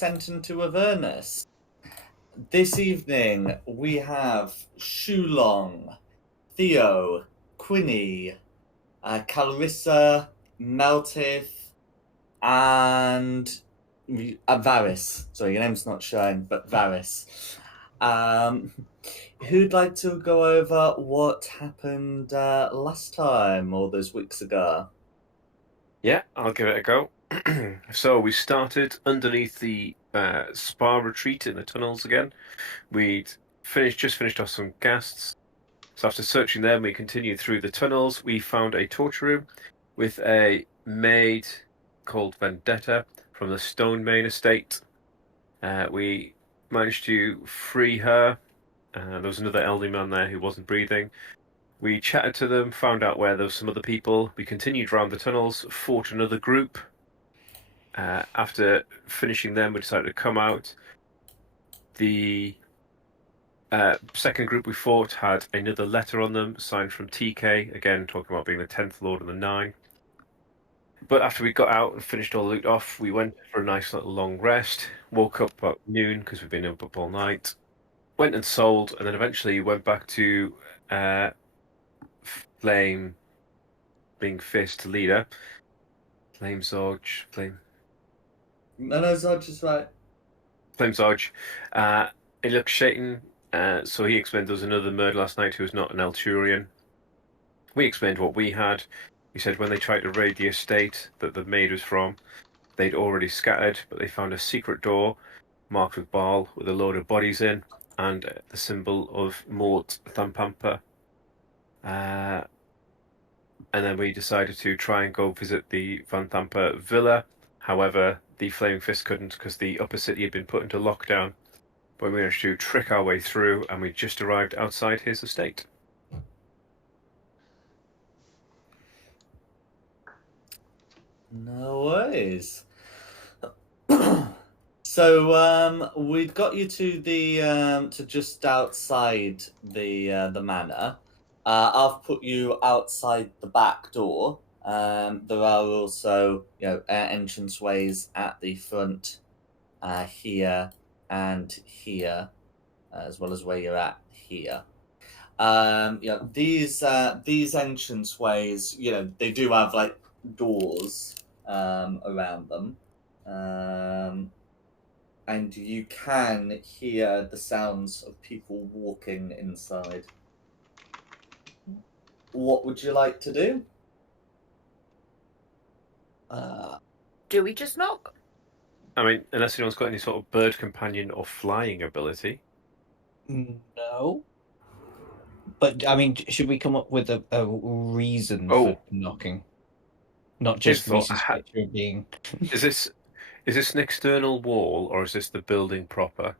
sent into Avernus. This evening we have Shulong, Theo, Quinny, Calrissa, Meltith, and Varys. Sorry, your name's not showing, but Varys. Who'd like to go over what happened last time, all those weeks ago? Yeah, I'll give it a go. So we started underneath the spa retreat in the tunnels again. We'd just finished off some ghasts. So after searching them, we continued through the tunnels. We found a torture room with a maid called Vendetta from the Stone Main estate. We managed to free her. There was another elderly man there who wasn't breathing. We chatted to them, found out where there were some other people. We continued around the tunnels, fought another group. After finishing them, we decided to come out. The second group we fought had another letter on them, signed from TK, again talking about being the 10th Lord of the Nine. But after we got out and finished all the loot off, we went for a nice little long rest, woke up about noon because we've been up all night, went and sold, and then eventually went back to Flame being Fist leader. Flame Zorge. No, Zodge is right. Flame Zorge. It looks shaken, so he explained there was another murder last night who was not an Elturian. We explained what we had. We said when they tried to raid the estate that the maid was from, they'd already scattered, but they found a secret door marked with Baal with a load of bodies in and the symbol of Mort Thampampa. And then we decided to try and go visit the Van Thampa villa. However, the Flaming Fist couldn't because the upper city had been put into lockdown. But we managed to trick our way through, and we just arrived outside his estate. No worries. So we'd got you to the to just outside the manor. I've put you outside the back door. There are also entrance ways at the front, here and here, as well as where you're at here. These entrance ways, they do have like doors around them. And you can hear the sounds of people walking inside. What would you like to do? Do we just knock? I mean, unless anyone's got any sort of bird companion or flying ability. No. But, I mean, should we come up with a reason for knocking? Not just Reese's picture of being... Is this an external wall, or is this the building proper?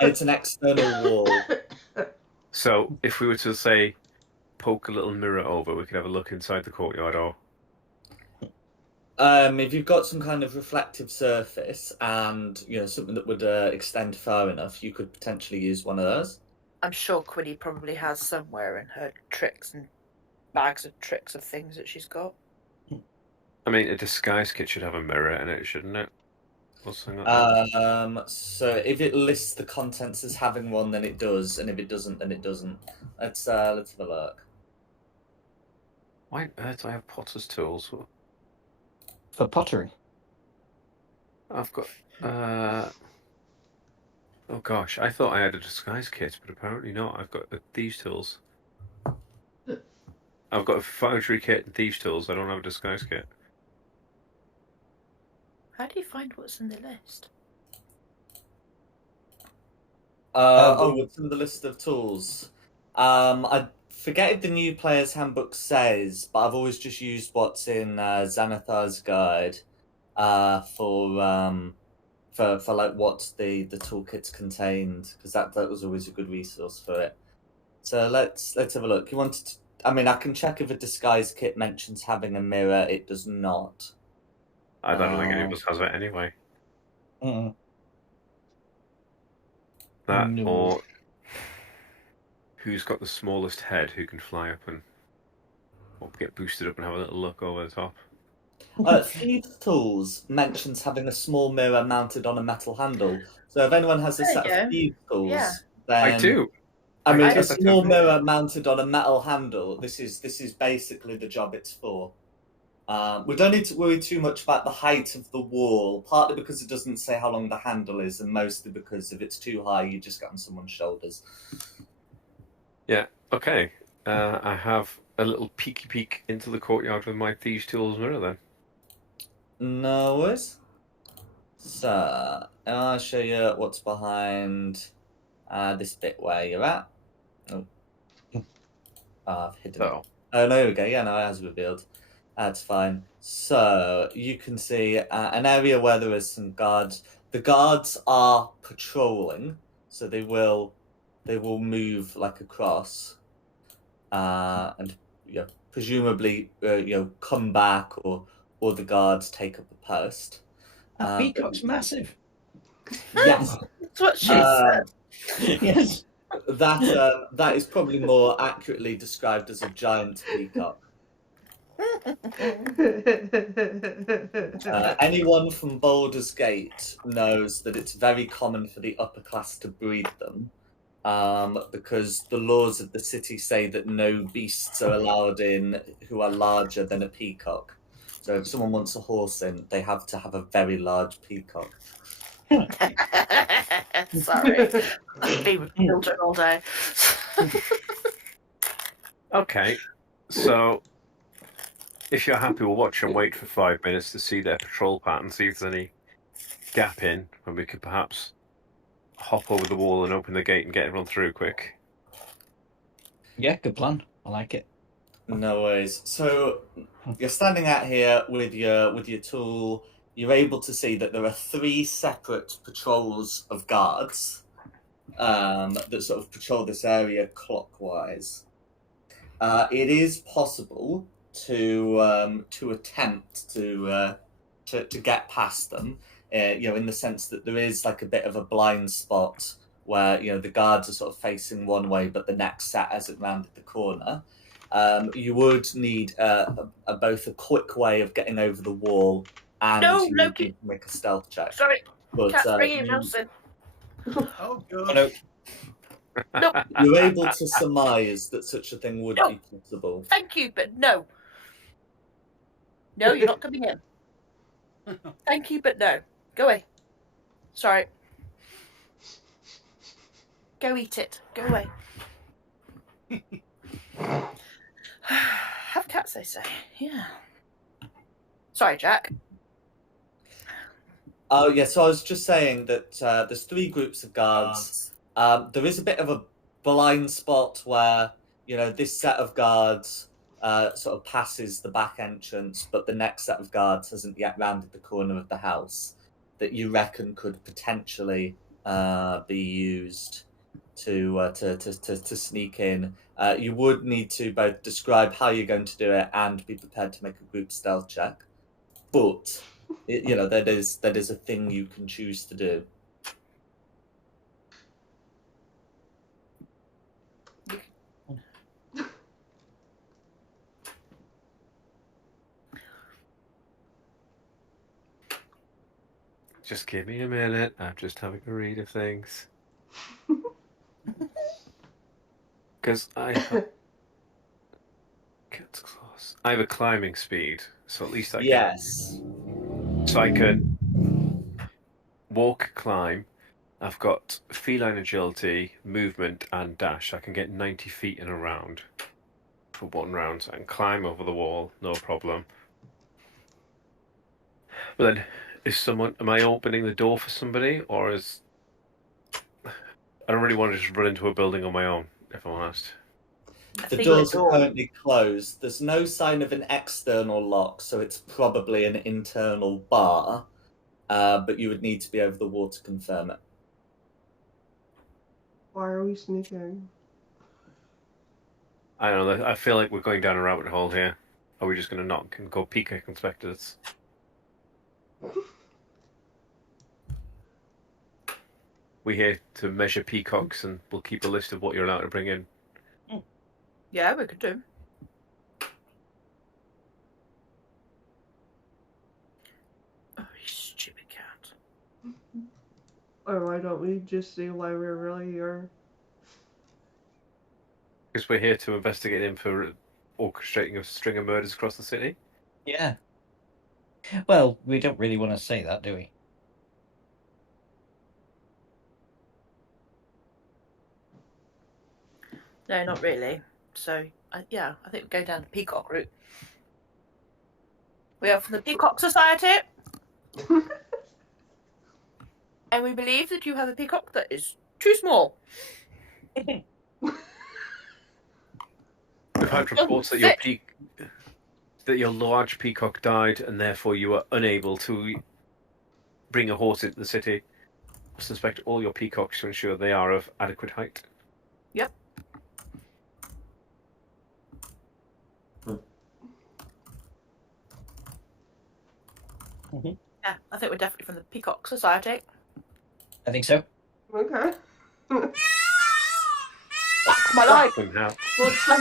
It's an external wall. So, if we were to, say, poke a little mirror over, we could have a look inside the courtyard, or... If you've got some kind of reflective surface and, something that would extend far enough, you could potentially use one of those. I'm sure Quinny probably has somewhere in her tricks and bags of tricks of things that she's got. I mean, a disguise kit should have a mirror in it, shouldn't it? So if it lists the contents as having one, then it does, and if it doesn't, then it doesn't. Let's have a look. Why on earth do I have potter's tools? For pottery? I've got... Oh gosh, I thought I had a disguise kit, but apparently not. I've got thieves' tools. I've got a foundry kit and thieves' tools. I don't have a disguise kit. How do you find what's in the list? What's in the list of tools? I forget if the new player's handbook says, but I've always just used what's in Xanathar's guide for like what the toolkits contained, because that was always a good resource for it. So let's have a look. You wanted to, I can check if a disguise kit mentions having a mirror. It does not. I don't think any of us has it anyway. That No. or who's got the smallest head who can fly up and get boosted up and have a little look over the top. Thieves' Tools mentions having a small mirror mounted on a metal handle. So if anyone has a There you set of go. Thieves' Tools, Yeah. then I do. I mean, do, a that's small okay. mirror mounted on a metal handle. This is basically the job it's for. We don't need to worry too much about the height of the wall, partly because it doesn't say how long the handle is, and mostly because if it's too high, you just get on someone's shoulders. Yeah, okay. I have a little peeky peek into the courtyard with my Thieves' Tools mirror then. No worries. So, I'll show you what's behind this bit where you're at. Oh, I've hidden it. Oh, no, there we go. Yeah, no, it has revealed. That's fine. So you can see an area where there is some guards. The guards are patrolling, so they will move like across, and presumably come back, or the guards take up a post. That peacock's massive. Yes, That's what she said. Yes. That is probably more accurately described as a giant peacock. Anyone from Baldur's Gate knows that it's very common for the upper class to breed them, because the laws of the city say that no beasts are allowed in who are larger than a peacock. So if someone wants a horse in, they have to have a very large peacock. Sorry. I've been with children all day. Okay, so if you're happy, we'll watch and wait for 5 minutes to see their patrol pattern, see if there's any gap in where we could perhaps hop over the wall and open the gate and get everyone through quick. Yeah, good plan. I like it. No worries. So you're standing out here with your tool. You're able to see that there are 3 separate patrols of guards that sort of patrol this area clockwise. It is possible to attempt to get past them, in the sense that there is like a bit of a blind spot where the guards are sort of facing one way, but the next set hasn't rounded the corner. You would need both a quick way of getting over the wall, and you would need to make a stealth check. Sorry, But cat's bringing mouse in. Oh, God. No. You're able to surmise that such a thing would be possible. Thank you, but no. No, you're not coming in. Thank you, but no. Go away. Sorry. Go eat it. Go away. Have cats, they say. Yeah. Sorry, Jack. Oh, yeah, so I was just saying that there's 3 groups of guards. There is a bit of a blind spot where, this set of guards sort of passes the back entrance, but the next set of guards hasn't yet rounded the corner of the house, that you reckon could potentially be used to sneak in. You would need to both describe how you're going to do it and be prepared to make a group stealth check. But that is a thing you can choose to do. Just give me a minute. I'm just having a read of things. Because I have a climbing speed, so at least I can. Yes. So I can walk, climb. I've got feline agility, movement, and dash. I can get 90 feet in a round for 1 round. So I can climb over the wall, no problem. But then, am I opening the door for somebody, or I don't really want to just run into a building on my own, if I'm honest. The doors are currently closed. There's no sign of an external lock, so it's probably an internal bar, but you would need to be over the wall to confirm it. Why are we sneaking? I don't know. I feel like we're going down a rabbit hole here. Are we just going to knock and go peacock inspectors? We're here to measure peacocks, and we'll keep a list of what you're allowed to bring in. Yeah, we could do. Or why don't we just say why we're really here? Because we're here to investigate him for orchestrating a string of murders across the city. Yeah. Well, we don't really want to say that, do we? No, not really. So, yeah, I think we're going down the peacock route. We are from the Peacock Society. And we believe that you have a peacock that is too small. We've had reports that your large peacock died, and therefore you are unable to bring a horse into the city. Must inspect all your peacocks to ensure they are of adequate height. Yep. Yeah, I think we're definitely from the Peacock Society. I think so. Okay. My life. Now, What's the...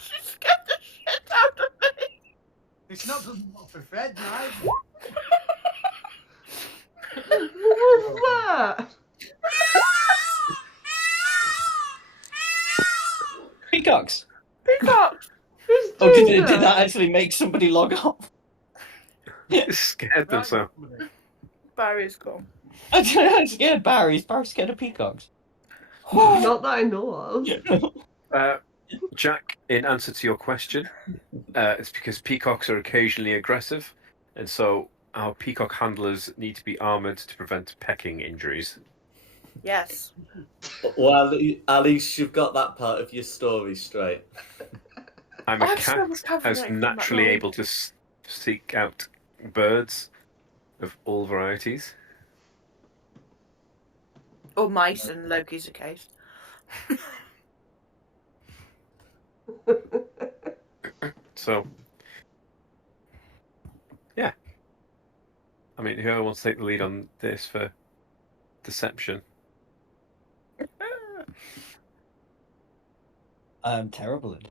She scared the shit out of me. It's not doesn't work for Fred, right? What was that? Peacocks. Peacock. Who's Oh, doing did that actually make somebody log off? it scared them so. Barry's gone. I'm scared Barry's scared of peacocks. Not that I know of. Jack, in answer to your question, it's because peacocks are occasionally aggressive, and so our peacock handlers need to be armoured to prevent pecking injuries. Yes. Well, at least you've got that part of your story straight. I'm a I'm so cat recovering as from naturally that able to seek out birds of all varieties. Or mice in Loki's case. So, yeah. I mean, whoever wants to take the lead on this for deception? I'm terrible at it.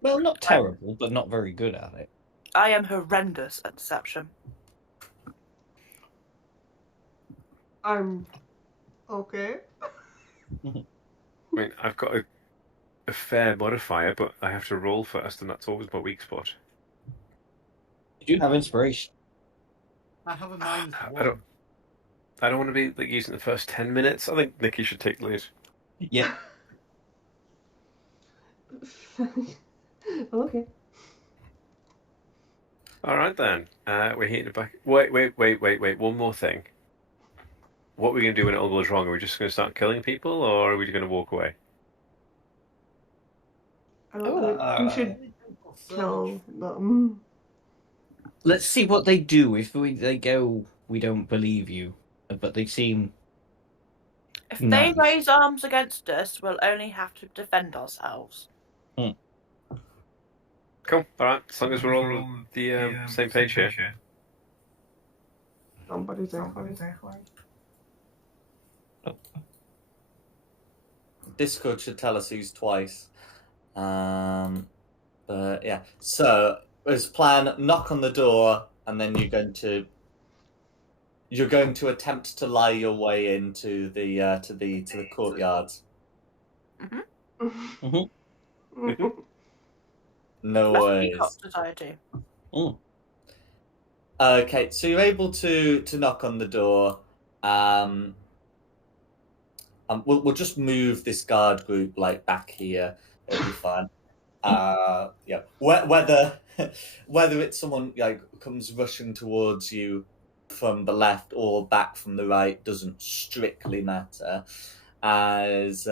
Well, not terrible, but not very good at it. I am horrendous at deception. I'm okay. I mean, I've got a fair modifier, but I have to roll first, and that's always my weak spot. You do have inspiration. I have a minus I don't. I don't want to be like using the first 10 minutes. I think Nikki should take the lead. Yeah. Okay. All right then. We're hitting it back. Wait. One more thing. What are we going to do when it all goes wrong? Are we just going to start killing people, or are we going to walk away? I don't think we should kill them. Let's see what they do. If they go, we don't believe you. But they seem. If Nice. they raise arms against us, we'll only have to defend ourselves. Cool. All right. As long as we're all on the same page here. Somebody's there. Discord should tell us who's twice. But yeah. So as plan, knock on the door, and then you're going to attempt to lie your way into the to the courtyard. No That's worries. Peacock Society. Okay, so you're able to knock on the door. We'll just move this guard group like back here. It'll be fine. Yeah. Whether it's someone like comes rushing towards you from the left or back from the right doesn't strictly matter, as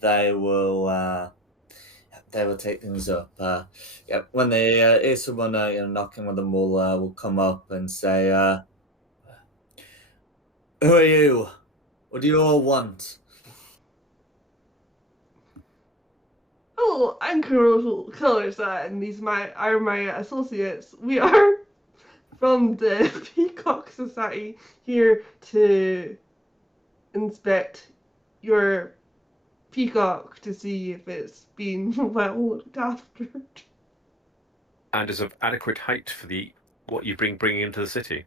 they will take things up. Yeah, when they hear someone knocking, one of them will come up and say, "Who are you? What do you all want?" Oh, I'm Colonel Colors, and these are my associates. We are from the Peacock Society here to inspect your peacock to see if it's been well looked after. and is of adequate height for what you bringing into the city.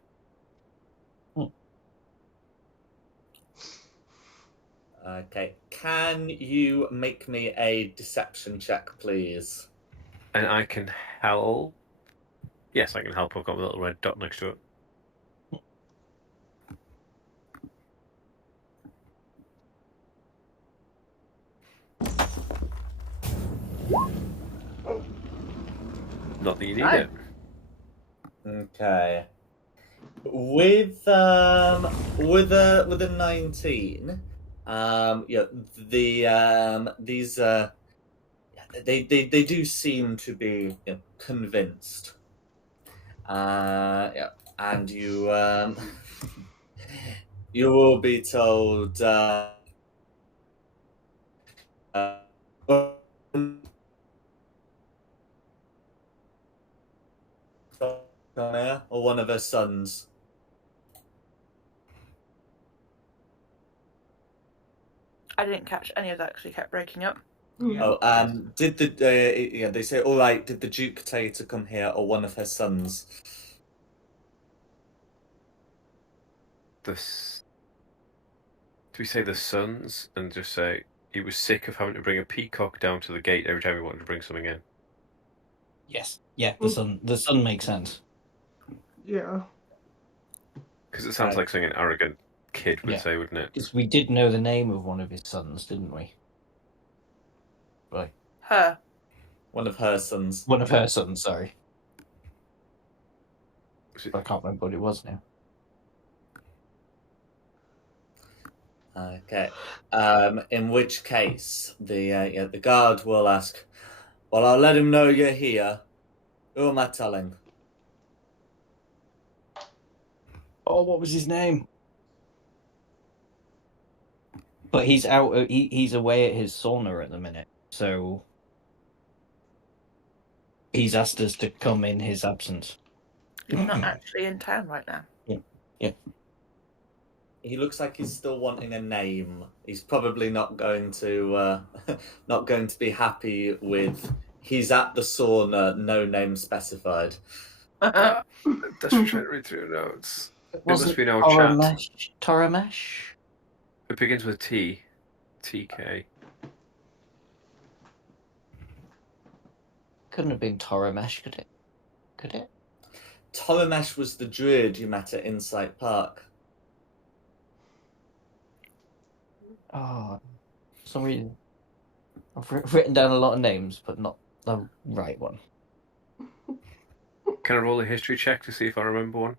Okay. Can you make me a deception check, please? And I can help. Yes, I can help. I've got a little red dot next to it. Not that you need it. Okay. With a 19, these they do seem to be convinced. Yeah, and you you will be told or one of her sons. I didn't catch any of that because we kept breaking up. Oh, did the they say, all right, did the Duke tell you to come here, or one of her sons? Do we say the sons and just say he was sick of having to bring a peacock down to the gate every time he wanted to bring something in? Yes. Yeah, the sun makes sense. Yeah. Because it sounds like something an arrogant kid would say, wouldn't it? Because we did know the name of one of his sons, didn't we? Right. Her. One of her sons. One of her sons, sorry. I can't remember what it was now. Okay. In which case, the guard will ask, well, I'll let him know you're here. Who am I telling? Oh, what was his name? But he's out. He's away at his sauna at the minute, so he's asked us to come in his absence. He's not actually in town right now. Yeah. He looks like he's still wanting a name. He's probably not going to not going to be happy with he's at the sauna, no name specified. That's trying to read through notes. It must be in our chat. Toramesh? It begins with T. TK. Couldn't have been Toramesh, could it? Could it? Toramesh was the druid you met at Insight Park. Oh, for some reason I've written down a lot of names, but not the right one. Can I roll a history check to see if I remember one?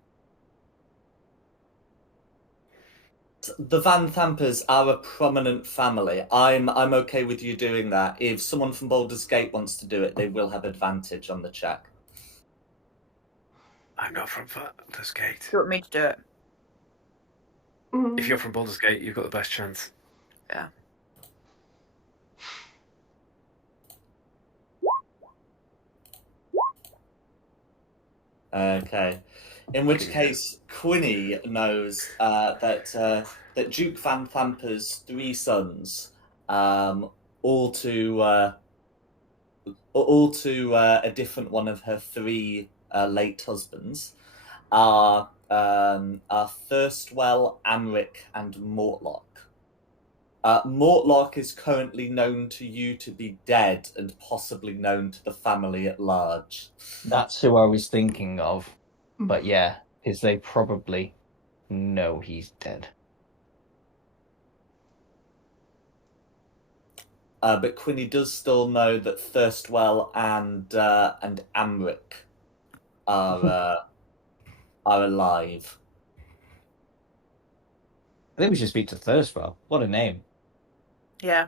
The Van Thampers are a prominent family. I'm okay with you doing that. If someone from Baldur's Gate wants to do it, they will have advantage on the check. I'm not from Baldur's Gate. Do you want me to do it? If you're from Baldur's Gate, you've got the best chance. Yeah. Okay. In which case, Quinny knows that Duke Van Thamper's 3 sons, all to a different one of her 3 late husbands, are Thirstwell, Amric, and Mortlock. Mortlock is currently known to you to be dead and possibly known to the family at large. That's who I was thinking of. But yeah, because they probably know he's dead. But Quinny does still know that Thirstwell and Amric are alive. I think we should speak to Thirstwell. What a name. Yeah.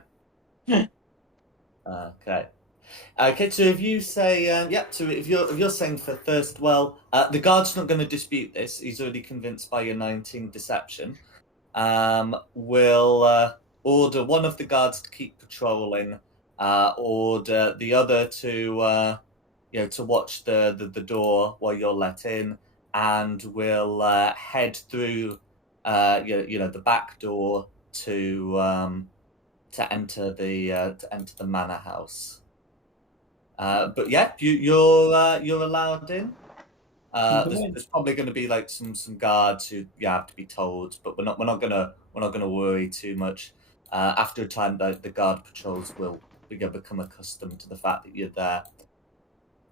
Okay. Okay, so if you say, so if you're saying for Thirstwell, the guard's not going to dispute this. He's already convinced by your 19 deception. We'll order one of the guards to keep patrolling, order the other to watch the door while you're let in, and we'll head through the back door to enter the manor house. But yeah, you're allowed in. There's probably going to be like some guards who you have to be told, but we're not gonna worry too much. After a time, the guard patrols will become accustomed to the fact that you're there.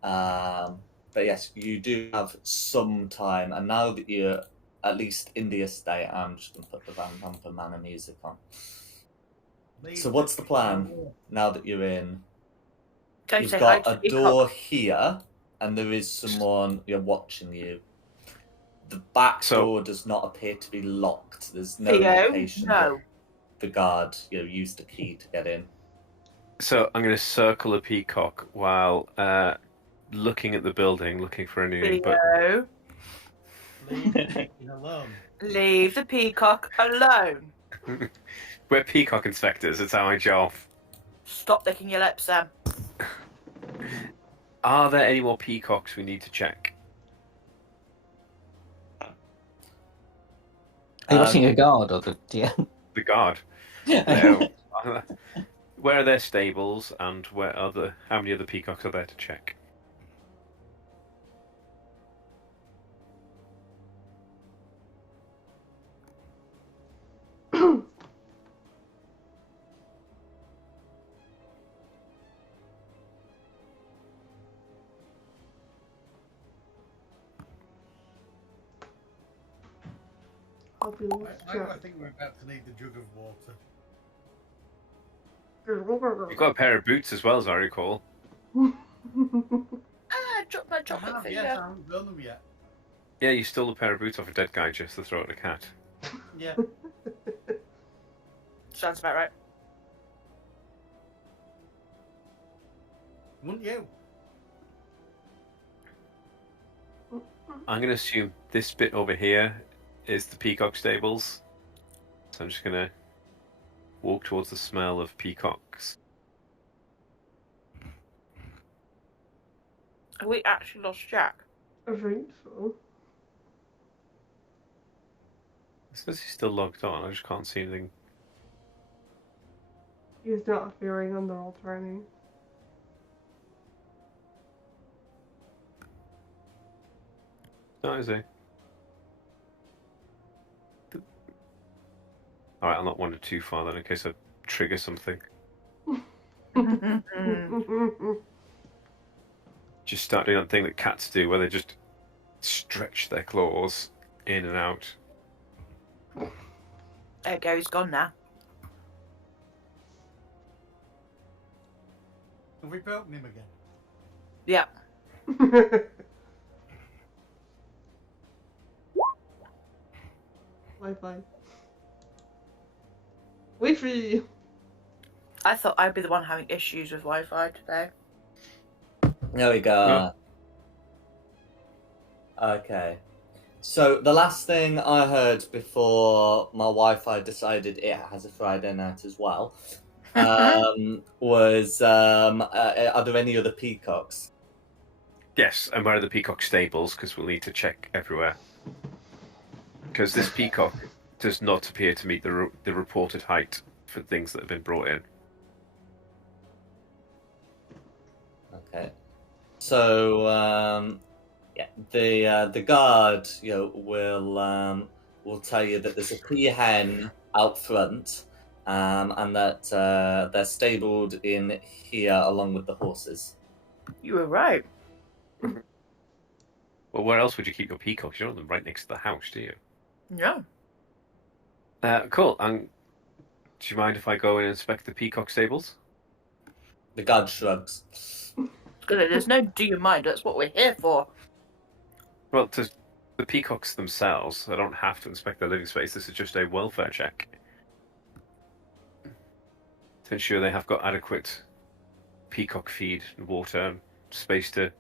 But yes, you do have some time, and now that you're at least in the estate, I'm just going to put the Van Vampire Manor music on. So what's the plan now that you're in? Go You've say hi got to a the peacock. door here, and there is someone watching you. The back door does not appear to be locked. There's no indication that the guard used a key to get in. So I'm going to circle a peacock while looking at the building, looking for anything. Theo. Leave the chicken alone. Leave the peacock alone. We're peacock inspectors. It's our job. Stop licking your lips, Sam. Are there any more peacocks we need to check? Are you watching a guard or the DM? The guard. No. Where are their stables, and how many other peacocks are there to check? I'll be I think we're about to need the jug of water. You've got a pair of boots as well, as I recall. Drop my chocolate finger. Yes, I haven't done them yet. Yeah, you stole a pair of boots off a dead guy just to throw at a cat. Yeah. Sounds about right. Wouldn't you? I'm going to assume this bit over here is the peacock stables. So I'm just going to walk towards the smell of peacocks. Have we actually lost Jack? I think so. It says he's still logged on. I just can't see anything. He's not appearing on the roll training. No, is he? Alright, I'll not wander too far then in case I trigger something. Just start doing that thing that cats do where they just stretch their claws in and out. There you go, he's gone now. Have we broken him again? Yeah. Wi-Fi. Wi-Fi! I thought I'd be the one having issues with Wi-Fi today. There we go. Okay. So the last thing I heard before my Wi-Fi decided it has a Friday night as well was, are there any other peacocks? Yes, and where are the peacock stables? Because we'll need to check everywhere. Because this peacock does not appear to meet the reported height for things that have been brought in. Okay. So yeah, the guard will tell you that there's a peahen out front, and that they're stabled in here along with the horses. You were right. Well, where else would you keep your peacocks? You don't have them right next to the house, do you? No. Cool. Do you mind if I go and inspect the peacock stables? The guard shrugs. There's no do you mind, that's what we're here for. Well, to the peacocks themselves, I don't have to inspect their living space. This is just a welfare check. To ensure they have got adequate peacock feed and water and space to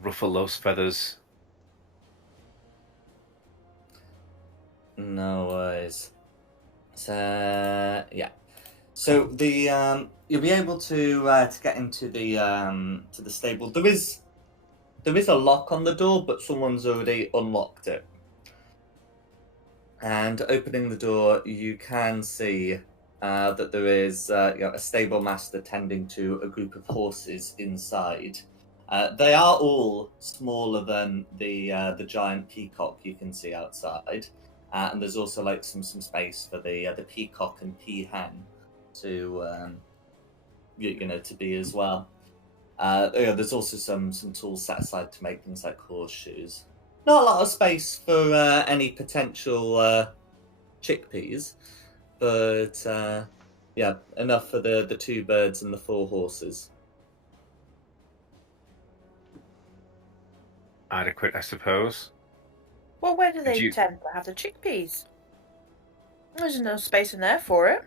ruffle those feathers. No worries. So yeah. So the you'll be able to get into the stable. There is a lock on the door, but someone's already unlocked it. And opening the door, you can see that there is a stable master tending to a group of horses inside. They are all smaller than the giant peacock you can see outside, and there's also like some space for the peacock and peahen to to be as well. There's also some tools set aside to make things like horseshoes. Not a lot of space for any potential chickpeas, but enough for the 2 birds and the 4 horses. Adequate, I suppose. Well, where do they you- tend to have the chickpeas? There's no space in there for it.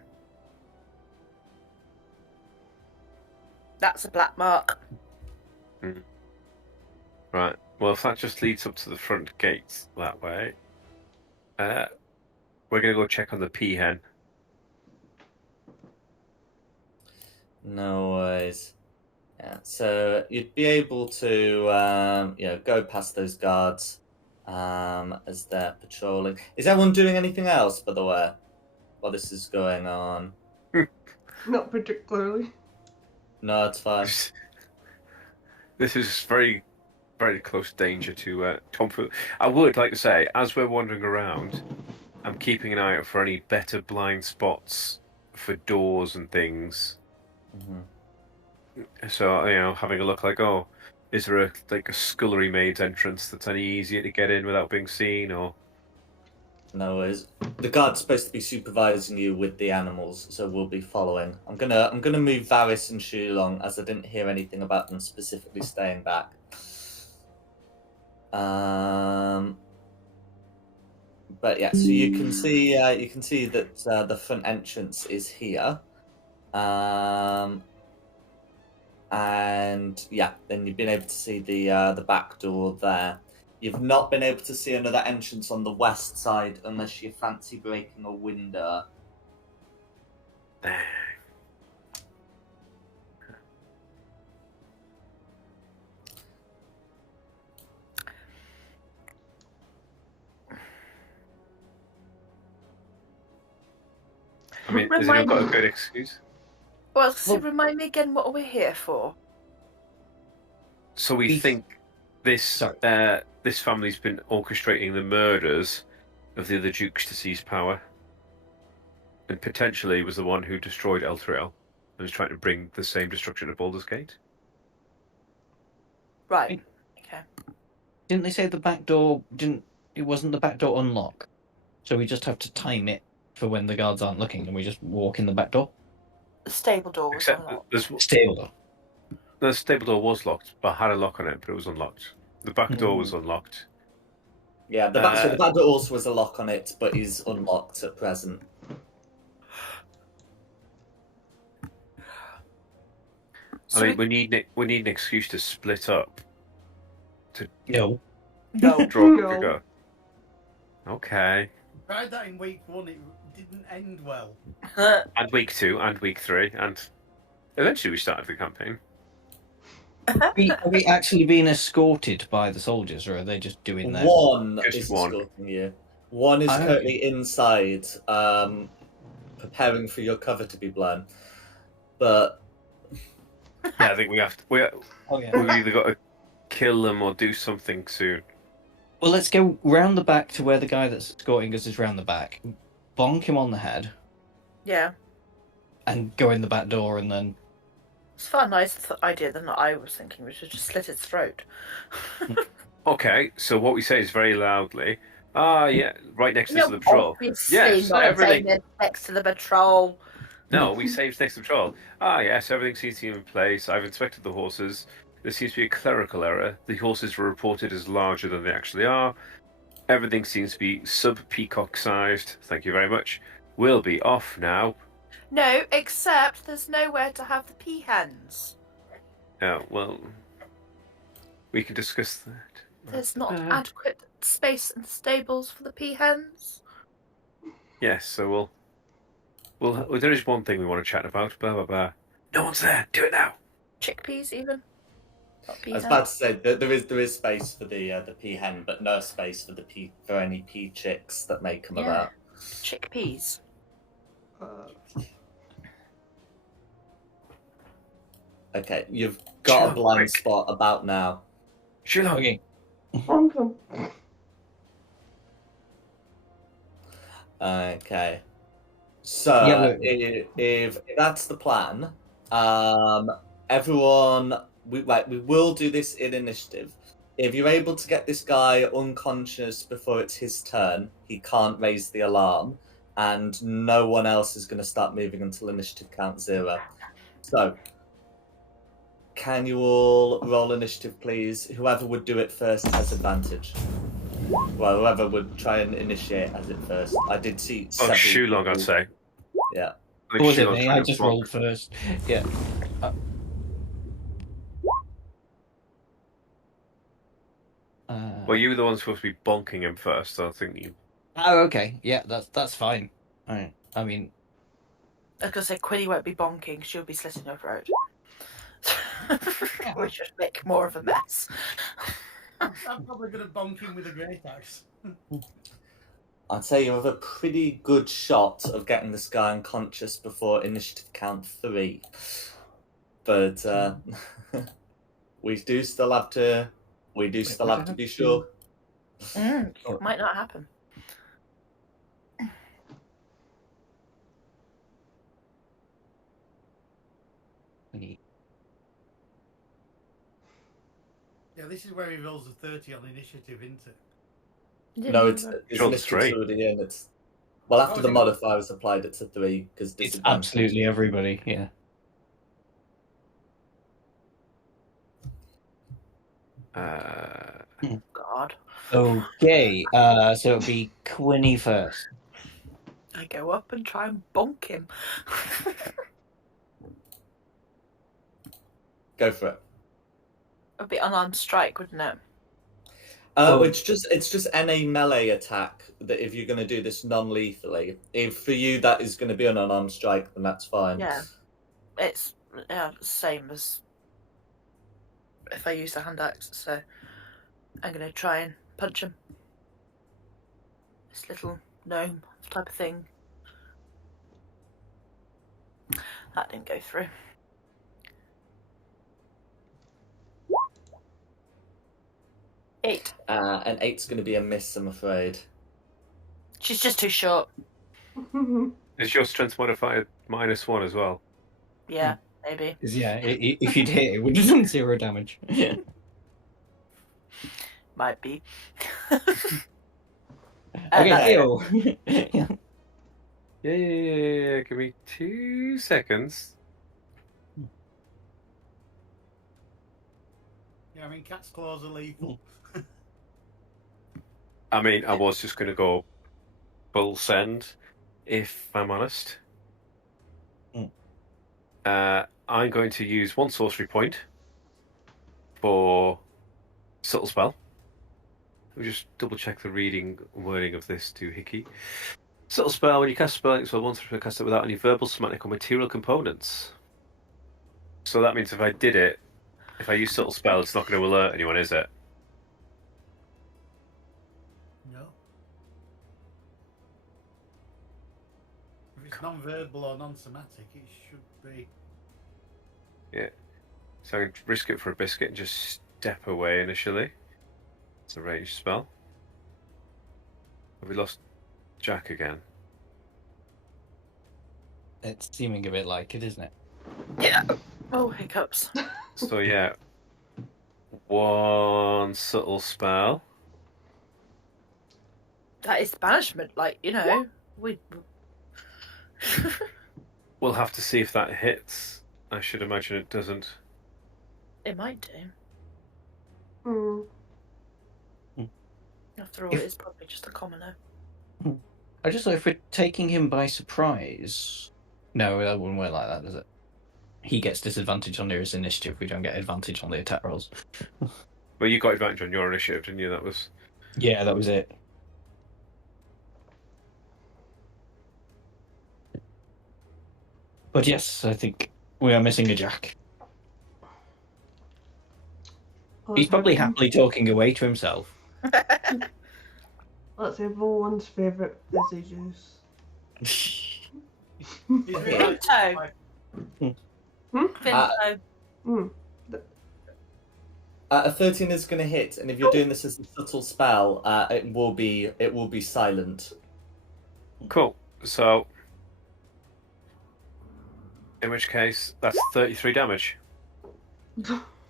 That's a black mark. Right. Well, if that just leads up to the front gates that way, we're going to go check on the peahen. No worries. Yeah, so you'd be able to go past those guards as they're patrolling. Is everyone doing anything else, by the way, while this is going on? Not particularly. No, it's fine. This is very, very close danger to Tom. I would like to say, as we're wandering around, I'm keeping an eye out for any better blind spots for doors and things. Mm-hmm. So, having a look like, is there a scullery maid's entrance that's any easier to get in without being seen, or... No worries. The guard's supposed to be supervising you with the animals, so we'll be following. I'm gonna move Varys and Shu along, as I didn't hear anything about them specifically staying back. But yeah, so you can see that the front entrance is here. And yeah, then you've been able to see the back door there. You've not been able to see another entrance on the west side unless you fancy breaking a window. I mean, has anyone got a good excuse? Well, so remind me again, what are we here for? So we think this family's been orchestrating the murders of the other dukes to seize power, and potentially was the one who destroyed Elturel and is trying to bring the same destruction to Baldur's Gate. Right. Okay. Didn't they say the back door it wasn't the back door unlock? So we just have to time it for when the guards aren't looking, and we just walk in the back door. The stable door was Except unlocked. Stable door. The stable door was locked, but had a lock on it, but it was unlocked. The back door was unlocked. Yeah, the back door also has a lock on it, but is unlocked at present. I mean, we need an excuse to split up. No. No. Draw the figure. Okay. Tried that in week 1, it didn't end well. And week 2, and week 3, and eventually we started the campaign. Are we actually being escorted by the soldiers, or are they just doing that? One Just is one. escorting you. One is currently inside, preparing for your cover to be blown. But Yeah, I think we have to. We've either got to kill them or do something soon. Well, let's go round the back to where the guy that's escorting us is round the back. Bonk him on the head. Yeah. And go in the back door, and then... It's far nicer idea than what I was thinking, which was just slit its throat. Okay, so what we say is very loudly, yeah, right next to the patrol. Obviously Yes, not everything. saying it next to the patrol. No, we say it's next to the patrol. Yes, everything seems to be in place. I've inspected the horses. There seems to be a clerical error. The horses were reported as larger than they actually are. Everything seems to be sub-peacock sized. Thank you very much. We'll be off now. No, except there's nowhere to have the peahens. Oh, well, we can discuss that. There's not adequate space in the stables for the peahens. Yes, so well, there is one thing we want to chat about. Blah blah blah. No one's there. Do it now. Chickpeas, even. Not I was peahens. about to say that there is space for the peahen, but no space for any pea chicks that may come about. Chickpeas. Okay, you've got Chill, a blind quick. spot about now. Shiloh. Okay. Bonk him. Okay. So Yeah, if that's the plan, everyone, we will do this in initiative. If you're able to get this guy unconscious before it's his turn, he can't raise the alarm, and no one else is going to start moving until initiative count 0. So, can you all roll initiative, please? Whoever would do it first has advantage. Well, whoever would try and initiate has it first. I did see Oh, several Shulong, I'd people- say. Yeah. I think was it Shulong's me? trying I to just block. rolled first. Yeah. Well, you were the one supposed to be bonking him first, so I think you. Oh, okay. Yeah, that's fine. Alright. I mean, I was gonna say Quinny won't be bonking; she'll be slitting your throat, which would make more of a mess. I'm probably going to bonk him with a great axe. I'd say you have a pretty good shot of getting this guy unconscious before initiative count 3. But we do still have to be sure. Might not happen. Yeah, this is where he rolls a 30 on initiative, isn't it? No, it's Rolled initiative's 3. already in. It's well after Oh, the is it? modifier was applied, it's a 3 because it's absolutely everybody. Yeah. God. Okay. So it'll be Quinny first. I go up and try and bonk him. Go for it. It'd be unarmed strike, wouldn't it? It's just NA melee attack that if you're going to do this non-lethally. If for you that is going to be an unarmed strike, then that's fine. Yeah. It's the same as if I use the hand axe, so I'm going to try and punch him. This little gnome type of thing. That didn't go through. Eight. And 8's going to be a miss, I'm afraid. She's just too short. Is your strength modifier -1 as well? Yeah, maybe. Yeah. If you'd hit, it would have done 0 damage. Might be. Okay. Yeah. Yeah. Give me 2 seconds. Yeah, I mean, cat's claws are lethal. I mean, I was just going to go full send, if I'm honest. I'm going to use 1 sorcery point for subtle spell. We'll just double check the wording of this to Hickey. Subtle spell, when you cast a spell, it's once you cast it without any verbal, somatic, or material components. So that means if I use subtle spell, it's not going to alert anyone, is it? No. If it's non-verbal or non-somatic, it should be. Yeah. So I can risk it for a biscuit and just step away initially. It's a ranged spell. Have we lost Jack again? It's seeming a bit like it, isn't it? Yeah. Oh, hiccups. So yeah, 1 subtle spell. That is banishment, we. We'll have to see if that hits. I should imagine it doesn't. It might do. After all, it's probably just a commoner. I just thought if we're taking him by surprise. No, that wouldn't work like that, does it? He gets disadvantage on his initiative. We don't get advantage on the attack rolls. Well, you got advantage on your initiative, didn't you? That was. Yeah, that was it. But yes, I think we are missing a Jack. He's probably happily talking away to himself. That's everyone's favourite fizzy juice. He's really Pinto. Pinto. A 13 is going to hit, and if you're doing this as a subtle spell, it will be silent. Cool. So, in which case, that's 33 damage.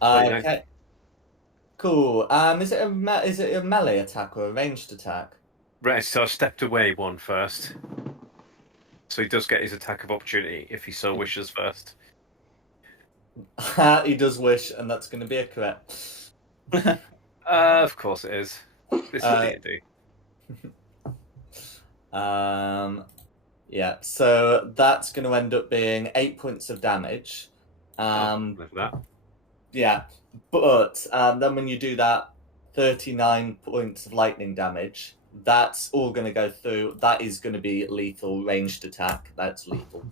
Okay. Cool. Is it a melee attack or a ranged attack? Right. So I stepped away one first. So he does get his attack of opportunity if he so wishes first. He does wish, and that's going to be a correct. Of course it is. This is D&D. Yeah. So that's going to end up being 8 points of damage. Look at that. Yeah, but then when you do that, 39 points of lightning damage. That's all going to go through. That is going to be lethal ranged attack. That's lethal.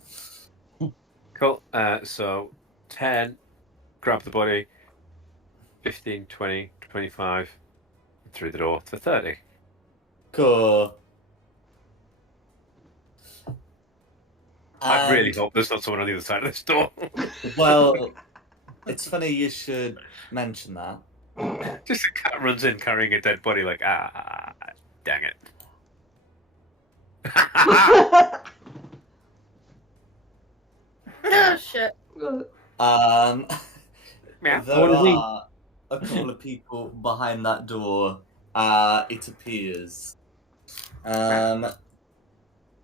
Cool. So 10, grab the body. 15, 20, 25, through the door to 30. Cool. I really hope there's not someone on the other side of this door. Well, it's funny you should mention that. Just a cat runs in carrying a dead body, like, dang it. Oh shit. There are a couple of people behind that door, it appears. The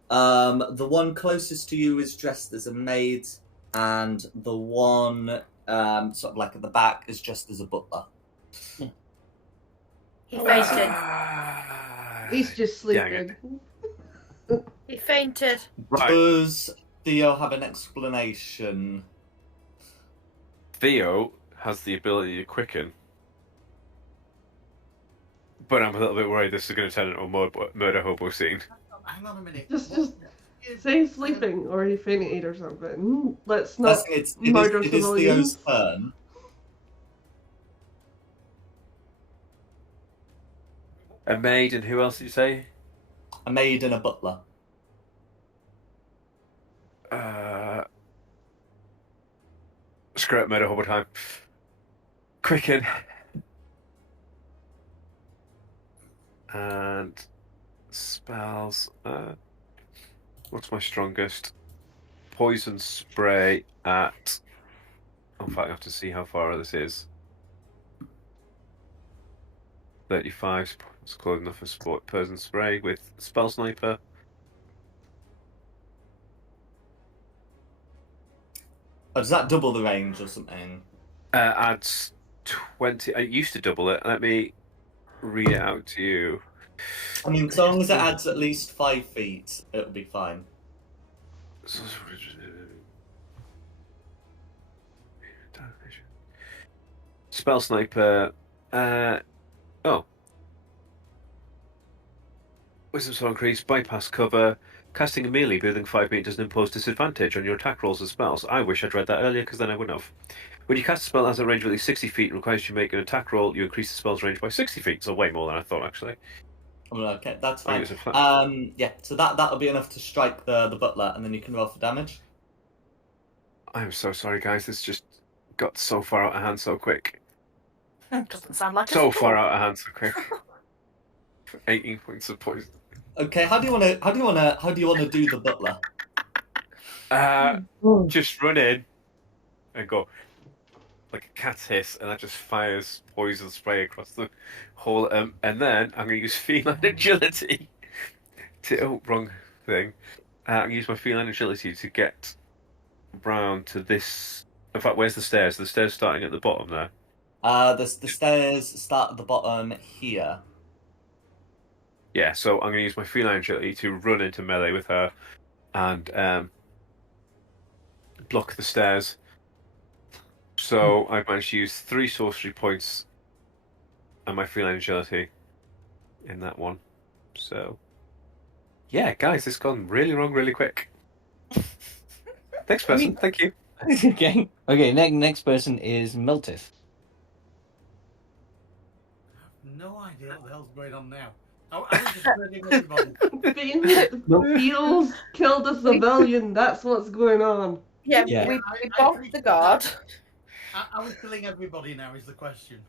one closest to you is dressed as a maid, and the one sort of like at the back is dressed as a butler. He fainted. He's just sleeping. He fainted. Right. Does Theo have an explanation? Theo has the ability to quicken. But I'm a little bit worried this is going to turn into a murder hobo scene. Hang on a minute. Just say he's sleeping or he fainted or something. Let's not murder it is civilians. Theo's turn. A maid, and who else did you say? A maid and a butler. Screw it, murder hobo time. Quicken. And spells. What's my strongest? Poison spray at. In fact, I have to see how far this is. 35 is close enough for poison spray with spell sniper. Oh, does that double the range or something? Adds 20. I used to double it. Let me read it out to you. I mean, so long as it adds at least 5 feet, it'll be fine. Spell sniper. Wisdom spell increase, bypass cover. Casting a melee within 5 feet doesn't impose disadvantage on your attack rolls and spells. I wish I'd read that earlier because then I wouldn't have. When you cast a spell that has a range of at least 60 feet and requires you to make an attack roll, you increase the spell's range by 60 feet. So way more than I thought, actually. Okay, that's fine. Yeah, so that'll be enough to strike the butler, and then you can roll for damage. I'm so sorry, guys. This just got so far out of hand so quick. Doesn't sound like so far out of hand so quick. 18 points of poison. Okay, how do you want to do the butler? Just run in and go like a cat's hiss, and that just fires poison spray across the whole. And then I'm going to use feline agility to wrong thing. I'm going to use my feline agility to get round to this. In fact, where's the stairs? The stairs starting at the bottom there. The stairs start at the bottom here. Yeah, so I'm going to use my feline agility to run into melee with her and block the stairs. So I've managed to use 3 sorcery points and my feline agility in that one. So, yeah, guys, this has gone really wrong really quick. Next person, thank you. Okay, next person is Miltif. No idea what the hell's going on now. I was just hurting everybody. Feels killed a civilian. That's what's going on. Yeah. We bonked the guard. Are we killing everybody now? Is the question.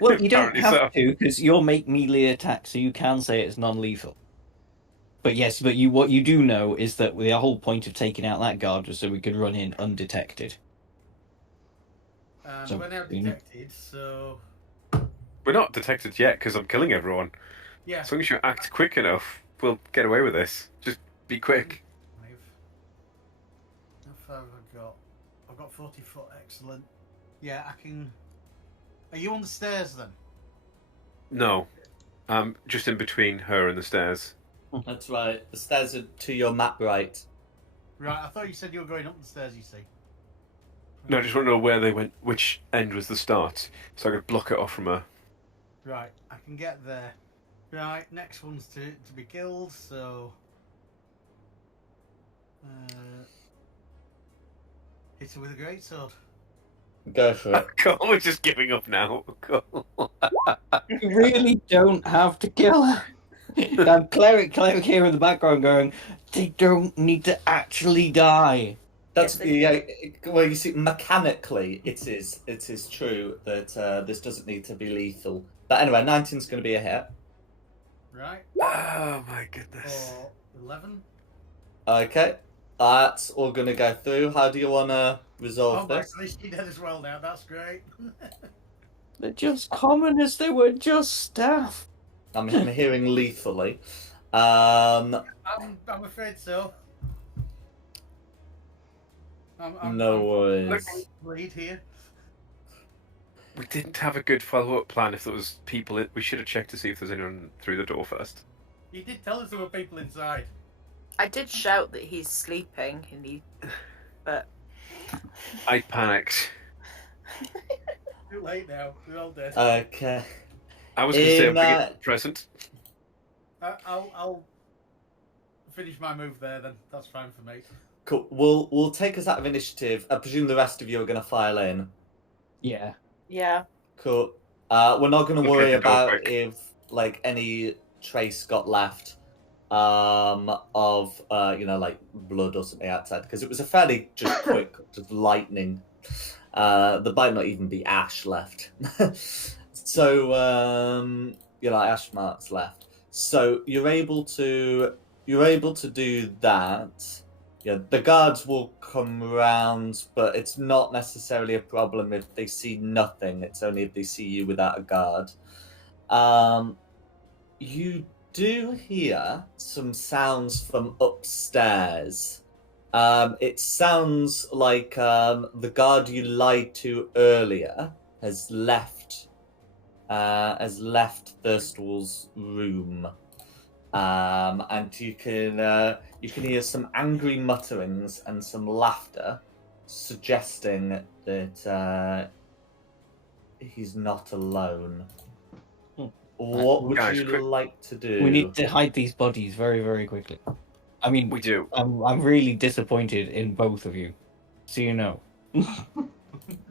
Well, you don't Apparently have so. to because you'll make melee attack, so you can say it's non-lethal. But yes, but what you do know is that the whole point of taking out that guard was so we could run in undetected. And So, we're now detected, so We're not detected yet because I'm killing everyone. yeah. As long as you act quick enough, we'll get away with this. Just be quick. How far have I got? I've got 40 foot. Excellent. Yeah, I can. Are you on the stairs then? No, I'm just in between her and the stairs. That's right. The stairs are to your map right. Right. I thought you said you were going up the stairs. You see. No, I just want to know where they went, which end was the start, so I could block it off from her. Right. I can get there. Right. Next one's to be killed. So. Hit her with a greatsword. Go for it. God, we're just giving up now. You really don't have to kill her. Cleric here in the background going, they don't need to actually die. That's well, you see, mechanically, it is true that this doesn't need to be lethal. But anyway, 19's going to be a hit. Right. Oh my goodness. Or 11. Okay, that's all going to go through. How do you want to resolve this? Oh, she's dead as well now. That's great. They're just commoners. They were just staff. I'm hearing lethally. I'm afraid so. No worries. Bleed here. We didn't have a good follow-up plan. If there was people, we should have checked to see if there's anyone through the door first. You did tell us there were people inside. I did shout that he's sleeping, but I panicked. Too late now. We're all dead. Okay. I was going to say I'm bringing a present. I'll finish my move there then. That's fine for me. Cool. We'll take us out of initiative. I presume the rest of you are going to file in. Yeah. yeah. Cool. We're not going to Okay, worry go about quick. if like any trace got left of like blood or something outside, because it was a fairly just quick just lightning. There might not even be ash left. So ash marks left. So you're able to do that. Yeah, the guards will come round, but it's not necessarily a problem if they see nothing. It's only if they see you without a guard. You do hear some sounds from upstairs. It sounds like the guard you lied to earlier has left Thirstall's room. And you can hear some angry mutterings and some laughter, suggesting that he's not alone. What would Guys, you quick. like to do? We need to hide these bodies very, very quickly. I mean, We do. I'm really disappointed in both of you. So you know.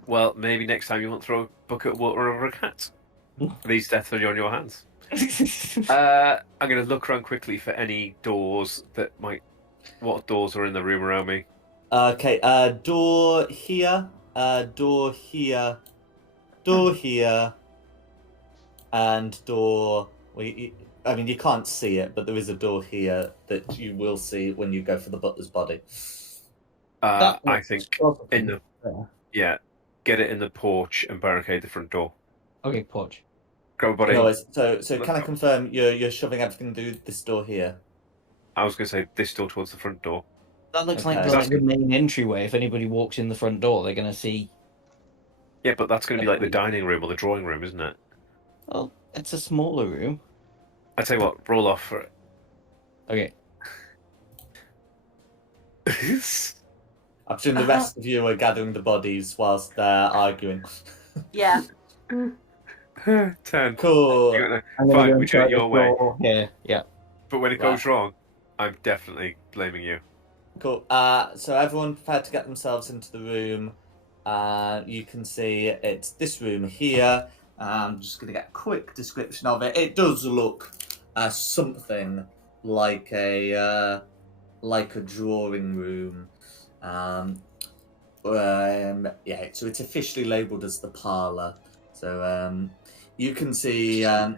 Well, maybe next time you won't throw a bucket of water over a cat. These deaths are on your hands. I'm going to look around quickly for any doors that might. What doors are in the room around me? Okay, door here, door here, door here, and door. I mean, you can't see it, but there is a door here that you will see when you go for the butler's body. I think in the get it in the porch and barricade the front door. Okay, porch. Grab a body. No, so can I confirm you're shoving everything through this door here? I was going to say this door towards the front door. That looks Okay. like the main entryway. If anybody walks in the front door, they're going to see. Yeah, but that's going to be like the dining room or the drawing room, isn't it? Well, it's a smaller room. I tell you what, roll off for it. Okay. I presume the rest of you are gathering the bodies whilst they're arguing. Yeah. 10. Cool. Fine, we do it your way. Yeah. But when it goes wrong, I'm definitely blaming you. Cool. So everyone prepared to get themselves into the room. You can see it's this room here. I'm just going to get a quick description of it. It does look something like a drawing room. Yeah, so it's officially labelled as the parlour. So you can see an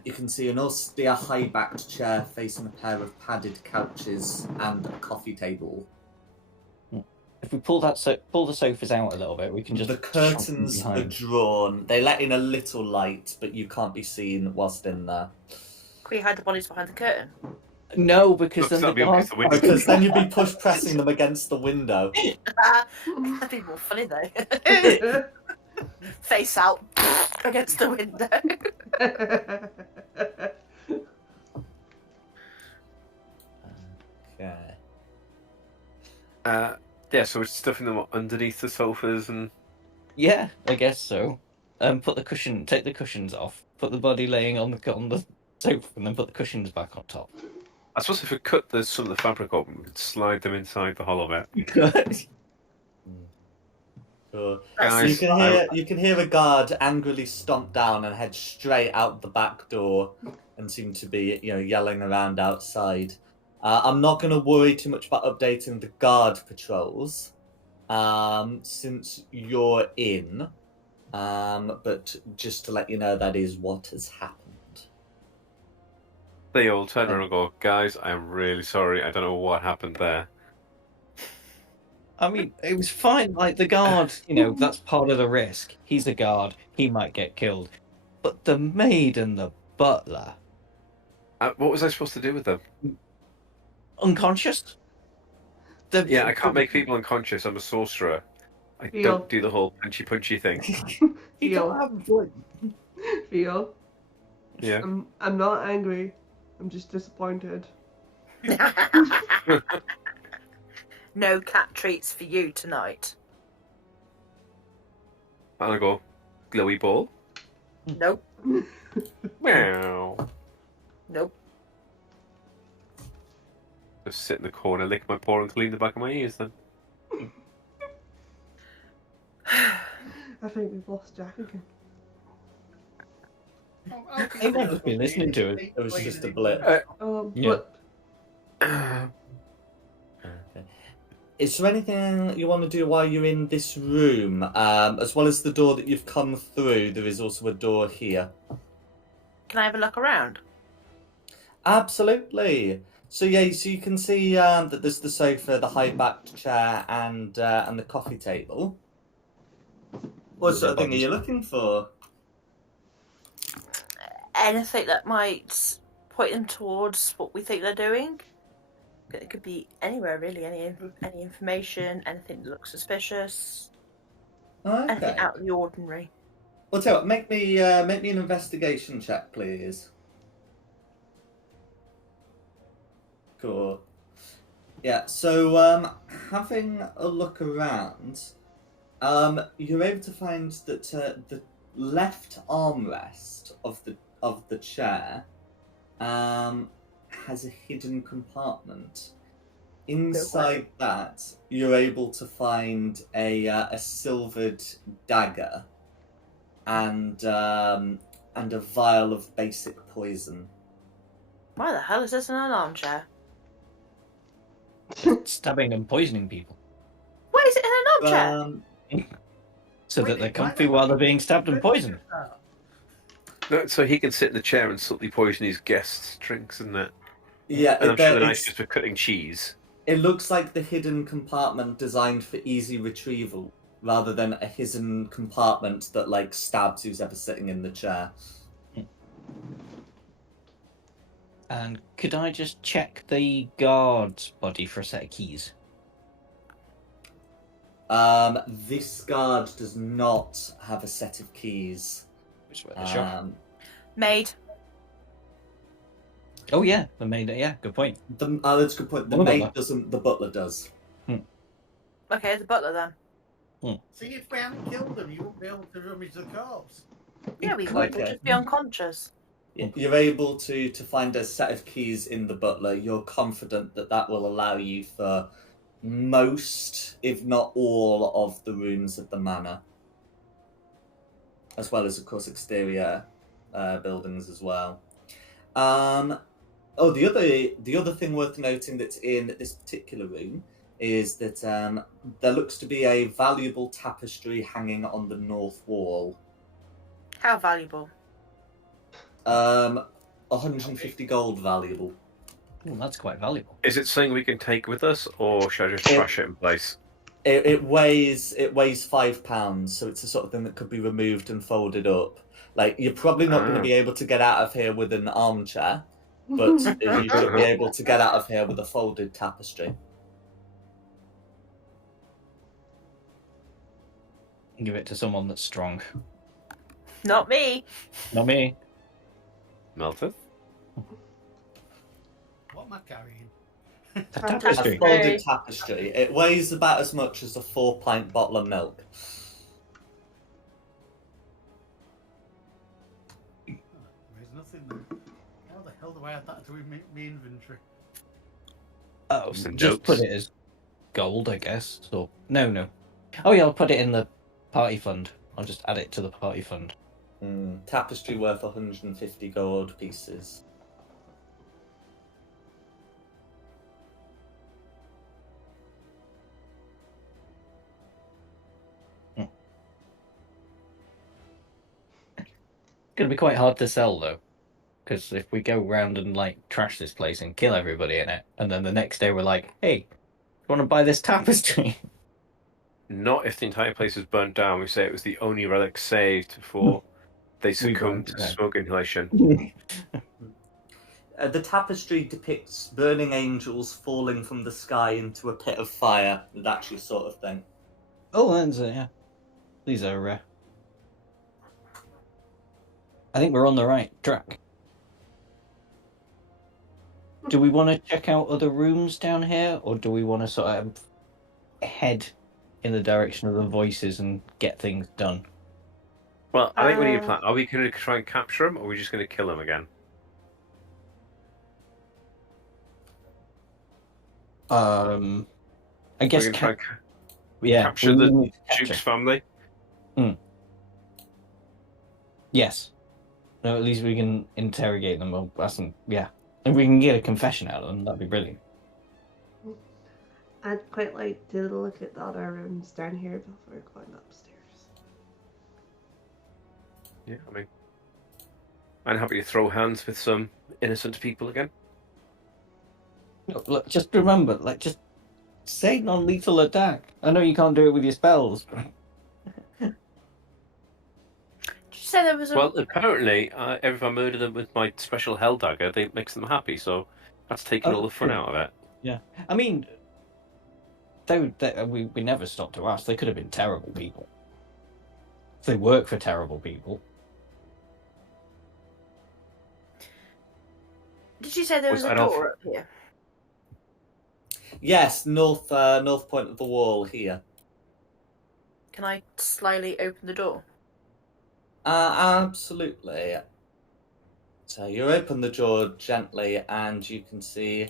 austere high-backed chair facing a pair of padded couches and a coffee table. If we pull the sofas out a little bit, we can just. The curtains are drawn. They let in a little light, but you can't be seen whilst in there. Can we hide the bodies behind the curtain? No, because then because then you'd be push pressing them against the window. That'd be more funny though. Face out against the window. Okay. Yeah, so we're stuffing them underneath the sofas and. Yeah, I guess so. Take the cushions off, put the body laying on the sofa, and then put the cushions back on top. I suppose if we cut some of the fabric open, we could slide them inside the hollow bit. Sure. Guys, so you can hear a guard angrily stomp down and head straight out the back door, and seem to be yelling around outside. I'm not going to worry too much about updating the guard patrols, since you're in. But just to let you know, that is what has happened. They all turn around and go, guys, I'm really sorry. I don't know what happened there. I mean, it was fine. Like, the guard, that's part of the risk. He's a guard. He might get killed. But the maid and the butler... what was I supposed to do with them? Unconscious? Yeah, I can't make people unconscious. I'm a sorcerer. I don't do the whole punchy thing. You don't have blood. Theo? Yeah. I'm not angry. I'm just disappointed. No cat treats for you tonight. And I go, glowy ball? Nope. Meow. Nope. Just sit in the corner, lick my paw and clean the back of my ears then. I think we've lost Jack again. He might have been listening to it. It was just a blip. Yeah. Is there anything you want to do while you're in this room? As well as the door that you've come through, there is also a door here. Can I have a look around? Absolutely. So you can see that there's the sofa, the high-backed chair, and the coffee table. What sort of thing are you looking for? Anything that might point them towards what we think they're doing. It could be anywhere really. Any information, anything that looks suspicious, anything out of the ordinary. Well, tell you what, make me an investigation check, please. Cool. Yeah. So having a look around, you're able to find that the left armrest of the chair has a hidden compartment. Inside that, you're able to find a silvered dagger and a vial of basic poison. Why the hell is this in an armchair? Stabbing and poisoning people. Why is it in an armchair? So that they're comfy while they're being stabbed and poisoned. No, so he can sit in the chair and subtly poison his guests' drinks, isn't it? Yeah, and I'm sure the knife is for cutting cheese. It looks like the hidden compartment designed for easy retrieval, rather than a hidden compartment that stabs who's ever sitting in the chair. And could I just check the guard's body for a set of keys? This guard does not have a set of keys. Maid. Oh yeah, the maid. Yeah, good point. That's a good point. The maid doesn't. The butler does. Okay, the butler then. See, if we hadn't killed them, you wouldn't be able to rummage the corpse. Yeah, we would. We'd just be unconscious. You're able to find a set of keys in the butler. You're confident that will allow you for most, if not all, of the rooms of the manor, as well as, of course, exterior buildings as well. The other thing worth noting that's in this particular room is that there looks to be a valuable tapestry hanging on the north wall. How valuable? 150 gold valuable. Well, that's quite valuable. Is it something we can take with us, or should I just trash it in place? It weighs £5, so it's the sort of thing that could be removed and folded up. Like, you're probably not going to be able to get out of here with an armchair, but you should be able to get out of here with a folded tapestry. Give it to someone that's strong. Not me. Not me. Melted? What am I carrying? A A tapestry. folded tapestry. It weighs about as much as a 4-pint bottle of milk. There's nothing there. How the hell do I add that to my inventory? Oh, Some just notes. put it as gold, I guess. So no. Oh yeah, I'll put it in the party fund. I'll just add it to the party fund. Tapestry worth 150 gold pieces. It's gonna be quite hard to sell though, because if we go round and like trash this place and kill everybody in it, and then the next day we're like, "Hey, you want to buy this tapestry?" Not if the entire place was burnt down. We say it was the only relic saved before they succumbed to smoke inhalation. The tapestry depicts burning angels falling from the sky into a pit of fire, that sort of thing. Oh, that's yeah. These are. I think we're on the right track. Do we want to check out other rooms down here, or do we want to sort of head in the direction of the voices and get things done? Well, I think we need a plan. Are we going to try and capture them, or are we just going to kill them again? I guess. We're going to try Yeah, capture the Duke's family. Yes. No, at least we can interrogate them. Or ask them. Yeah, if we can get a confession out of them, that'd be brilliant. I'd quite like to look at the other rooms down here before going upstairs. Yeah, I mean, I'm happy to throw hands with some innocent people again. Look, just remember, just say non-lethal attack. I know you can't do it with your spells. Did you say there was a... Well, apparently, if I murder them with my special hell dagger, it makes them happy, so that's taking all the fun out of it. Yeah. I mean, we never stopped to ask. They could have been terrible people. They work for terrible people. Did you say there was a door up here? Yes, north point of the wall here. Can I slyly open the door? Absolutely. So you open the door gently, and you can see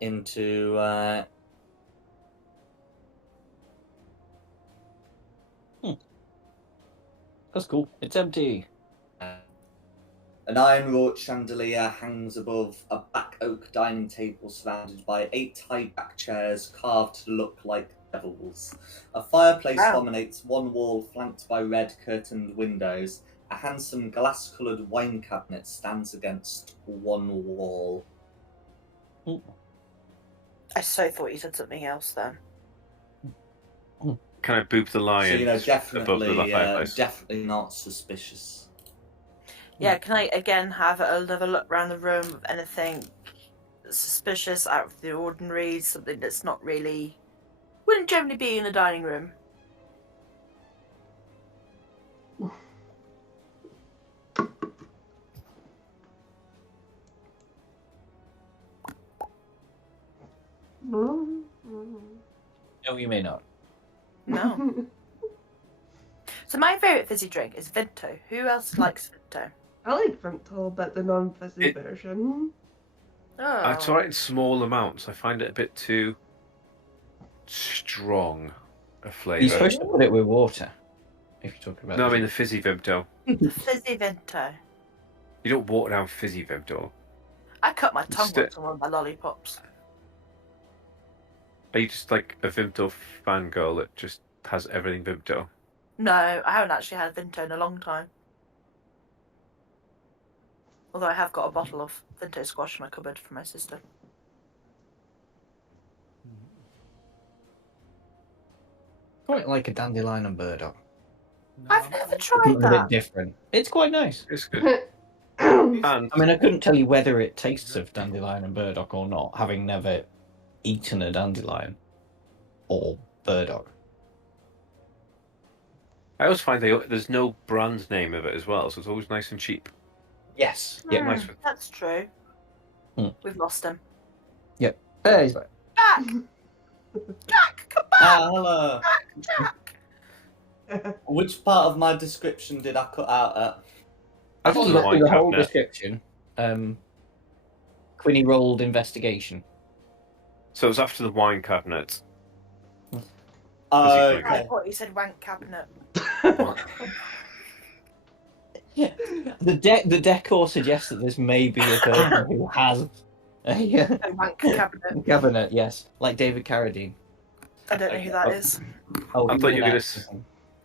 into That's cool. It's empty. An iron-wrought chandelier hangs above a black oak dining table surrounded by 8 high-back chairs carved to look like devils. A fireplace dominates one wall flanked by red curtained windows. A handsome glass-coloured wine cabinet stands against one wall. I so thought you said something else then. Can I boop the lion above the fireplace? Definitely not suspicious. Yeah, can I again have another look around the room of anything suspicious, out of the ordinary, something that's not really... wouldn't generally be in the dining room? No, you may not. No. So my favourite fizzy drink is Vimto. Who else likes Vimto? I like Vimto, but the non-fizzy version. Oh. It's alright in small amounts. I find it a bit too strong a flavour. You're supposed to put it with water. If you're talking about. No, I mean the fizzy Vimto. The fizzy Vimto. You don't water down fizzy Vimto. I cut my tongue with some of my lollipops. Are you just like a Vimto fangirl that just has everything Vimto? No, I haven't actually had Vinto in a long time. Although I have got a bottle of Vinto squash in my cupboard for my sister. Quite like a dandelion and burdock. No, I've never tried A that. bit different. It's quite nice. It's good. It's- And I mean, I couldn't tell you whether it tastes of dandelion and burdock or not, having never eaten a dandelion or burdock. I always find there's no brand name of it as well, so it's always nice and cheap. Yes. Yeah. nice one. That's true. We've lost him. There he's back. Jack! Jack, come back! Hello. Jack! Which part of my description did I cut out at? I After thought the you wine the whole cabinet. description. Quinny rolled investigation. So it was after the wine cabinet. Okay. I thought you said wank cabinet. Yeah. The decor suggests that this may be a person who has a A wank cabinet. cabinet. Yes, like David Carradine. I don't know who that is. Oh, I he thought was you an were actor.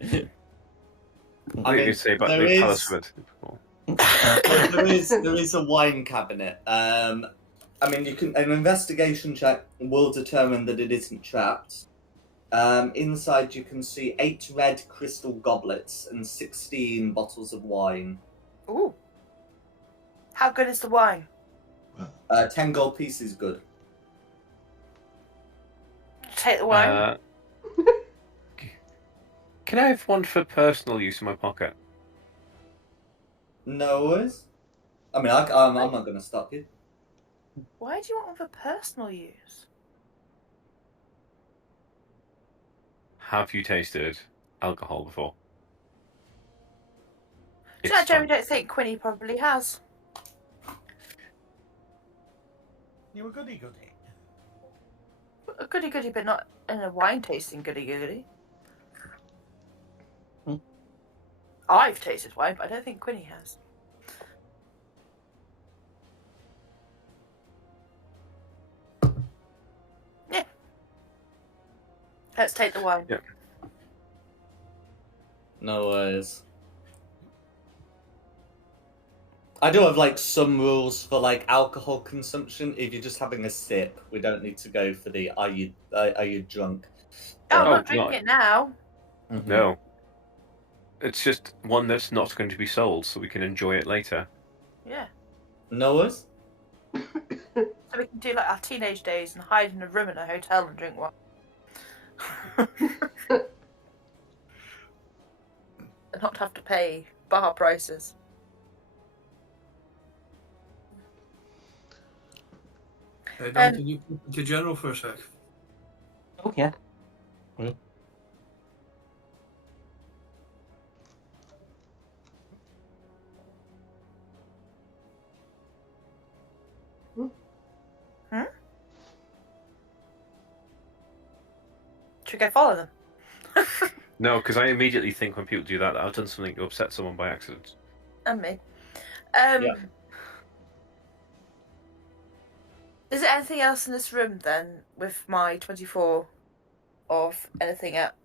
I thought you were going to say about there the is- Palace. there is a wine cabinet. I mean, an investigation check will determine that it isn't trapped. Inside, you can see 8 red crystal goblets and 16 bottles of wine. Ooh. How good is the wine? 10 gold pieces, good. Take the wine. Can I have one for personal use in my pocket? No worries. I mean, I'm not going to stop you. Why do you want one for personal use? Have you tasted alcohol before? Do you know, It's Jeremy, fun. don't think Quinny probably has. You a goody. A goody goody, but not in a wine tasting goody goody. I've tasted wine, but I don't think Quinny has. Yeah. Let's take the wine. Yeah. No worries. I do have like some rules for like alcohol consumption. If you're just having a sip, we don't need to go for the are you drunk? Oh, I'm Oh, not drinking no. it now. No. It's just one that's not going to be sold, so we can enjoy it later. Yeah. No worries. So we can do like our teenage days and hide in a room in a hotel and drink wine. And not have to pay bar prices. Hey, Dan, can you put to general for a sec? Oh yeah. Should we go follow them? No, because I immediately think when people do that I've done something to upset someone by accident. And me. Yeah. Is there anything else in this room then with my 24 of anything at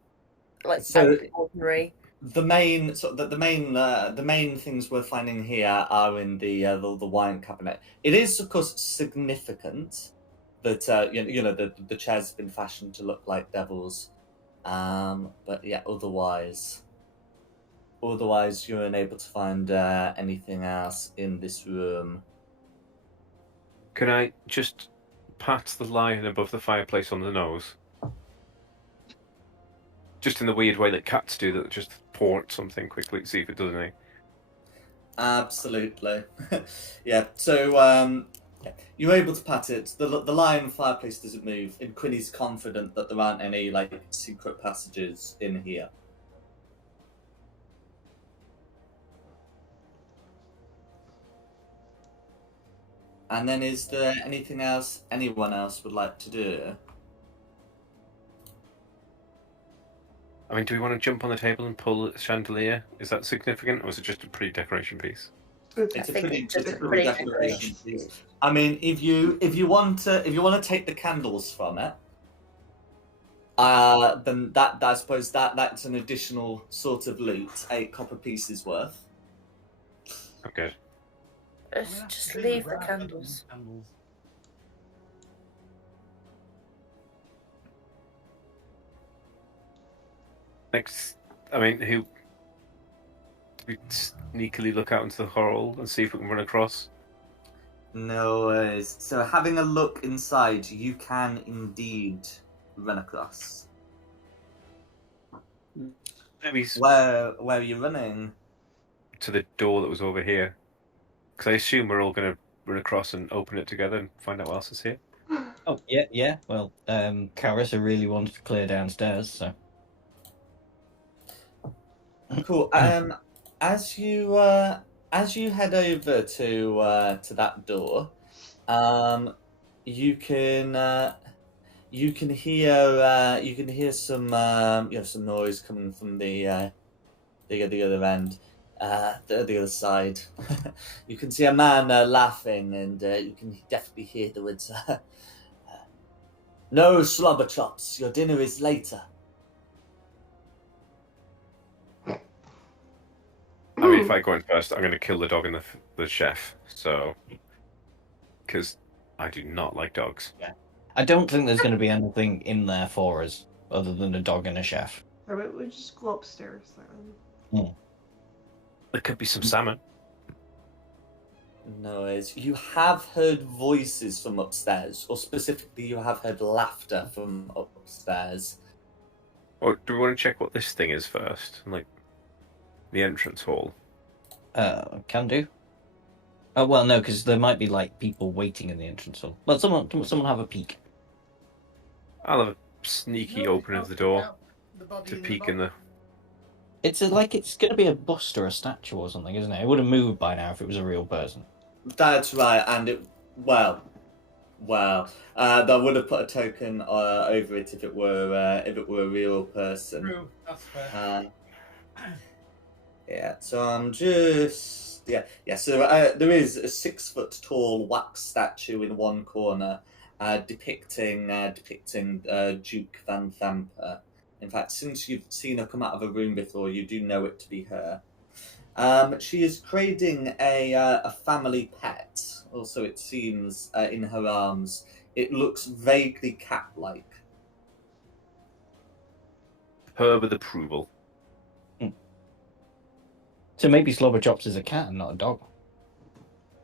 like So- ordinary? The main the main things we're finding here are in the wine cabinet. It is of course significant that the chairs have been fashioned to look like devils, but yeah, otherwise you're unable to find anything else in this room. Can I just pat the lion above the fireplace on the nose? Just in the weird way that cats do, that just port something quickly to see if it does anything. Absolutely. Yeah, so you're able to pat it. The lion fireplace doesn't move, and Quinny's confident that there aren't any like secret passages in here. And then is there anything else anyone else would like to do? I mean, do we want to jump on the table and pull the chandelier? Is that significant, or is it just a pretty decoration piece? It's a think pretty it's just a typical pretty decoration piece. I mean, if you want to take the candles from it, then that I suppose that's an additional sort of loot, 8 copper pieces worth. Okay. Let's just leave the candles. Next, I mean, who? We sneakily look out into the hole and see if we can run across. No worries. So having a look inside, you can indeed run across. Maybe Where are you running? to the door that was over here. Because I assume we're all going to run across and open it together and find out what else is here. Oh, yeah. Well, Carissa really wanted to clear downstairs, so. Cool. As you head over to that door, you can hear some some noise coming from the other end, the other side. You can see a man laughing, and you can definitely hear the words. No slobber chops. Your dinner is later. I mean, if I go in first, I'm going to kill the dog and the chef. So, because I do not like dogs. Yeah. I don't think there's going to be anything in there for us other than a dog and a chef. Or we just go upstairs then. There could be some salmon. No, you have heard voices from upstairs, or specifically, you have heard laughter from upstairs. Or do we want to check what this thing is first? Like the entrance hall. Can do. Oh well, no, because there might be like people waiting in the entrance hall. But someone have a peek. I'll have a sneaky open of the door to peek in the. It's going to be a bust or a statue or something, isn't it? It would have moved by now if it was a real person. That's right, and that would have put a token over it if it were a real person. True, that's fair. Yeah, so I'm just So there is a 6-foot tall wax statue in one corner, depicting Duke Van Thamper. In fact, since you've seen her come out of a room before, you do know it to be her. She is cradling a family pet. Also, it seems in her arms. It looks vaguely cat-like. Her with approval. So maybe Slobberchops is a cat and not a dog.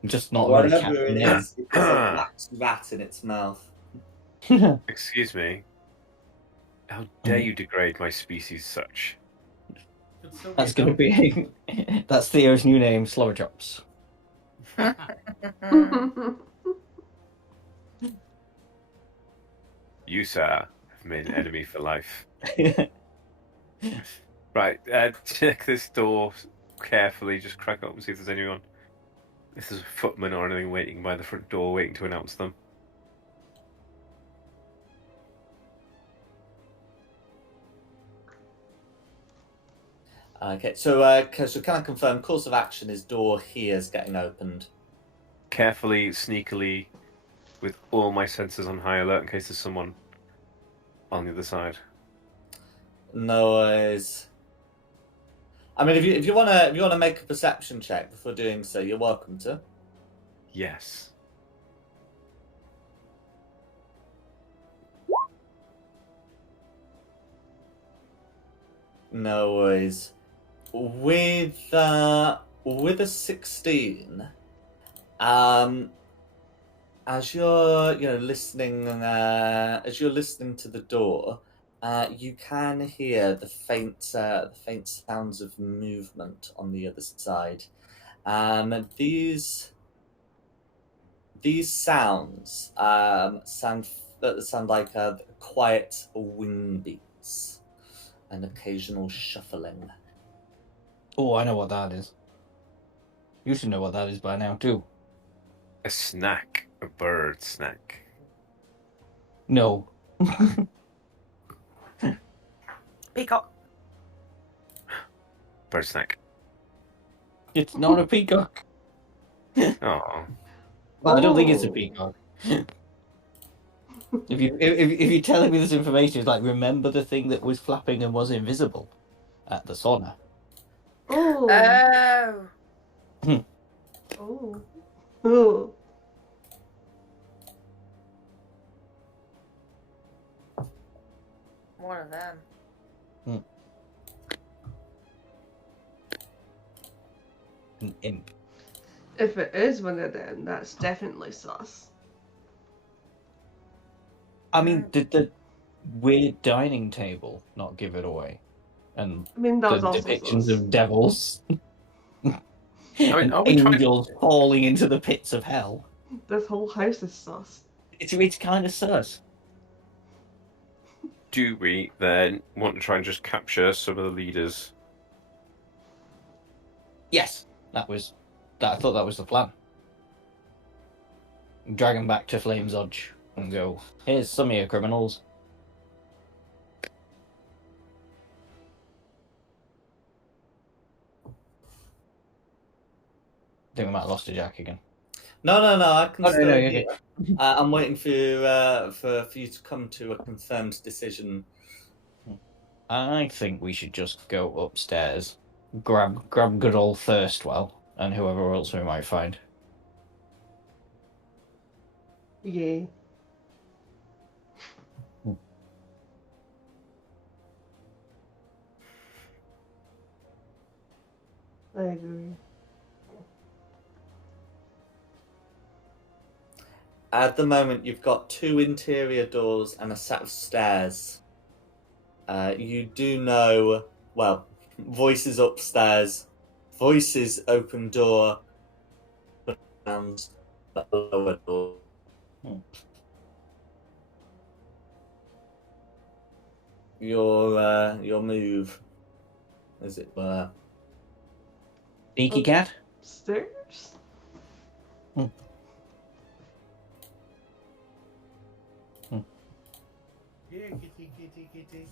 Just not a very cat Whatever it name. is, it's a wax rat in its mouth. Excuse me. How dare you degrade my species such? That's going to be... That's Theo's new name, Slobberchops. You, sir, have made an enemy for life. Right, check this door carefully. Just crack up and see if there's anyone. If there's a footman or anything waiting by the front door, waiting to announce them. Okay, so can I confirm course of action is door here is getting opened? Carefully, sneakily, with all my senses on high alert in case there's someone on the other side. No worries. I mean, if you wanna make a perception check before doing so, you're welcome to. Yes. No worries. With a 16, as you're listening to the door, you can hear the faint sounds of movement on the other side. These sounds sound like quiet wing beats, an occasional shuffling. Oh, I know what that is. You should know what that is by now, too. A snack. A bird snack. No. Peacock. Bird snack. It's not a peacock. Oh. Well, I don't think it's a peacock. If you're telling me this information, it's like, remember the thing that was flapping and was invisible at the sauna. Oh. Oh. Oh. Oh. One of them. An imp. If it is one of them, that's definitely sus. I mean, did the weird dining table not give it away? And I mean, that the was also depictions sus. of devils and are we trying- angels falling into the pits of hell. This whole house is sus. It's kind of sus. Do we then want to try and just capture some of the leaders? Yes, I thought that was the plan. Drag them back to Flame's Edge and go, here's some of your criminals. I think we might have lost to Jack again. No, I can still no, hear. I'm waiting for you to come to a confirmed decision. I think we should just go upstairs, grab good old Thirstwell and whoever else we might find. Yeah. I agree. At the moment, you've got 2 interior doors and a set of stairs. You do know, well, voices upstairs, voices open door, and the lower door. Your move, as it were. Sneaky cat? Stairs? Yeah, kitty.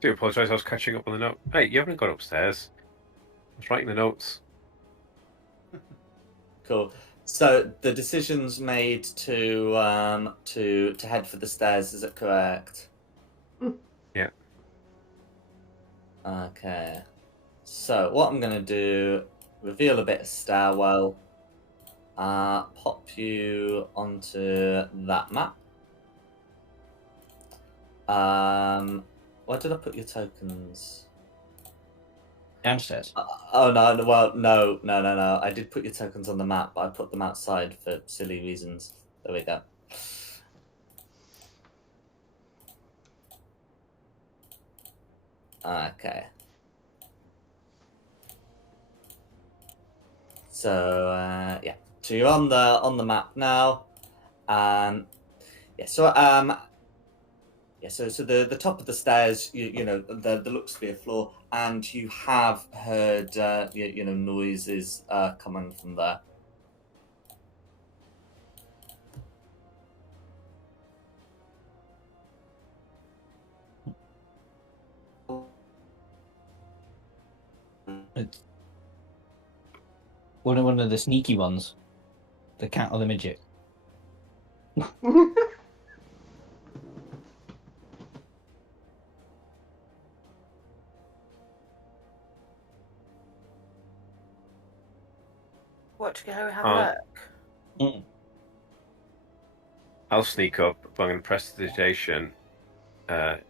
Do apologise, I was catching up on the note. Hey, you haven't gone upstairs. I was writing the notes. Cool. So the decision's made to head for the stairs. Is it correct? Yeah. Okay. So what I'm gonna do, reveal a bit of stairwell. Pop you onto that map. Where did I put your tokens? Downstairs. Oh no! Well, no. I did put your tokens on the map, but I put them outside for silly reasons. There we go. Okay. So yeah, so you're on the map now. Yeah. So yeah. So the top of the stairs, you know, there looks to be a floor, and you have heard you know, noises coming from there. It's one of the sneaky ones. The cat or the midget. What, to go have a look? I'll sneak up, but I'm going to prestidigitation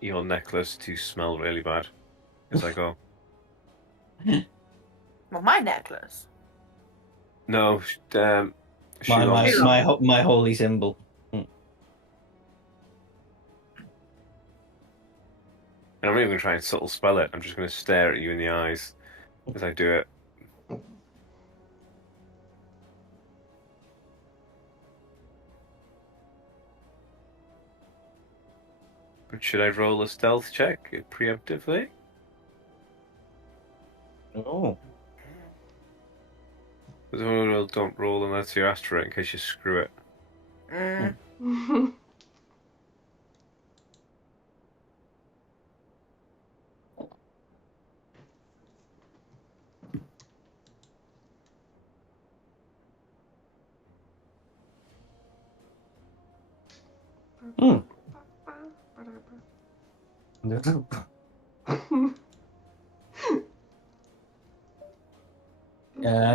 your necklace to smell really bad as I go. Well, my necklace. No, my holy symbol. And I'm not even going to try and subtle spell it. I'm just going to stare at you in the eyes as I do it. But should I roll a stealth check preemptively? Oh. No, don't roll unless you asked for it in case you screw it.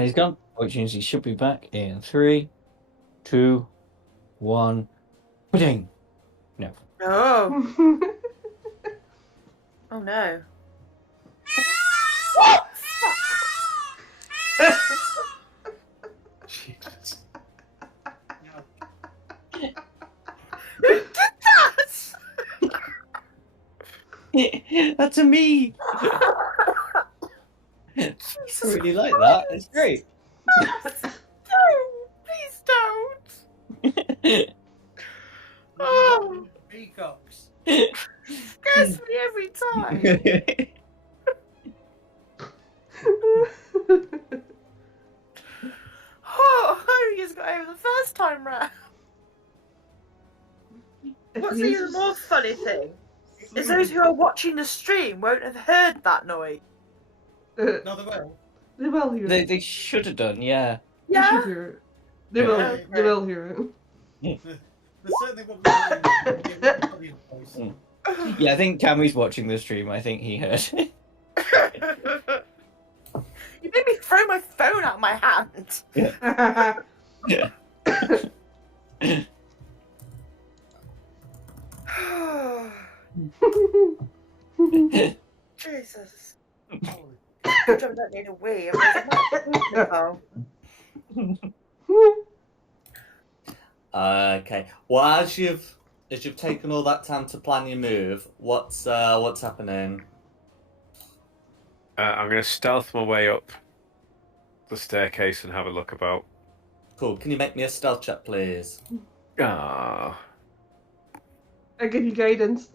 He's gone, which means he should be back in 3, 2, 1. Pudding. No. Oh. Oh no. Jesus. Who did that? That's a me. I really like that. It's great. No, please don't. Oh, Peacocks. scares me every time. Oh, you just got over the first time round. What's the even more funny thing is those who are watching the stream won't have heard that noise. No, they will. They will hear it. They should have done, yeah. They should hear it. They will. Okay. They will hear it. They certainly won't be in voice. Yeah, I think Cammy's watching the stream. I think he heard it. You made me throw my phone out of my hand. Yeah. Jesus. I don't need a wee. Okay. Well, as you've taken all that time to plan your move, what's happening? I'm going to stealth my way up the staircase and have a look about. Cool. Can you make me a stealth check, please? Ah. I give you guidance.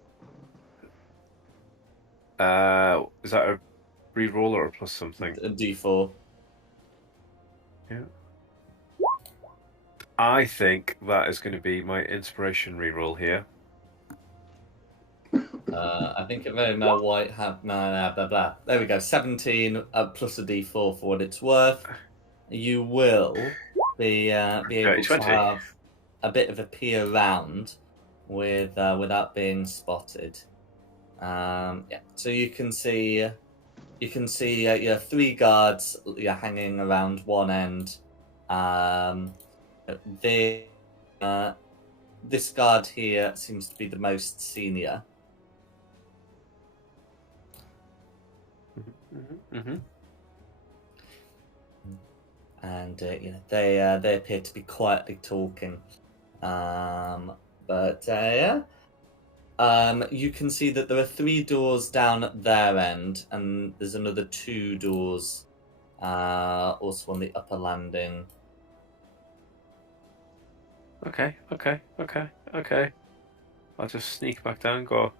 Is that a reroll or a plus something? A D4. Yeah. I think that is going to be my inspiration reroll here. I think it very well white have blah blah blah. There we go. 17 plus a D4 for what it's worth. You will be able to have a bit of a peer around without being spotted. Yeah. So you can see your 3 guards hanging around one end. This guard here seems to be the most senior. Mm-hmm. And they appear to be quietly talking, but yeah. You can see that there are 3 doors down at their end, and there's another 2 doors also on the upper landing. Okay. I'll just sneak back down and go,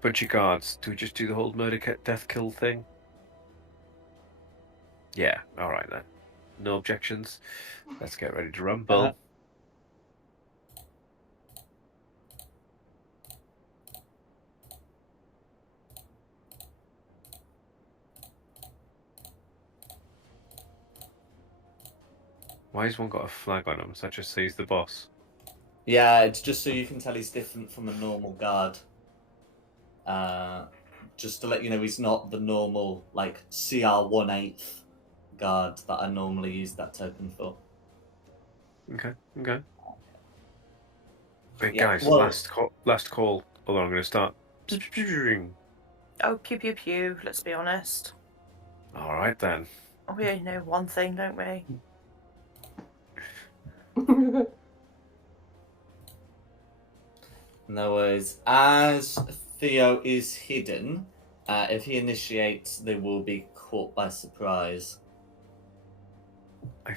bunch of guards, do we just do the whole murder, death, kill thing? Yeah, alright then. No objections. Let's get ready to rumble. Why has one got a flag on him? Does that just say he's the boss? Yeah, it's just so you can tell he's different from a normal guard. Just to let you know, he's not the normal, like, CR 1/8 guard that I normally use that token for. Okay. Wait, Yeah, guys, well- last call. Although I'm going to start. Oh, pew pew pew. Let's be honest. Alright then. We only know one thing, don't we? No worries. As Theo is hidden, if he initiates, they will be caught by surprise. I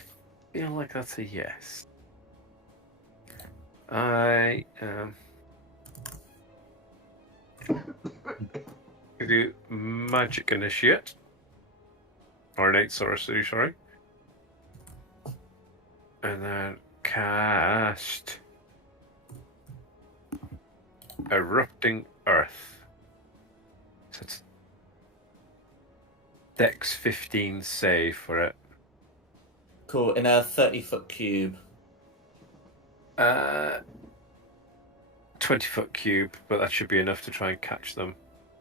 feel like that's a yes. I do magic initiate. Or innate sorcery, sorry. And then cast Erupting Earth. So it's Dex 15 save for it. Cool, in a 30-foot cube. 20-foot cube, but that should be enough to try and catch them.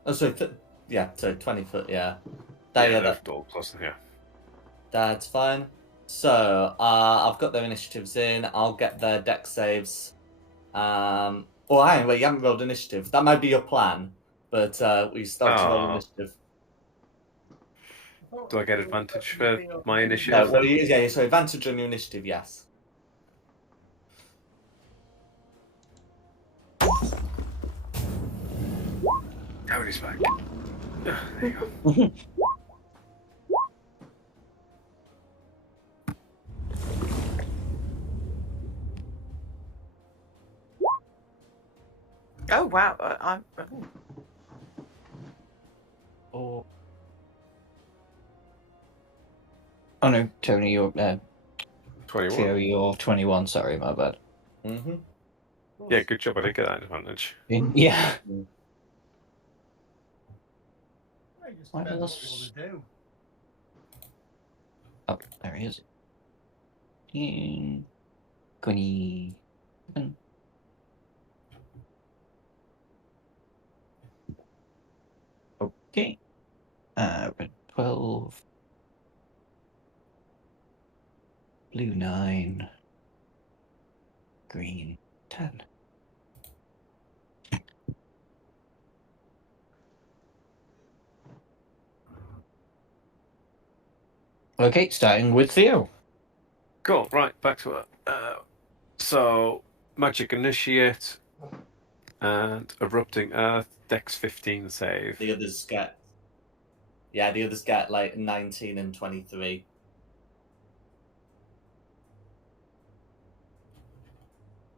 Oh, so 20 foot, yeah. They're all close, yeah. That's fine. So, I've got their initiatives in. I'll get their deck saves. Hang on, wait, you haven't rolled initiative. That might be your plan, but we start to roll initiative. Do I get advantage for my initiative? So advantage on your initiative, yes. Oh, he's back. There you go. Oh wow! Oh no, Tony, you're 21. Theo, you're 21. Sorry, my bad. Mm-hmm. Yeah, good job. I did get that advantage. Yeah. What to do. Oh, there he is. 20. Okay. Red 12. Blue 9. Green 10. Okay, starting with Theo. Cool, right, back to it. So, Magic Initiate and Erupting Earth, Dex 15 save. The others get like 19 and 23.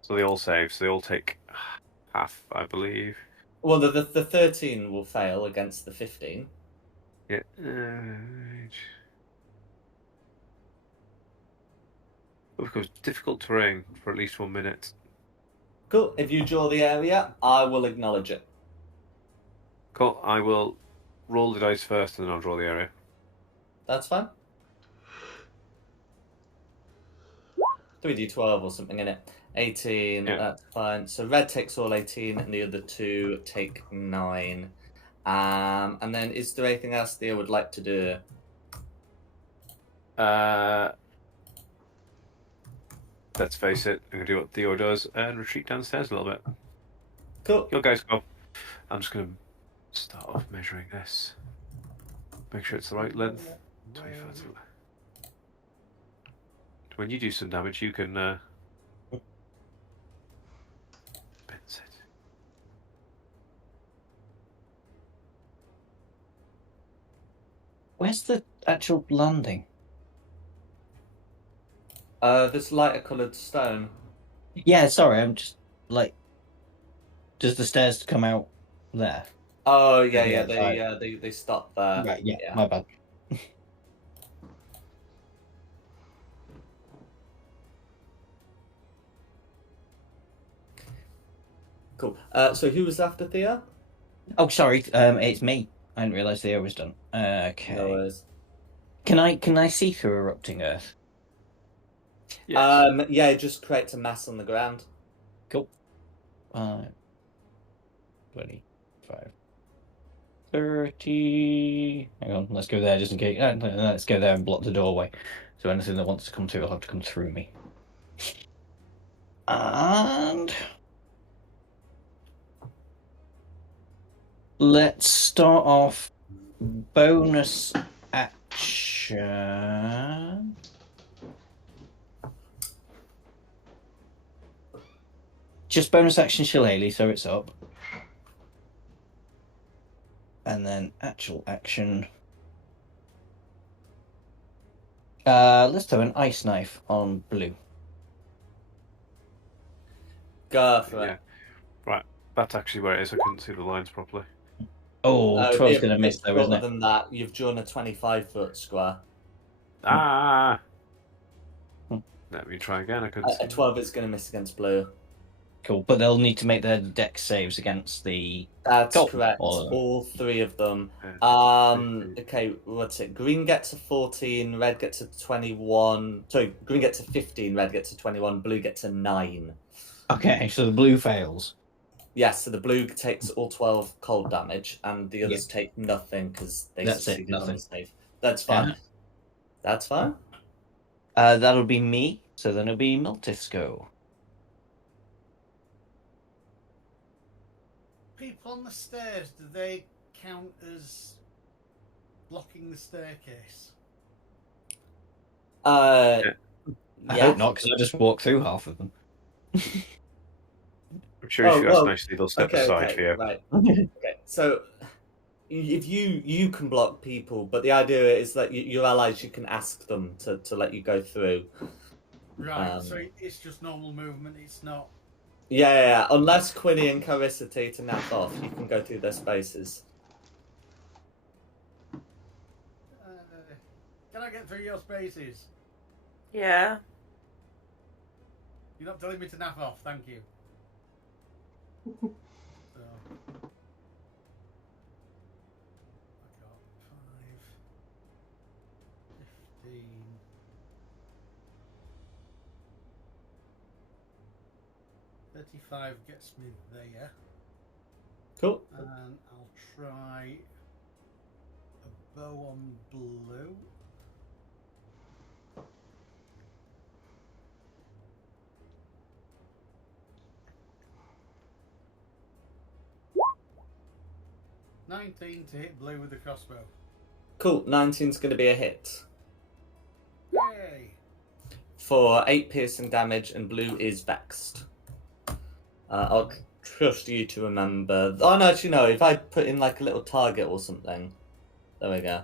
So they all save, so they all take half, I believe. Well, the 13 will fail against the 15. Yeah. Because difficult terrain for at least 1 minute. Cool. If you draw the area, I will acknowledge it. Cool. I will roll the dice first, and then I'll draw the area. That's fine. 3d12 or something in it. 18. Yeah. That's fine. So red takes all 18, and the other two take 9. And then, is there anything else Theo would like to do? Let's face it, I'm going to do what Theo does and retreat downstairs a little bit. Cool. You guys go. I'm just going to start off measuring this. Make sure it's the right length. 25. When you do some damage, you can pinch it. Where's the actual landing? This lighter coloured stone. Yeah, sorry, I'm just like. Does the stairs come out there? Oh yeah, they stop there. Right, yeah. My bad. Cool. So who was after Theo? Oh, sorry. It's me. I didn't realise Theo was done. Okay. No worries. Can I see through erupting Earth? Yes. Yeah, it just creates a mess on the ground. Cool. 25. 30. Hang on, let's go there just in case. Let's go there and block the doorway. So anything that wants to come through will have to come through me. And let's start off bonus action. Just bonus action Shillelagh, so it's up. And then actual action. Let's throw an ice knife on blue. Go for it. Yeah. Right. That's actually where it is. I couldn't see the lines properly. Oh, 12's going to miss though, isn't it? Other than that, you've drawn a 25-foot square. Ah! Let me try again. I couldn't see. A 12 is going to miss against blue. Cool, but they'll need to make their dex saves against the... That's correct. All three of them. Okay, what's it? Green gets a 14, red gets a 21. Sorry, green gets a 15, red gets a 21, blue gets a 9. Okay, so the blue fails. Yes, so the blue takes all 12 cold damage, and the others take nothing because they That's it, succeeded on nothing. the save. That's fine. Uh-huh. That's fine. That'll be me. So then it'll be Miltis go. People on the stairs, do they count as blocking the staircase? I Yeah. hope not, because I just walked through half of them. I'm sure if you ask nicely, they'll step aside for you. Right. Okay. So if you can block people, but the idea is that your allies, you can ask them to let you go through. Right. So it's just normal movement. It's not. Yeah. Unless Quinny and Carissa tell you to nap off, you can go through their spaces. Can I get through your spaces? Yeah. You're not telling me to nap off, thank you. So, I got 5, 15. $35 gets me there. Cool. And I'll try a bow on blue. $19 to hit blue with the crossbow. Cool. 19's going to be a hit. Yay! For 8 piercing damage, and blue is vexed. I'll trust you to remember. Oh no, actually no. If I put in like a little target or something, there we go.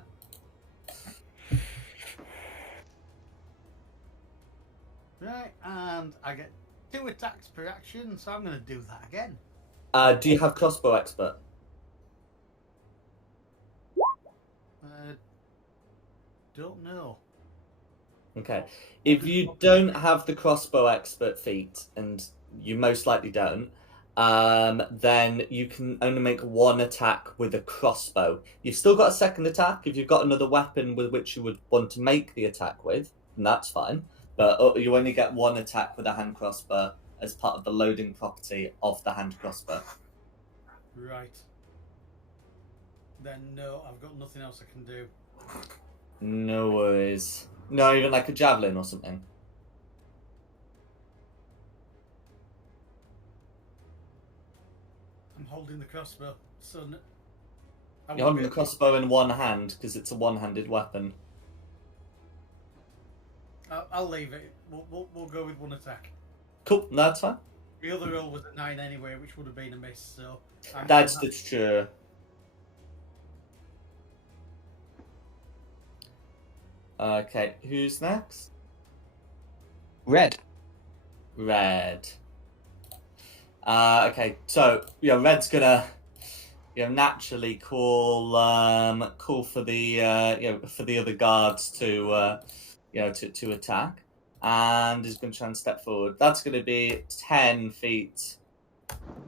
Right, and I get 2 attacks per action, so I'm going to do that again. Do you have crossbow expert? Don't know. Okay. If you don't have the crossbow expert feat, and you most likely don't, then you can only make 1 attack with a crossbow. You've still got a second attack if you've got another weapon with which you would want to make the attack with, and that's fine. But you only get 1 attack with a hand crossbow as part of the loading property of the hand crossbow. Right. Then no, I've got nothing else I can do. No worries. No, even like a javelin or something. I'm holding the crossbow, so You're holding the crossbow in one hand because it's a one-handed weapon. I'll leave it. We'll go with 1 attack. Cool, that's fine. The other roll was at 9 anyway, which would have been a miss. So That's true. Okay, who's next? Red. Red. Okay, so Red's gonna naturally call for the for the other guards to to attack, and is going to try and step forward. That's going to be 10 feet,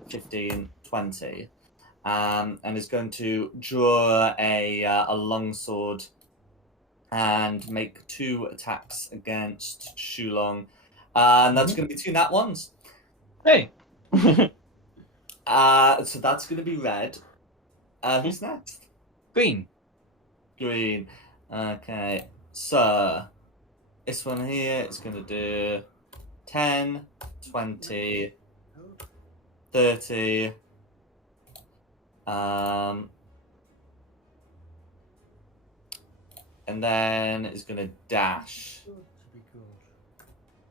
15, 20, and is going to draw a longsword and make 2 attacks against Shulong, and that's going to be 2 nat ones. Hey. So that's going to be red. Who's next? Green. Green. Okay, so this one here is going to do 10, 20, 30, and then it's going to dash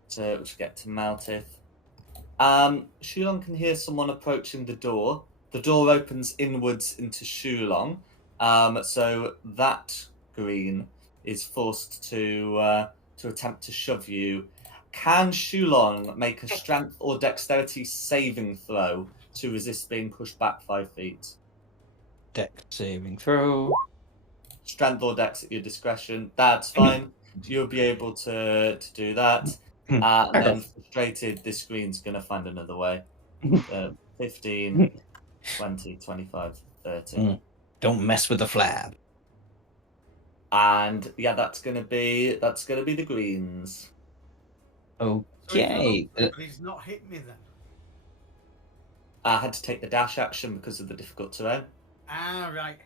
to get to Maltith. Shulong can hear someone approaching the door. The door opens inwards into Shulong, so that green is forced to attempt to shove you. Can Shulong make a strength or dexterity saving throw to resist being pushed back 5 feet? Dex saving throw. Strength or dex at your discretion. That's fine. You'll be able to do that. And then frustrated, this green's going to find another way. 15, 20, 25, 30. Don't mess with the flab. And yeah, that's gonna be the greens. Okay. So he's not hit me then. I had to take the dash action because of the difficult terrain. Ah, right.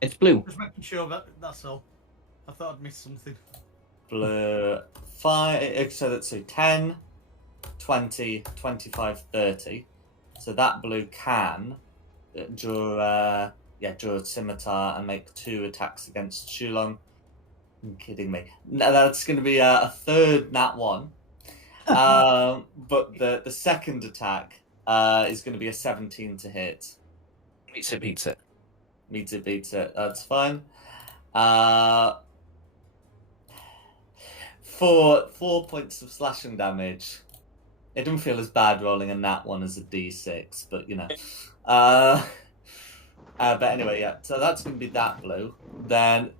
It's blue. Just making sure that's all. I thought I'd missed something. Blue 5, so that's 10, 20, 25, 30. So that blue can draw a scimitar and make 2 attacks against Shulong. You're kidding me. No, that's going to be a third nat 1. But the second attack is going to be a 17 to hit. Beats it. Beats it. That's fine. 4 points of slashing damage. It doesn't feel as bad rolling a nat 1 as a d6, but you know. But anyway, yeah. So that's going to be that blue. Then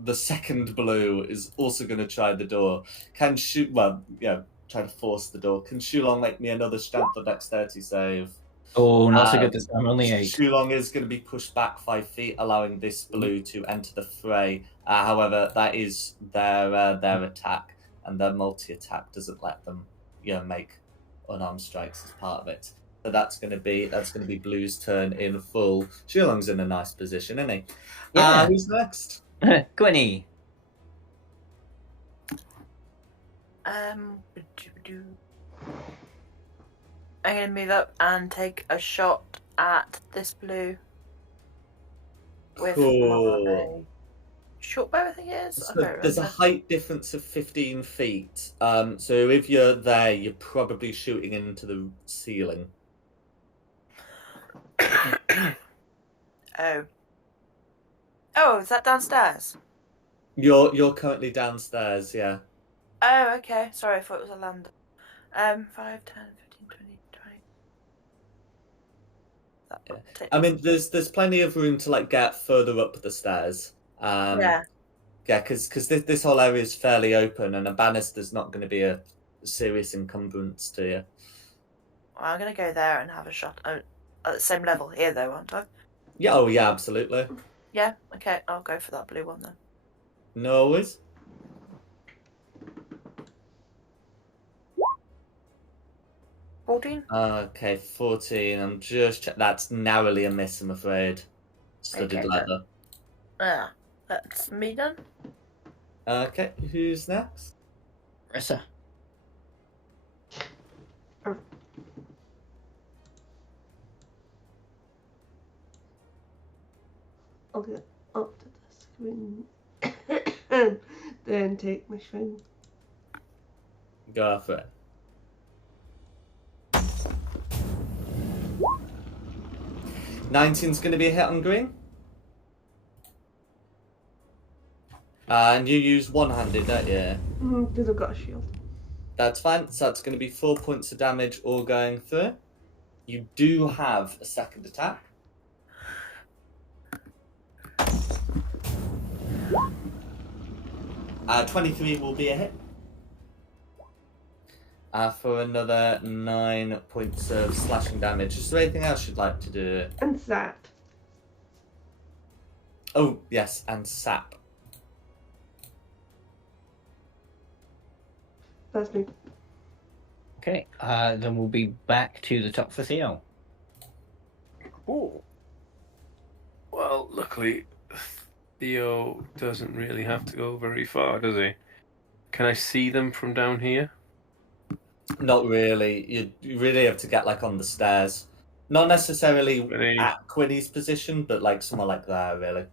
the second blue is also going to try the door. Can shoot. Well, yeah. Try to force the door. Can Shulong make me another strength or dexterity save? Oh, not so good this time. Only 8. Shulong is going to be pushed back 5 feet, allowing this blue to enter the fray. However, that is their attack, and their multi-attack doesn't let them, make unarmed strikes as part of it. So that's going to be Blue's turn in full. Shulong's in a nice position, isn't he? Yeah. Who's next? Gwynny. I'm going to move up and take a shot at this blue with my short bow, I think it is. So there's a height difference of 15 feet. So if you're there, you're probably shooting into the ceiling. Oh, is that downstairs? You're currently downstairs, yeah. Oh, okay. Sorry, I thought it was a land. 5, 10, 15, 20. Yeah. I mean, there's plenty of room to get further up the stairs. Yeah, because this whole area is fairly open, and a banister's not going to be a serious encumbrance to you. Well, I'm going to go there and have a shot at the same level here, though, aren't I? Yeah. Oh, yeah. Absolutely. Yeah. Okay. I'll go for that blue one then. No worries. 14. Okay, 14. I'm just that's narrowly a miss, I'm afraid. Studied leather. That's me done. Okay, who's next? Rissa. I'll get up to the screen and then take my swing. Go for it. $19's going to be a hit on green. And you use one-handed, don't you? Because I've got a shield. That's fine. So that's going to be 4 points of damage all going through. You do have a second attack. Uh, 23 will be a hit. For another 9 points of slashing damage. Is there anything else you'd like to do? And sap. Oh, yes, and sap. That's me. Okay, then we'll be back to the top for Theo. Oh. Well, luckily, Theo doesn't really have to go very far, does he? Can I see them from down here? Not really. You really have to get on the stairs. Not necessarily at Quinny's position, but somewhere like that, really.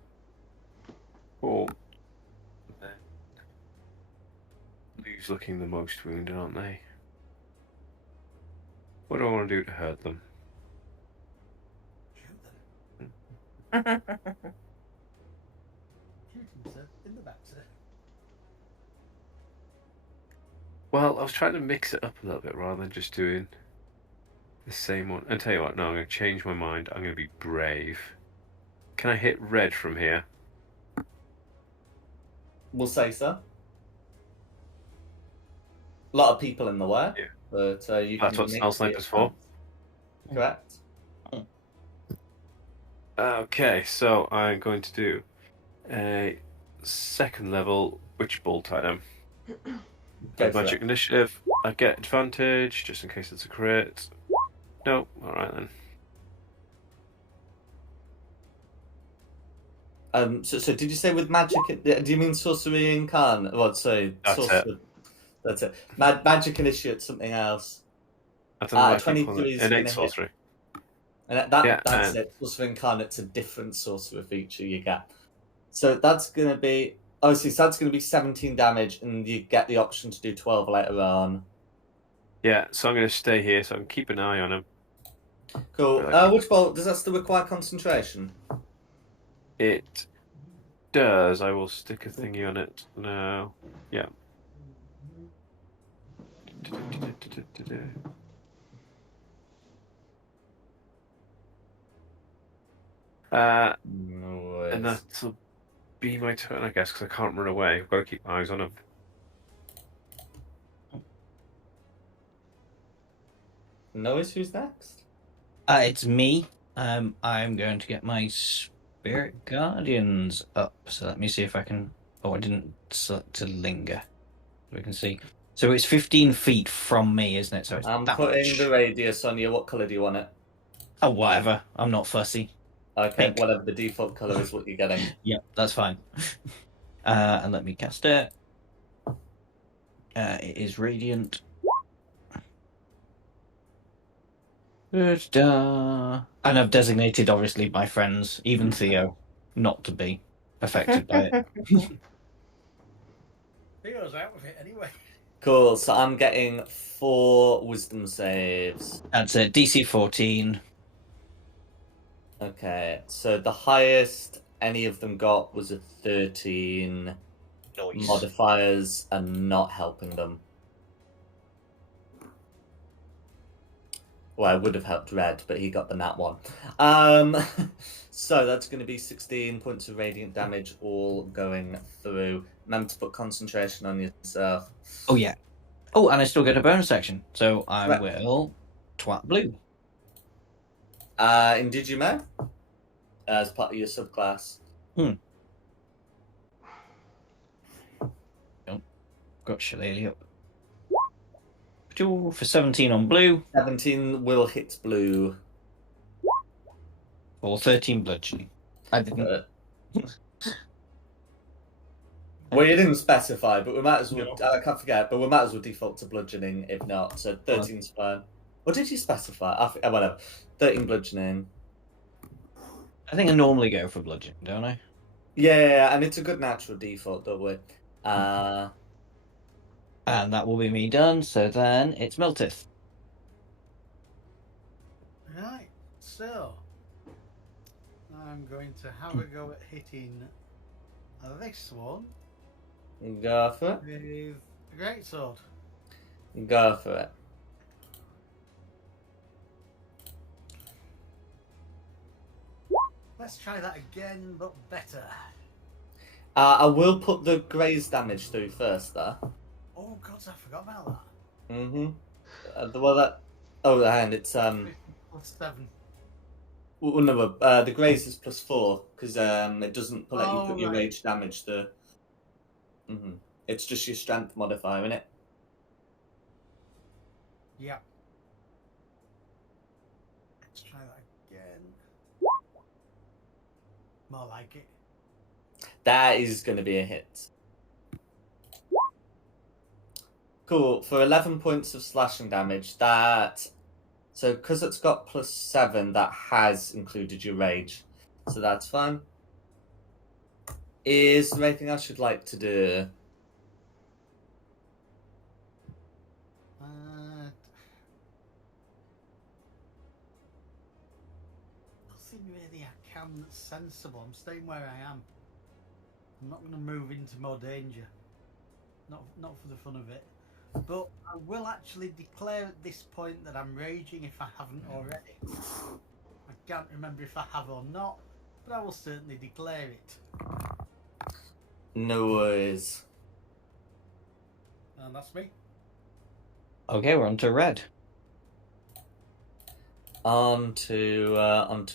Cool. Blue's looking the most wounded, aren't they? What do I want to do to hurt them? Shoot them. Shoot him, sir. In the back, sir. Well, I was trying to mix it up a little bit rather than just doing the same one. And tell you what, no, I'm going to change my mind. I'm going to be brave. Can I hit red from here? We'll say so. A lot of people in the way. Yeah. But you That's can what Snell Sniper's for. Correct. Okay, so I'm going to do a second level witch bolt item. Magic initiative. I get advantage just in case it's a crit. No, alright then. So did you say with magic? Do you mean sorcery incarnate? Well, sorry, That's sorcery. That's it. Magic initiate, something else. I don't know what I keep 23 calling it. is going Innate to hit. sorcery. And Yeah, that's it. Sorcerer Incarnate's a different sorcerer feature you get. So that's going to be... Oh, so that's going to be 17 damage, and you get the option to do 12 later on. Yeah, so I'm going to stay here so I can keep an eye on him. Cool. Which bolt? Does that still require concentration? It does. I will stick a thingy on it now. Yeah. No And that'll be my turn, I guess, because I can't run away. I've got to keep eyes on him. Noise, who's next? It's me. I'm going to get my Spirit Guardians up. So let me see if I can... Oh, I didn't select to linger. We can see. So it's 15 feet from me, isn't it? So it's I'm that putting much. the radius on you. What colour do you want it? Oh, whatever. I'm not fussy. Okay, Pink. whatever the default colour is what you're getting. Yep, that's fine. And let me cast it. It is Radiant. And I've designated, obviously, my friends, even Theo, not to be affected by it. Theo's out with it anyway. Cool, so I'm getting 4 wisdom saves. That's it, DC 14. Okay, so the highest any of them got was a 13. Noise. Modifiers are not helping them. Well, I would have helped Red, but he got the nat 1. So that's going to be 16 points of radiant damage all going through. Remember to put concentration on yourself. Oh, yeah. Oh, and I still get a bonus action, so I Right. will twat blue. In Digimon? As part of your subclass. Got Shillelagh up. For 17 on blue. 17 will hit blue. Or 13 bludgeoning. I didn't. Well, you didn't specify, but we might as well. I can't forget, but we might as well default to bludgeoning if not. So 13's fine. Or did you specify? Whatever. 13 bludgeoning. I think I normally go for bludgeoning, don't I? Yeah, and it's a good natural default, don't we? And that will be me done. So then it's Meltith. Right, so I'm going to have a go at hitting this one Go for it. with a greatsword. Go for it. Let's try that again, but better. I will put the graze damage through first, though. Oh god, I forgot about that. Well, that. Oh, and it's +7. Well, no, the graze is +4 because it doesn't let you put your rage damage through. It's just your strength modifier, isn't it? Yeah. Let's try that again. More like it. That is going to be a hit. Cool. For 11 points of slashing damage, that... So, because it's got +7, that has included your rage. So that's fine. Is there anything else you'd like to do? Nothing really I can that's sensible. I'm staying where I am. I'm not going to move into more danger. Not for the fun of it. But I will actually declare at this point that I'm raging if I haven't already. I can't remember if I have or not, but I will certainly declare it. No worries. And that's me. Okay, we're on to Red. On to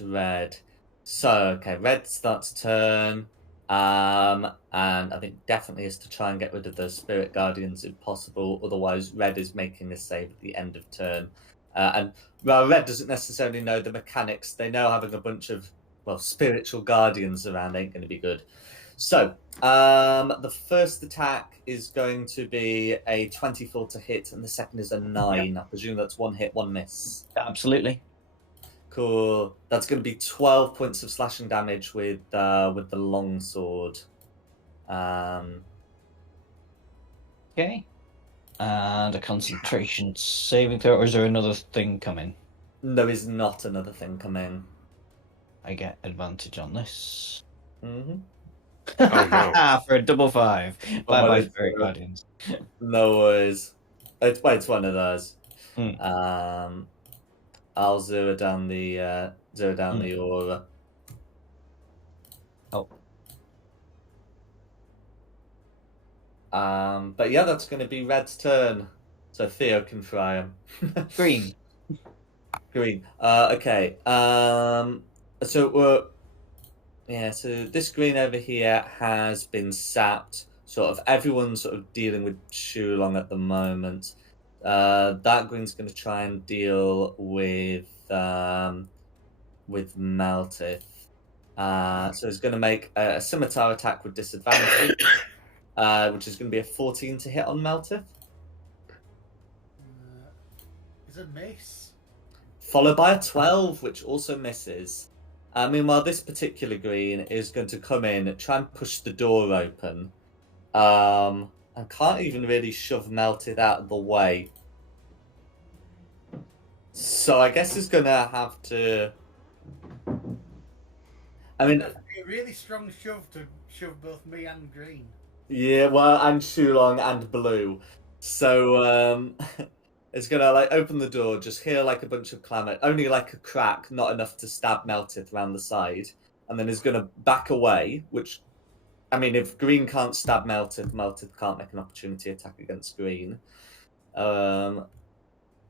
Red. So, okay, Red starts turn. And I think definitely is to try and get rid of those Spirit Guardians if possible. Otherwise, Red is making a save at the end of turn. And well, red doesn't necessarily know the mechanics. They know having a bunch of spiritual guardians around ain't going to be good. So the first attack is going to be a 24 to hit, and the second is a 9. Yep. I presume that's 1 hit, 1 miss. Absolutely. Cool. That's going to be 12 points of slashing damage with the long sword. Okay. And a concentration saving throw, or is there another thing coming? There is not another thing coming. I get advantage on this. Mm-hmm. Oh, no. For a double 5. Bye-bye, Spirit Guardians. No worries. It's one of those. Mm. I'll zero down the aura. Oh. But yeah, that's going to be Red's turn. So Theo can fry him. Green. Green. Okay. So so this green over here has been sapped. Sort of everyone's sort of dealing with Shulong at the moment. That green's going to try and deal with Meltith. So it's going to make a scimitar attack with disadvantage, which is going to be a 14 to hit on Meltith. Is a miss. Followed by a 12, which also misses. Meanwhile, this particular green is going to come in, try and push the door open, and can't even really shove Meltith out of the way. So I guess he's going to have to... I mean... That'd be a really strong shove to shove both me and green. Yeah, well, and Shulong and blue. So, it's going to, open the door, just hear, a bunch of clamour. Only, a crack, not enough to stab Meltith around the side. And then he's going to back away, which... I mean, if green can't stab Meltith, Meltith can't make an opportunity attack against green.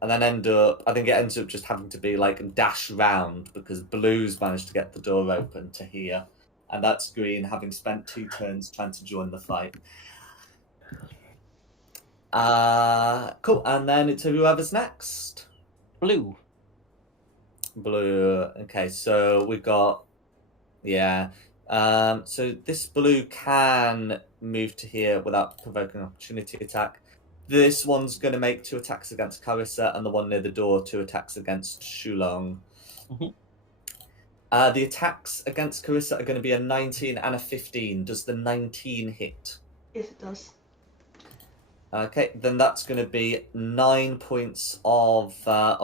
And then I think it ends up just having to be dash round because blue's managed to get the door open to here. And that's green having spent 2 turns trying to join the fight. Cool. And then it's whoever's next. Blue. Okay, so we've got... Yeah. So this blue can move to here without provoking an opportunity attack. This one's going to make 2 attacks against Carissa, and the one near the door 2 attacks against Shulong. Mm-hmm. The attacks against Carissa are going to be a 19 and a 15. Does the 19 hit? Yes, it does. Okay, then that's going to be 9 points of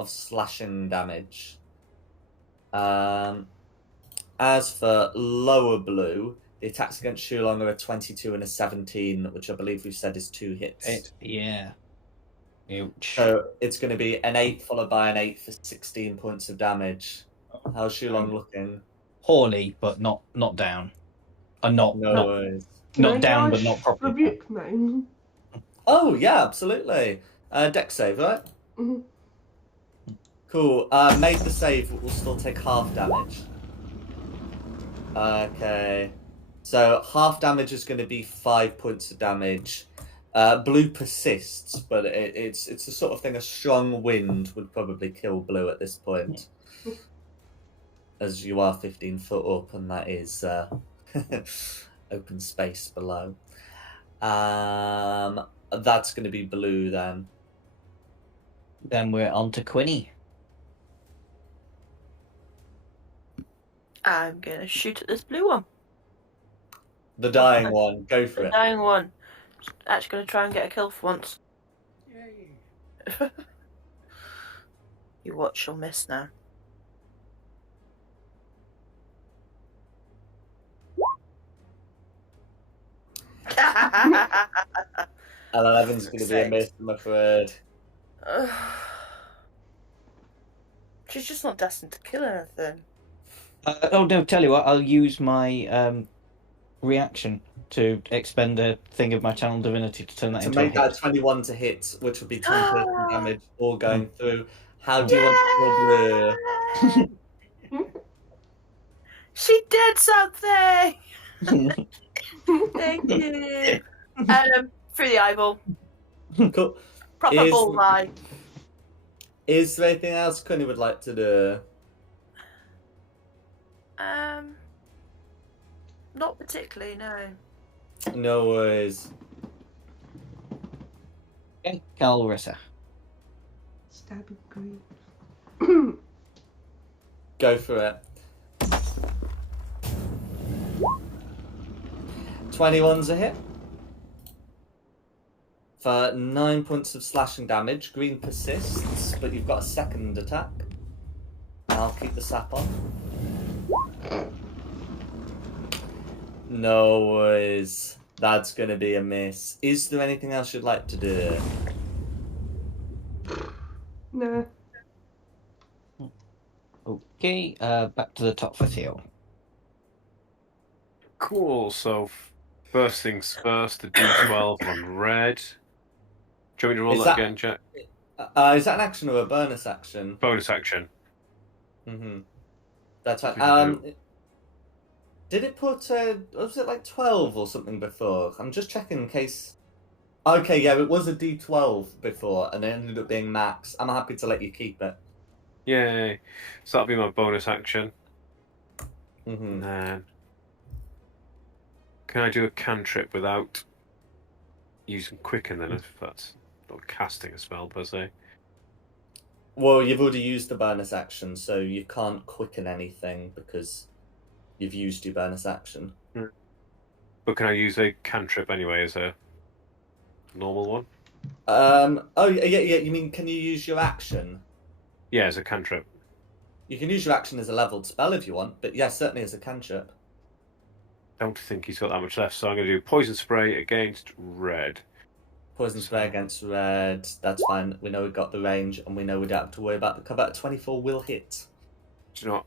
slashing damage. As for lower blue, the attacks against Shulong are a 22 and a 17, which I believe we've said is 2 hits. Yeah. Ouch. So it's going to be an 8 followed by an 8 for 16 points of damage. How's Shulong looking? Poorly, but not down. Not worries. Not down, but not properly. Rebuke me. Oh yeah, absolutely. Dex save, right? Mm-hmm. Cool. Made the save, but will still take half damage. Okay. So half damage is going to be 5 points of damage. Blue persists, but it's the sort of thing a strong wind would probably kill blue at this point. As you are 15 foot up, and that is open space below. That's going to be blue then. Then we're on to Quinny. I'm going to shoot at this blue one. The dying one. Go for it. The dying one. Actually going to try and get a kill for once. Yay. You watch, she'll miss now. L11's going to be a miss, I'm afraid. She's just not destined to kill anything. Oh no! Tell you what, I'll use my reaction to expend a thing of my channel divinity to turn that into a hit. To make that 21 to hit, which would be 10 damage, all going through. How do you want to kill blue? She did something. Thank you. Through the eyeball. Cool. Proper bullseye. Is there anything else Connie would like to do? Not particularly, no. No worries. Okay, Calrissa. Stabbing green. Go for it. 21's a hit. For 9 points of slashing damage. Green persists, but you've got a second attack. I'll keep the sap on. No worries. That's going to be a miss. Is there anything else you'd like to do? Nah. Okay, back to the top for Theo. Cool. So first things first, the D12 on red. Do you want me to roll that again, Jack? Is that an action or a bonus action? Bonus action. That's right. Did it put was it like 12 or something before? I'm just checking in case. Okay, yeah, it was a D12 before, and it ended up being max. I'm happy to let you keep it. Yay! So that'll be my bonus action. And then, can I do a cantrip without using quicken? Then, if that's not casting a spell per se. Well, you've already used the bonus action, so you can't quicken anything because you've used your bonus action. But can I use a cantrip anyway as a normal one? Oh, yeah. You mean, can you use your action? Yeah, as a cantrip. You can use your action as a leveled spell if you want, but yeah, certainly as a cantrip. I don't think he's got that much left, so I'm going to do poison spray against red. Poison spray against red. That's fine. We know we've got the range, and we know we don't have to worry about the cover. 24 will hit. Do you know what?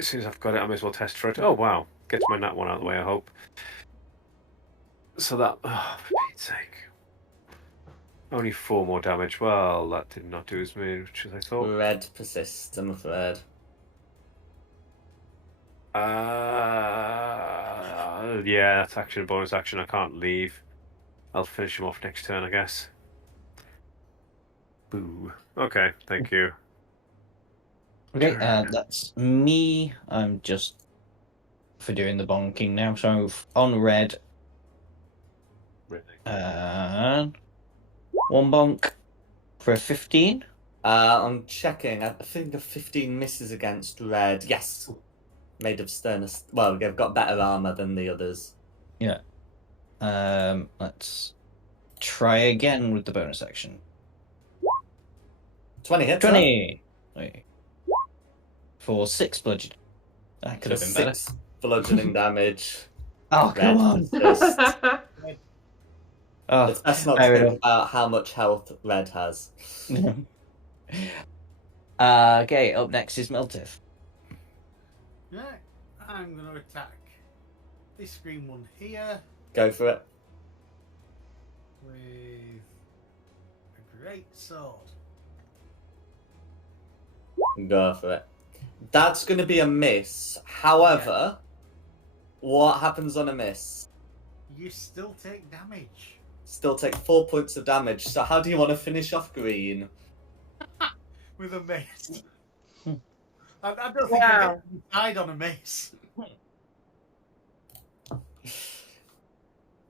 As soon as I've got it, I may as well test for it. Oh, wow. Gets my nat one out of the way, I hope. So that... Oh, for Pete's sake. Only 4 more damage. Well, that did not do as much as I thought. Red persists, I'm afraid. Yeah, that's action, bonus action. I can't leave. I'll finish him off next turn, I guess. Boo. Okay, thank you. Okay, that's me. I'm just for doing the bonking now. So on red, one bonk for a 15. I'm checking. I think a 15 misses against red. Yes. Made of sterner. Well, they've got better armor than the others. Yeah. Let's try again with the bonus action. 20 hits. 20. Wait. For 6 bludgeoning. That could have been better. 6 bludgeoning damage. Oh, come on. It's best not to think about how much health red has. Okay, up next is Miltif. Yeah, I'm going to attack this green one here. Go for it. With a great sword. Go for it. That's going to be a miss. However, what happens on a miss? You still take damage. Still take 4 points of damage. So how do you want to finish off green? With a miss. I don't think I died on a miss.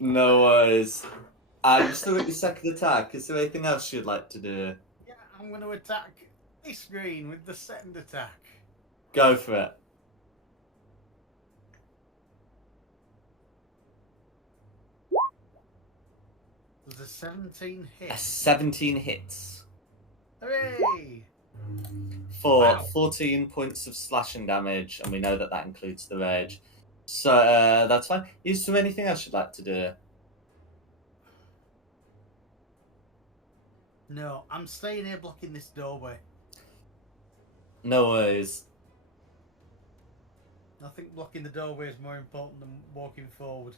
No worries. You still got your second attack. Is there anything else you'd like to do? Yeah, I'm going to attack this green with the second attack. Go for it. There's a 17 hit. A 17 hits. Hooray! For 14 points of slashing damage, and we know that that includes the rage. So that's fine. Is there anything else you'd like to do? No, I'm staying here blocking this doorway. No worries. I think blocking the doorway is more important than walking forward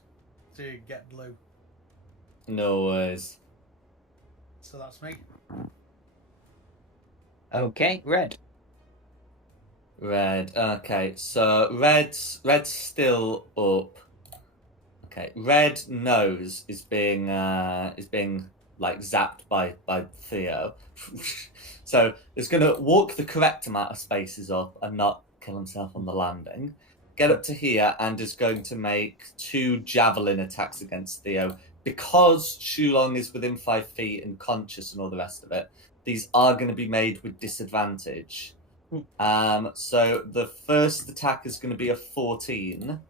to get blue. No worries. So that's me. Okay, red. Red. Okay, so red's still up. Okay, red nose is being like zapped by Theo. So it's going to walk the correct amount of spaces up and not kill himself on the landing. Get up to here and is going to make 2 javelin attacks against Theo. Because Shulong is within 5 feet and conscious and all the rest of it, these are going to be made with disadvantage. So the first attack is going to be a 14,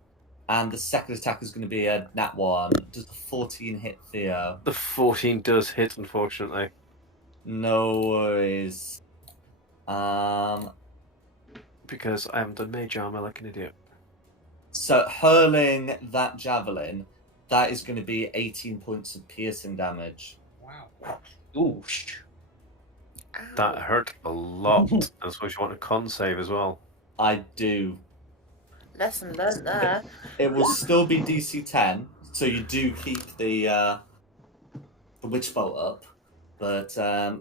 and the second attack is going to be a nat 1. Does the 14 hit Theo? The 14 does hit, unfortunately. No worries. Because I haven't done mage armor like an idiot. So hurling that javelin, that is going to be 18 points of piercing damage. Wow. Ooh. That hurt a lot. I suppose you want a con save as well. I do. Lesson learned there. It will still be DC 10, so you do keep the witch bolt up, but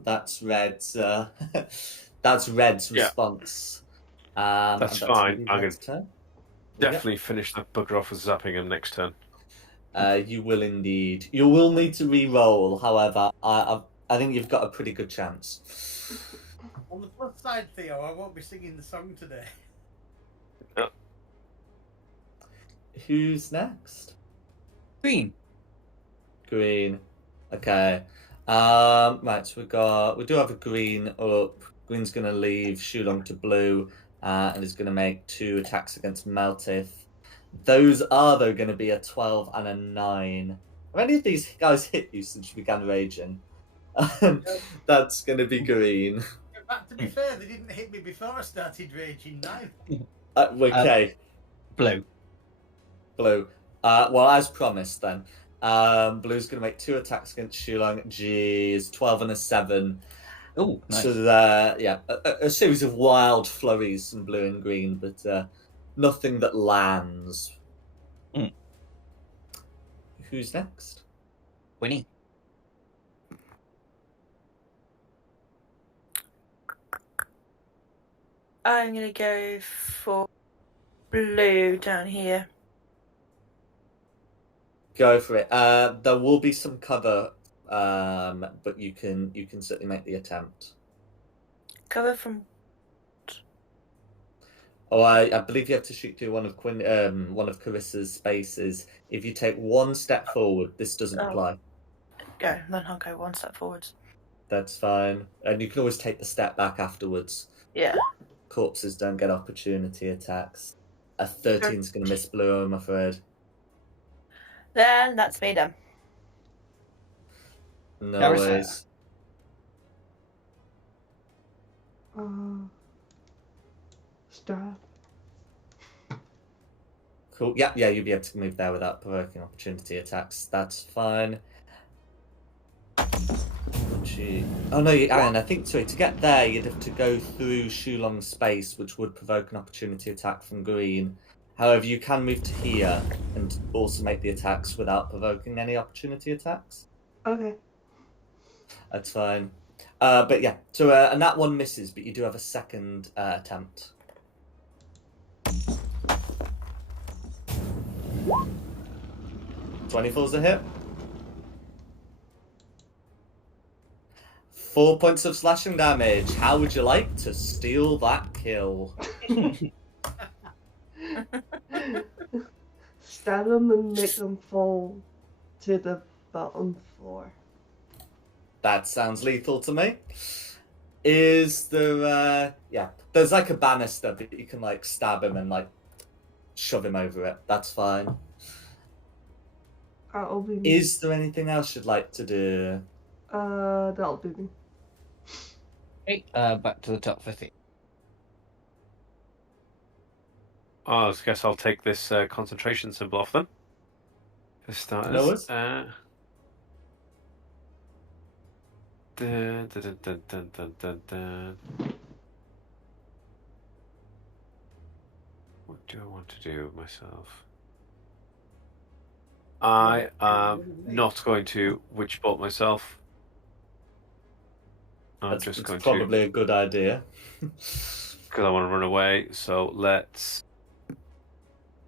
that's Red's. That's Red's response. That's fine. I'm going to turn. definitely finish that bugger off with zapping him next turn. You will indeed. You will need to re-roll, however. I think you've got a pretty good chance. On the plus side, Theo, I won't be singing the song today. Who's next? Green. Green. Okay. Right, so we do have a green up. Green's gonna leave Shulong to blue, and is gonna make 2 attacks against Meltith. Those are though gonna be a 12 and a 9. Have any of these guys hit you since you began raging? That's gonna be green. But to be fair, they didn't hit me before I started raging now. Okay. Blue. Blue. Well, as promised then. Blue's going to make 2 attacks against Shulong. Jeez, 12 and a 7. Oh, nice. So, a series of wild flurries from blue and green, but nothing that lands. Who's next? Winnie. I'm going to go for blue down here. Go for it. There will be some cover, but you can certainly make the attempt. Cover from. Oh, I believe you have to shoot through one of Carissa's spaces. If you take 1 step forward, this doesn't apply. Go, then I'll go 1 step forwards. That's fine, and you can always take the step back afterwards. Yeah. Corpses don't get opportunity attacks. A 13's going to miss blue, I'm afraid. Then that's me done. No Carissa. worries. Staff. Cool. Yeah, you'll be able to move there without provoking opportunity attacks. That's fine. Oh no, Aaron, I think to get there you'd have to go through Shulong's space, which would provoke an opportunity attack from green. However, you can move to here and also make the attacks without provoking any opportunity attacks. Okay. That's fine. But yeah, so and that one misses, but you do have a second attempt. $24's a hit. 4 points of slashing damage. How would you like to steal that kill? Stab them and make them fall to the bottom floor. That sounds lethal to me. Is there, there's like a banister, but you can like stab him and like shove him over it. That's fine. That'll be me. Is there anything else you'd like to do? That'll be me. Okay, back to the top 50. I guess I'll take this concentration symbol off them. For starters. No worries. What do I want to do with myself? I am not going to witch bolt myself. That's probably a good idea. Because I want to run away, so let's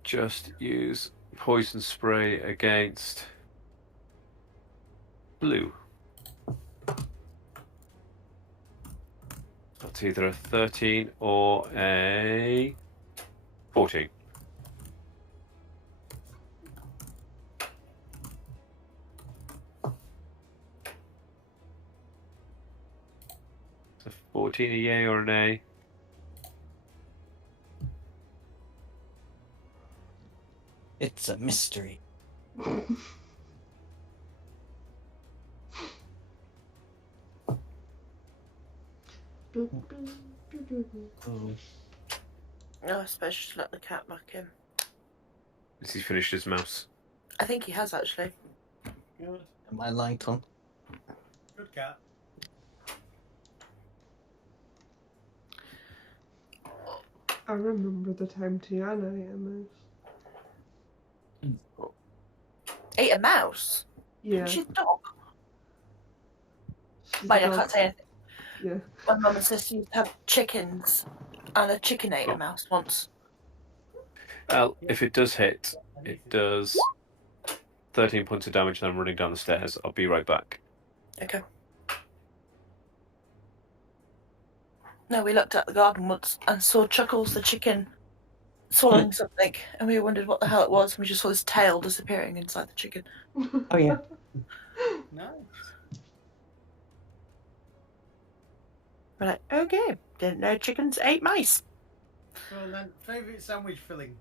just use poison spray against blue. That's either a 13 or a 14. So 14 a yay or an A? It's a mystery. Oh, I suppose just let the cat back in. Has he finished his mouse? I think he has actually. Good. Am I light on? Good cat. I remember the time Tiana ate a mouse. Ate a mouse? Yeah. She's a dog. She's Wait, a I dog. can't say anything. Yeah. My mum and sister used to have chickens, and a chicken ate a mouse once. If it does hit, it does 13 points of damage and I'm running down the stairs. I'll be right back. Okay. No, we looked at the garden once and saw Chuckles the chicken swallowing something, and we wondered what the hell it was, and we just saw his tail disappearing inside the chicken. Oh, yeah. Nice. We're like, okay, didn't know chickens ate mice. Well then, favourite sandwich filling?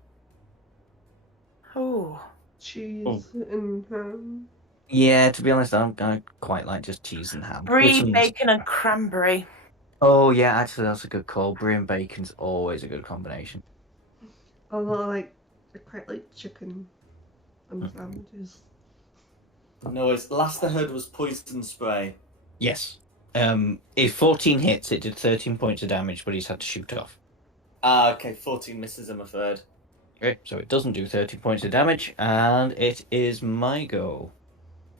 Oh. Cheese and ham. Yeah, to be honest, I quite like just cheese and ham. Brie, bacon, and cranberry. Oh, yeah, actually, that's a good call. Brie and bacon's always a good combination. Although, I quite like chicken on sandwiches. No, last I heard was poison spray. Yes. If 14 hits, it did 13 points of damage, but he's had to shoot off. Okay, 14 misses, I'm afraid. Okay, so it doesn't do 13 points of damage, and it is my go.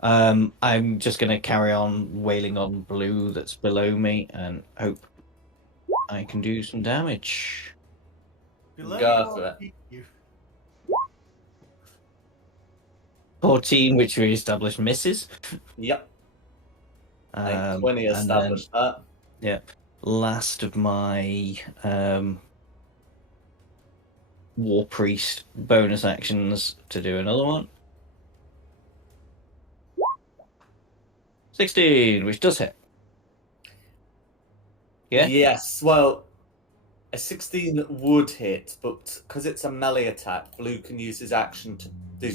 I'm just going to carry on wailing on blue that's below me and hope I can do some damage. Below Go for you. 14, which we established misses. Yep. 20 established that. Yeah. Last of my War Priest bonus actions to do another one. 16, which does hit. Yeah? Yes, well, a 16 would hit, but because it's a melee attack, Blue can use his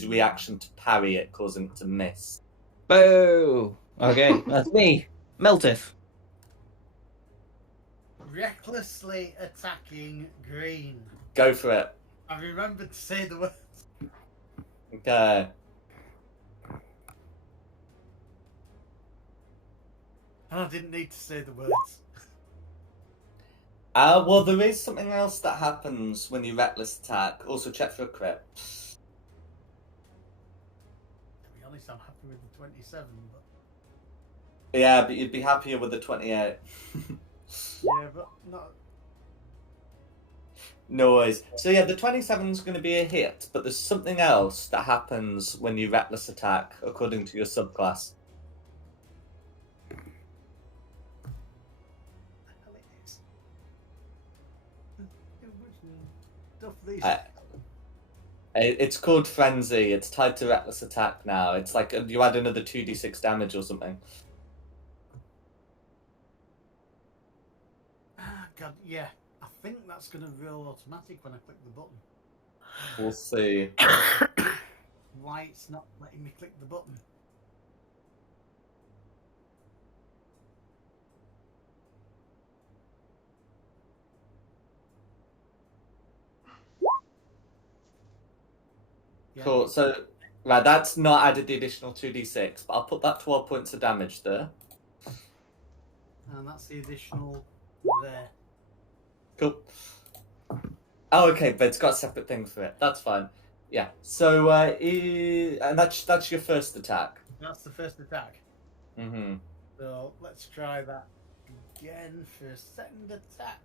reaction to parry it, causing it to miss. Boo! Okay, that's me. Meltith. Recklessly attacking green. Go for it. I remembered to say the words. Okay. And I didn't need to say the words. Well, there is something else that happens when you reckless attack. Also, check for a crit. To be honest, I'm happy with the 27, but... Yeah, but you'd be happier with the 28. Yeah, but not... No worries. So yeah, the 27 is going to be a hit, but there's something else that happens when you reckless attack, according to your subclass. It's called Frenzy. It's tied to reckless attack now. It's like you add another 2d6 damage or something. God, yeah. I think that's going to roll automatic when I click the button. We'll see. Why it's not letting me click the button? Yeah. Cool. So, right, that's not added the additional 2d6, but I'll put that 12 points of damage there. And that's the additional there. Cool. Oh, okay, but it's got a separate thing for it. That's fine. Yeah. So, and that's your first attack. That's the first attack. Mm-hmm. So let's try that again for a second attack.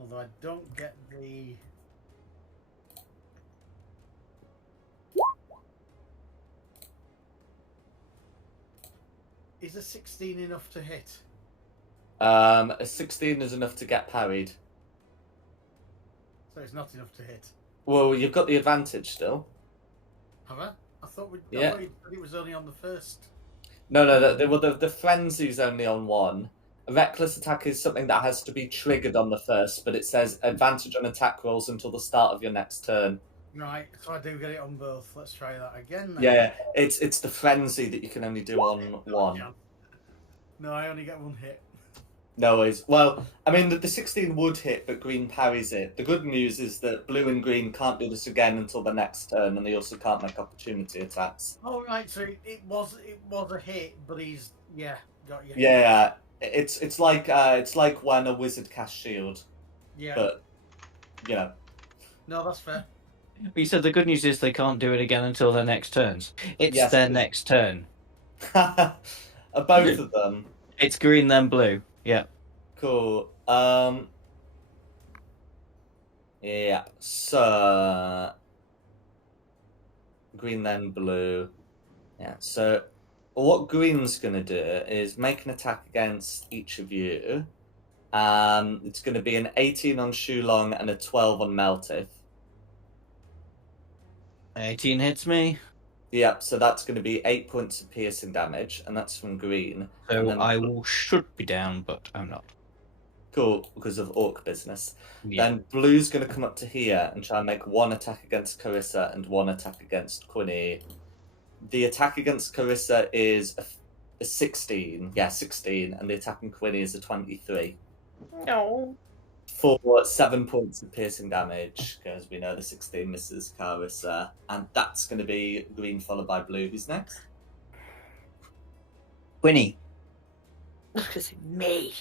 Although I don't get the... Is a 16 enough to hit? A 16 is enough to get parried. So it's not enough to hit. Well, you've got the advantage still. Have I? I thought you said it was only on the first. No, the frenzy's only on one. A reckless attack is something that has to be triggered on the first, but it says advantage on attack rolls until the start of your next turn. Right, so I do get it on both. Let's try that again then. Yeah, it's the frenzy that you can only do on one. No, I only get one hit. No worries. Well, I mean, the 16 would hit, but green parries it. The good news is that blue and green can't do this again until the next turn, and they also can't make opportunity attacks. Oh, right, so it was a hit, but he's... Yeah, got you. Yeah, it's like when a wizard casts shield. Yeah. But, you know. No, that's fair. You said the good news is they can't do it again until their next turns. It's their next turn. Both of them. It's green then blue. Yeah. Cool. Yeah. So green then blue. Yeah. So what green's gonna do is make an attack against each of you. It's gonna be an 18 on Shulong and a 12 on Meltith. 18 hits me. Yep, so that's going to be 8 points of piercing damage, and that's from green. So I should be down, but I'm not. Cool, because of orc business. Yeah. Then blue's going to come up to here and try and make one attack against Carissa and one attack against Quinny. The attack against Carissa is a 16. Yeah, 16, and the attack on Quinny is a 23. No. For 7 points of piercing damage, because we know the 16 misses Carissa. And that's going to be green followed by blue. Who's next? Quinny. Because me.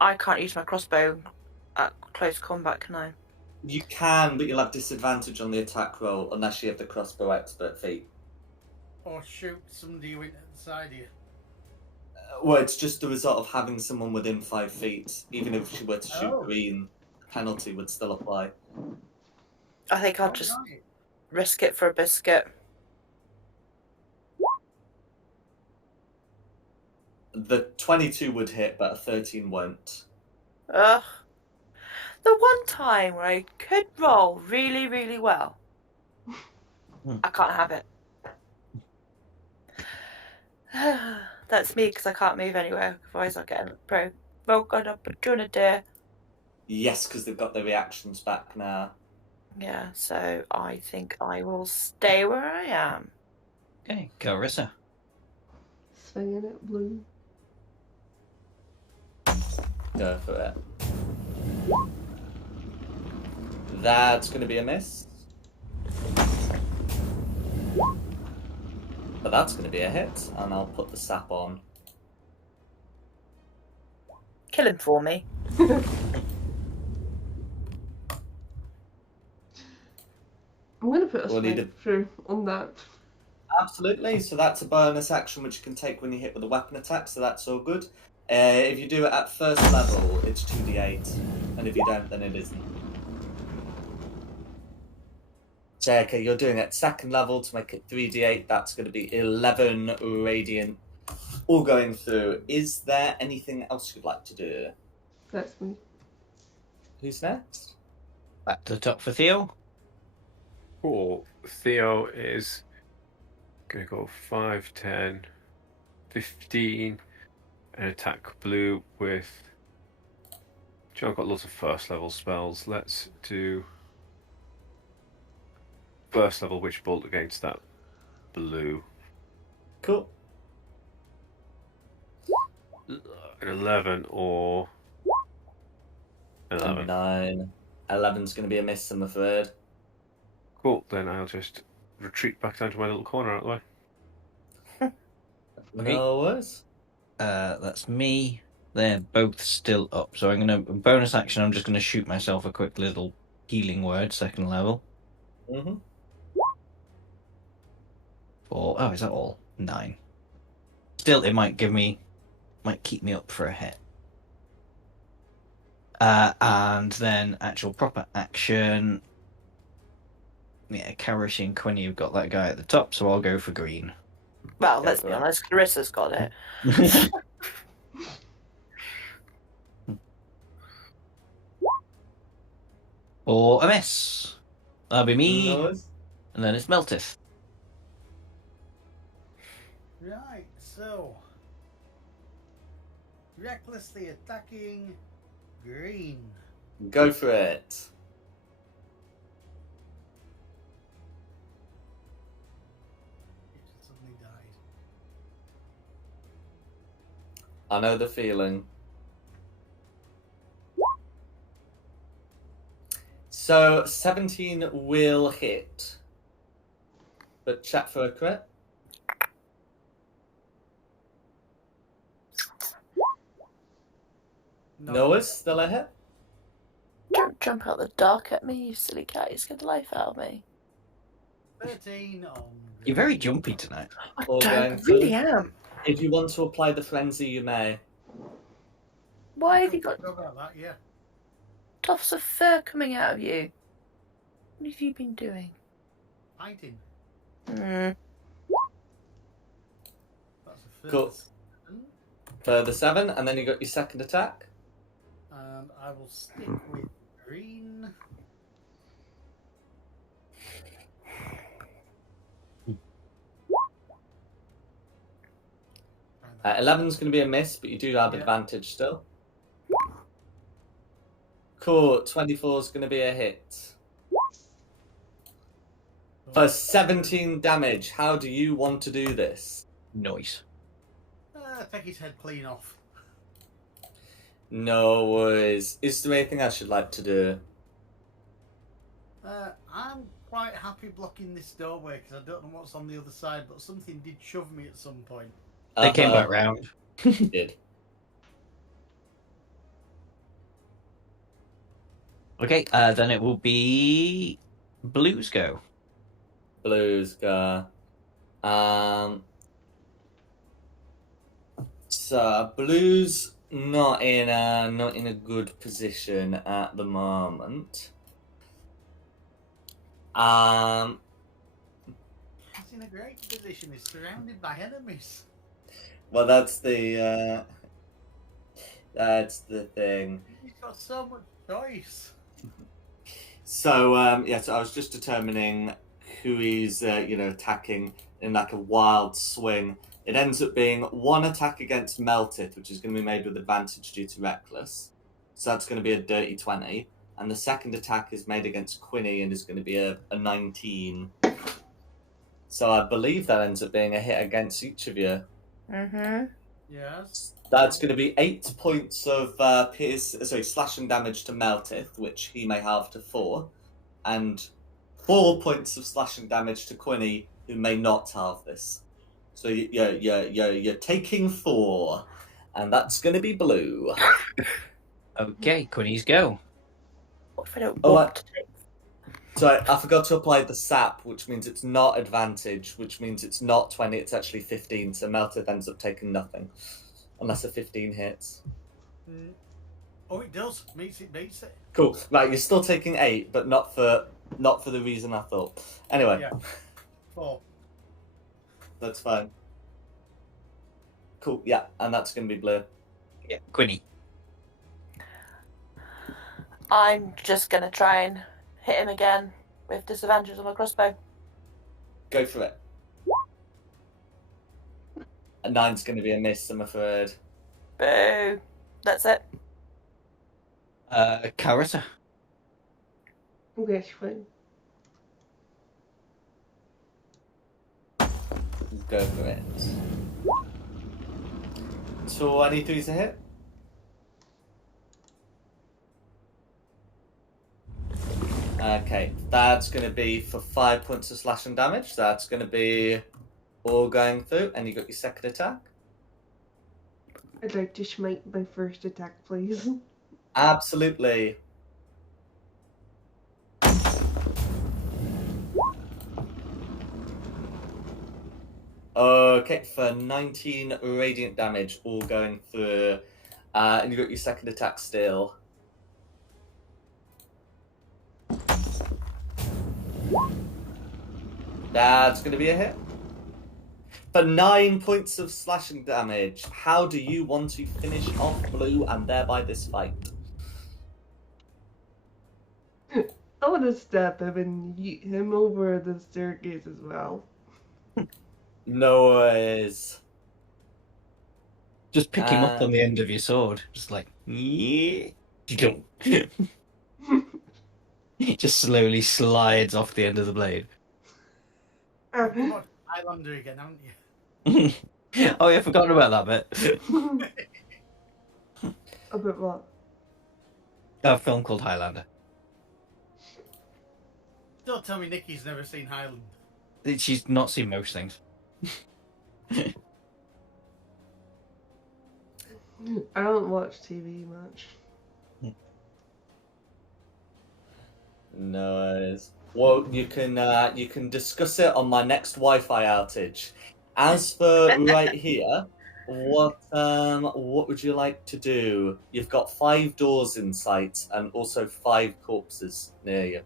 I can't use my crossbow at close combat, can I? You can, but you'll have disadvantage on the attack roll unless you have the crossbow expert feat. Or shoot somebody inside you. Well, it's just the result of having someone within 5 feet. Even if she were to shoot green, the penalty would still apply. I think I'll just risk it for a biscuit. The 22 would hit, but a 13 won't. Ugh. The one time where I could roll really, really well, I can't have it. That's me because I can't move anywhere. Otherwise, I'll get broke on opportunity. Yes, because they've got their reactions back now. Yeah, so I think I will stay where I am. Okay, Carissa. Staying at blue. Go for it. That's going to be a miss. But that's going to be a hit, and I'll put the sap on. Kill him for me. I'm going to put a snipe through on that. Absolutely, so that's a bonus action which you can take when you hit with a weapon attack, so that's all good. If you do it at first level, it's 2d8, and if you don't, then it isn't. So, okay, you're doing it at second level to make it 3d8, that's going to be 11 radiant, all going through. Is there anything else you'd like to do? That's me. Who's next? Back to the top for Theo. Cool. Theo is going to go 5, 10, 15, and attack blue with... I've got lots of first level spells. Let's do first level witch bolt against that blue. Cool. 11 or 11. 9. 11's going to be a miss, I'm afraid. Cool, then I'll just retreat back down to my little corner out the way. Okay. No worries. That's me. They're both still up, so I'm going to... Bonus action, I'm just going to shoot myself a quick little healing word, second level. Mm-hmm. Oh, is that all? 9. Still, it might keep me up for a hit. And then actual proper action. yeah, Karashi and Quinny have got that guy at the top, so I'll go for green. Well, let's be honest, Carissa's got it. Or a miss. That'll be me. Nice. And then it's Meltith. Right, so recklessly attacking green. Go for it. It suddenly died. I know the feeling. So 17 will hit. But check for a crit. Noah's still a hit. Don't jump out the dark at me, you silly cat. You scared the life out of me. 13 on. You're very jumpy tonight. I Or going don't really to- am. If you want to apply the frenzy, you may. Why have you got Go about that, yeah. tufts of fur coming out of you? What have you been doing? Hiding. Hmm. That's a first. Cool. Further 7, and then you got your second attack. And I will stick with green. 11's going to be a miss, but you do have advantage still. Cool, 24's going to be a hit. For 17 damage, how do you want to do this? Noise. Take his head clean off. No worries. Is there anything else you'd like to do? I'm quite happy blocking this doorway because I don't know what's on the other side, but something did shove me at some point. They came back round. Did. Okay, then it will be Blue's go. Blue's go. So Blue's not in a good position at the moment. He's in a great position. He's surrounded by enemies. Well, that's the thing. He's got so much choice. So so I was just determining who he's attacking in like a wild swing. It ends up being one attack against Meltith, which is going to be made with advantage due to Reckless. So that's going to be a dirty 20. And the second attack is made against Quinny and is going to be a 19. So I believe that ends up being a hit against each of you. Mm-hmm. Yes. That's going to be 8 points of slashing damage to Meltith, which he may halve to 4. And 4 points of slashing damage to Quinny, who may not halve this. So you're taking 4, and that's going to be Blue. Okay, Quinny's go. What if I don't Oh, want to take? Sorry, I forgot to apply the sap, which means it's not advantage, which means it's not 20, it's actually 15, so Meltith ends up taking nothing. Unless a 15 hits. Oh, it does. Meets it, beats it. Cool. Right, you're still taking 8, but not for the reason I thought. Anyway. Yeah. 4. That's fine. Cool, yeah, and that's going to be Blue. Yeah, Quinny. I'm just going to try and hit him again with disadvantage on my crossbow. Go for it. A 9's going to be a miss, I'm afraid. Boo. That's it. Carissa. Yes, fine. Go for it. 23's a hit. Okay, that's going to be for 5 points of slashing damage. That's going to be all going through, and you got your second attack. I'd like to smite my first attack, please. Absolutely. Okay, for 19 radiant damage, all going through, and you got your second attack still. That's going to be a hit. For 9 points of slashing damage, how do you want to finish off Blue and thereby this fight? I want to step him and yeet him over the staircase as well. No worries. Just pick him up on the end of your sword. Just like, yeah. He just slowly slides off the end of the blade. You've been watching Highlander again, haven't you? Oh, yeah, I forgot about that bit. A bit what? A film called Highlander. Don't tell me Nikki's never seen Highlander. She's not seen most things. I don't watch TV much. No worries. Well, you can discuss it on my next Wi-Fi outage. As for right here, what would you like to do? You've got 5 doors in sight and also 5 corpses near you.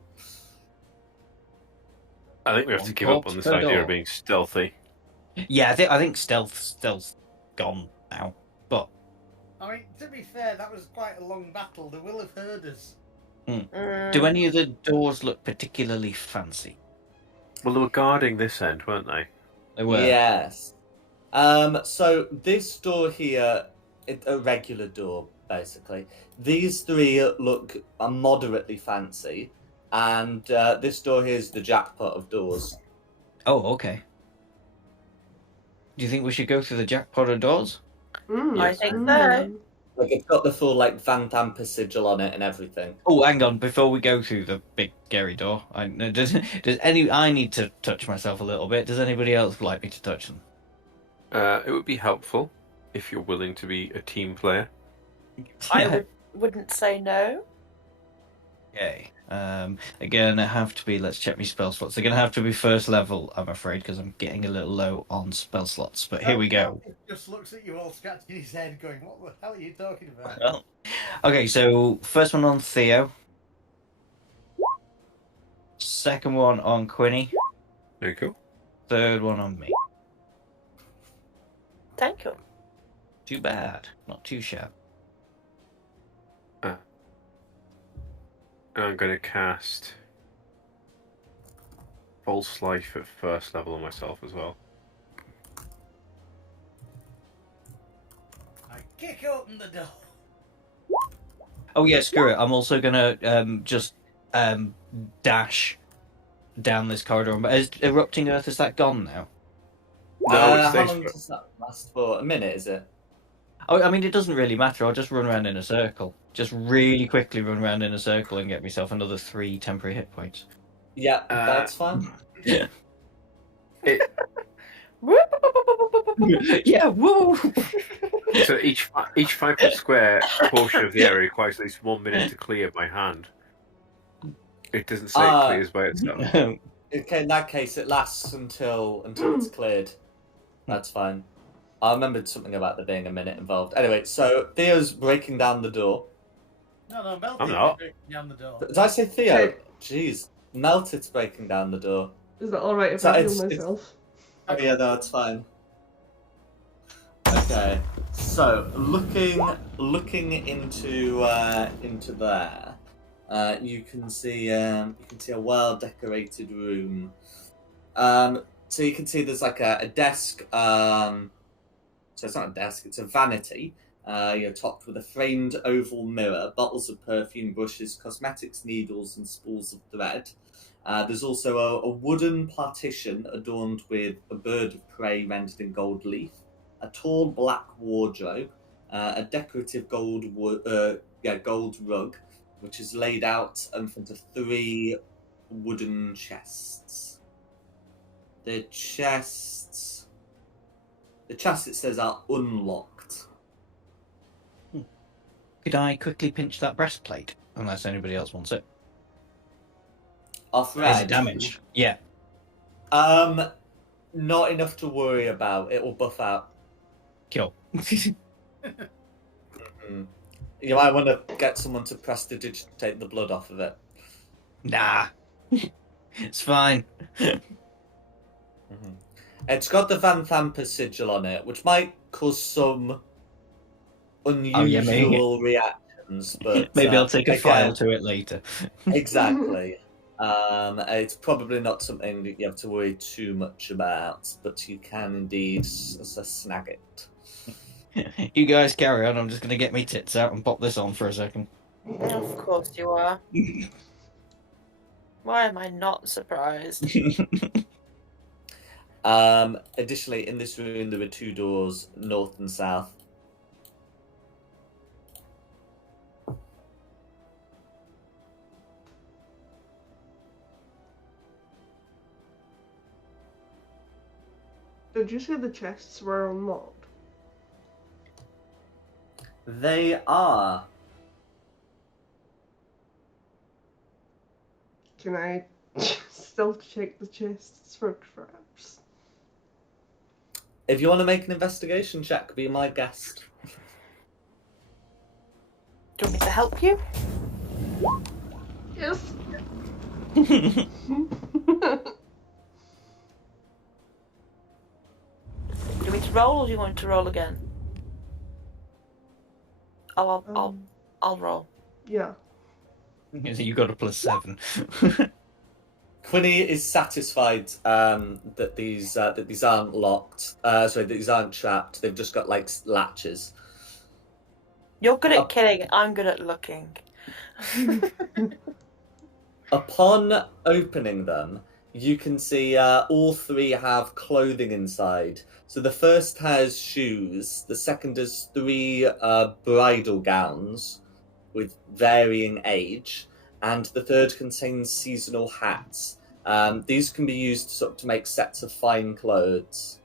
I think we have to give up on this idea of being stealthy. Yeah, I think stealth's gone now. But I mean, to be fair, that was quite a long battle. They will have heard us. Do any of the doors look particularly fancy? Well, they were guarding this end, weren't they? They were. Yes. So this door here, a regular door, basically. These 3 look moderately fancy, and this door here is the jackpot of doors. Oh, okay. Do you think we should go through the jackpot of doors? I think so. Like, it's got the full, like, Van Damme sigil on it and everything. Oh, hang on. Before we go through the big scary door, I need to touch myself a little bit. Does anybody else like me to touch them? It would be helpful if you're willing to be a team player. I wouldn't say no. Okay. Again, it have to be. Let's check my spell slots. They're gonna have to be first level, I'm afraid, because I'm getting a little low on spell slots. But here we go. He just looks at you all scratching his head, going, "What the hell are you talking about?" Well, okay, so first one on Theo. Second one on Quinny. Very cool. Third one on me. Thank you. Too bad. Not too shabby. I'm going to cast False Life at first level on myself as well. I kick open the door. Oh yeah, screw it. I'm also gonna just dash down this corridor. Is Erupting Earth, is that gone now? No, how long does that last for? A minute, is it? Oh, I mean, it doesn't really matter. I'll just run around in a circle. Just really quickly run around in a circle and get myself another 3 temporary hit points. Yeah, that's fine. Yeah. Woo! Yeah, woo! So each 5 foot square portion of the area requires at least 1 minute to clear by hand. It doesn't say it clears by itself. Okay, in that case, it lasts until it's cleared. That's fine. I remembered something about there being a minute involved. Anyway, so Theo's breaking down the door. No, Melty's I'm not. breaking down the door. Did I say Theo? Okay. Jeez, Melted's breaking down the door. Is that alright if So I it's- heal myself? Oh yeah, no, it's fine. Okay, so looking into there, you can see a well decorated room. So you can see there's like a desk. So it's not a desk; it's a vanity. Topped with a framed oval mirror, bottles of perfume, brushes, cosmetics, needles, and spools of thread. There's also a wooden partition adorned with a bird of prey rendered in gold leaf, a tall black wardrobe, a decorative gold rug, which is laid out in front of 3 wooden chests. The chests, it says, are unlocked. Could I quickly pinch that breastplate? Unless anybody else wants it. Off Is red. it damaged? Yeah. Not enough to worry about. It will buff out. Cool. You might want to get someone to prestidigitate the blood off of it. Nah. It's fine. It's got the Van Thamper sigil on it, which might cause some unusual reactions, but maybe I'll take a file again, to it later. Exactly. It's probably not something that you have to worry too much about, but you can indeed snag it. You guys carry on. I'm just going to get my tits out and pop this on for a second. Of course you are. Why am I not surprised? Additionally, in this room, there are 2 doors, north and south. Did you say the chests were unlocked? They are. Can I still check the chests for traps? If you want to make an investigation check, be my guest. Do you want me to help you? Yes. Do you want me to roll, or do you want to roll again? I'll roll. Yeah. You got a +7. Quinny is satisfied that these aren't locked. Sorry, that these aren't trapped. They've just got like latches. You're good at killing. I'm good at looking. Upon opening them, you can see all 3 have clothing inside. So the first has shoes. The second has 3 bridal gowns with varying age. And the third contains seasonal hats. These can be used to make sets of fine clothes.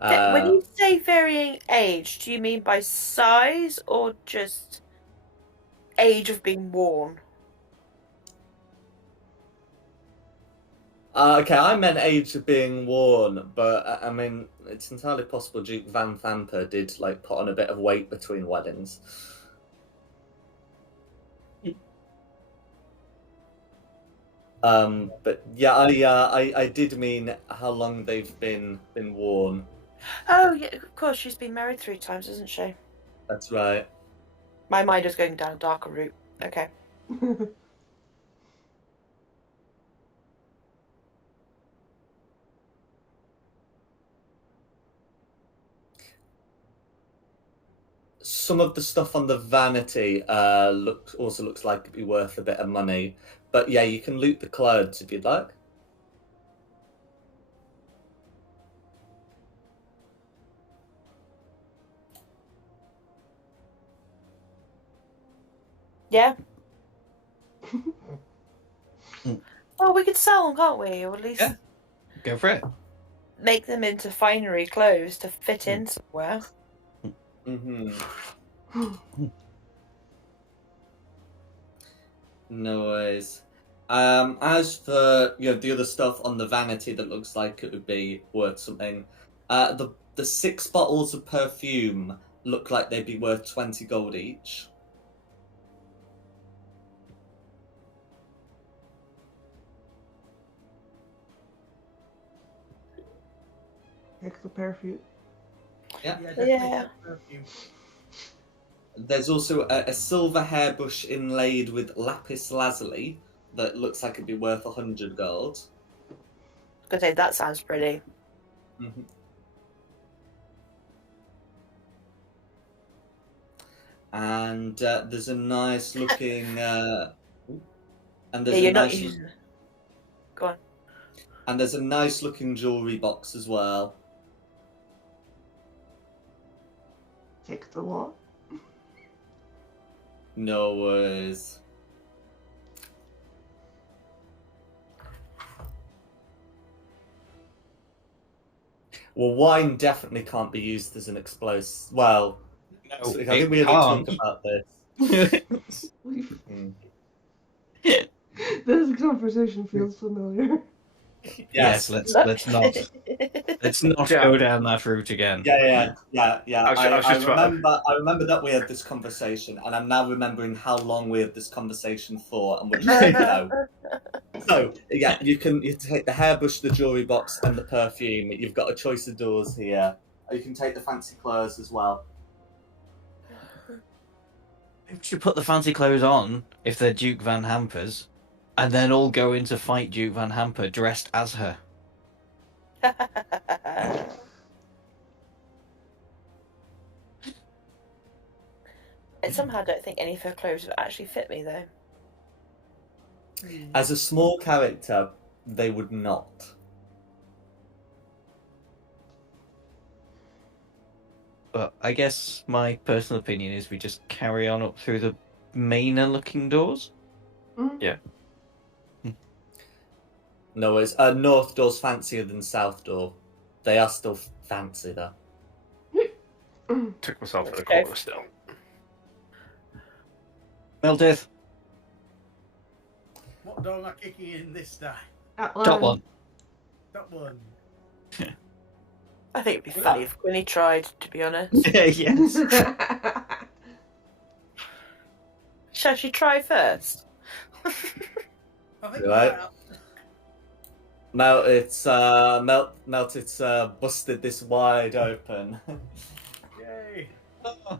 When you say varying age, do you mean by size or just age of being worn? Okay, I meant age of being worn, but I mean, it's entirely possible Duke Van Thamper did like put on a bit of weight between weddings. But yeah, I did mean how long they've been worn. Oh yeah, of course. She's been married 3 times, isn't she? That's right. My mind is going down a darker route. Okay. Some of the stuff on the vanity also looks like it'd be worth a bit of money. But yeah, you can loot the clothes if you'd like. Yeah. Well, we could sell them, can't we? Or at least go for it. Make them into finery clothes to fit in somewhere. No worries. As for the other stuff on the vanity that looks like it would be worth something, the 6 bottles of perfume look like they'd be worth 20 gold each. Take the perfume. Yeah. There's also a silver hairbush inlaid with lapis lazuli that looks like it'd be worth 100 gold. Good day, that sounds pretty. And there's a nice looking and there's you're a not nice using... Go on. And there's a nice looking jewelry box as well. Take the lot. No worries. Well, wine definitely can't be used as an explosive. Well, no, I think we already talked about this. This conversation feels familiar. Yes, let's not go down that route again. Yeah. I remember that we had this conversation, and I'm now remembering how long we had this conversation for, and we're just like, no. So yeah, you take the hairbrush, the jewelry box, and the perfume. You've got a choice of doors here. You can take the fancy clothes as well. We should put the fancy clothes on if they're Duke Van Hampers, and then all go in to fight Duke Van Hamper dressed as her. I somehow don't think any of her clothes would actually fit me, though. As a small character, they would not. But I guess my personal opinion is we just carry on up through the mainer-looking doors. Yeah. No worries. North door's fancier than south door. They are still fancy, though. Took myself in the corner still. Meldith. What door am I kicking in this time? Top one. Top one. I think it'd be funny if Quinny tried, to be honest. Yes. Shall she try first? I think Right. Melt, it's busted this wide open. Yay.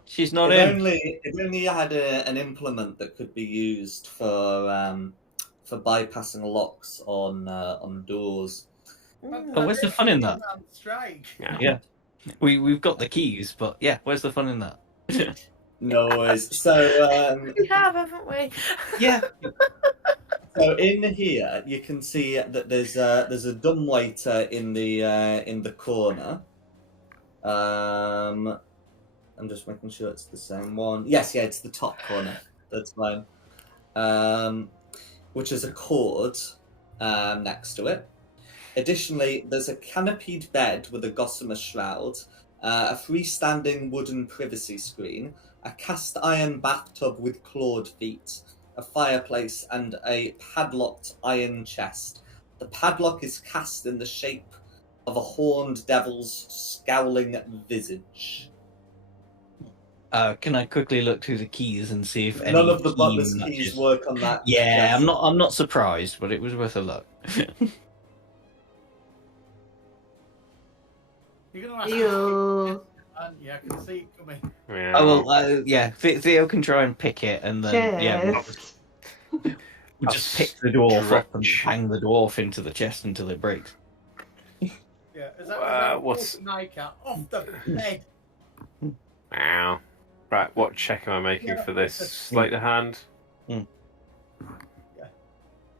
She's not if in. Only you had an implement that could be used for bypassing locks on doors. But where's the fun in that? Strike. Yeah. We've got the keys, but yeah, where's the fun in that? No worries. So We have, haven't we? Yeah. So in here, you can see that there's a dumbwaiter in the corner. I'm just making sure it's the same one. Yes, yeah, it's the top corner. That's fine. Which is a cord next to it. Additionally, there's a canopied bed with a gossamer shroud, a freestanding wooden privacy screen, a cast iron bathtub with clawed feet, a fireplace, and a padlocked iron chest. The padlock is cast in the shape of a horned devil's scowling visage. Can I quickly look through the keys and see if any None of the key butler's matches? keys work on that. Yeah, chest. I'm not surprised, but it was worth a look. You're gonna Ew. yeah, I can see it coming. Yeah. Oh well, yeah. Theo can try and pick it, and then we'll just pick the dwarf up and hang the dwarf into the chest until it breaks. Yeah, is that what's Nike off the bed? Wow. Right, what check am I making for this? Sleight of hand?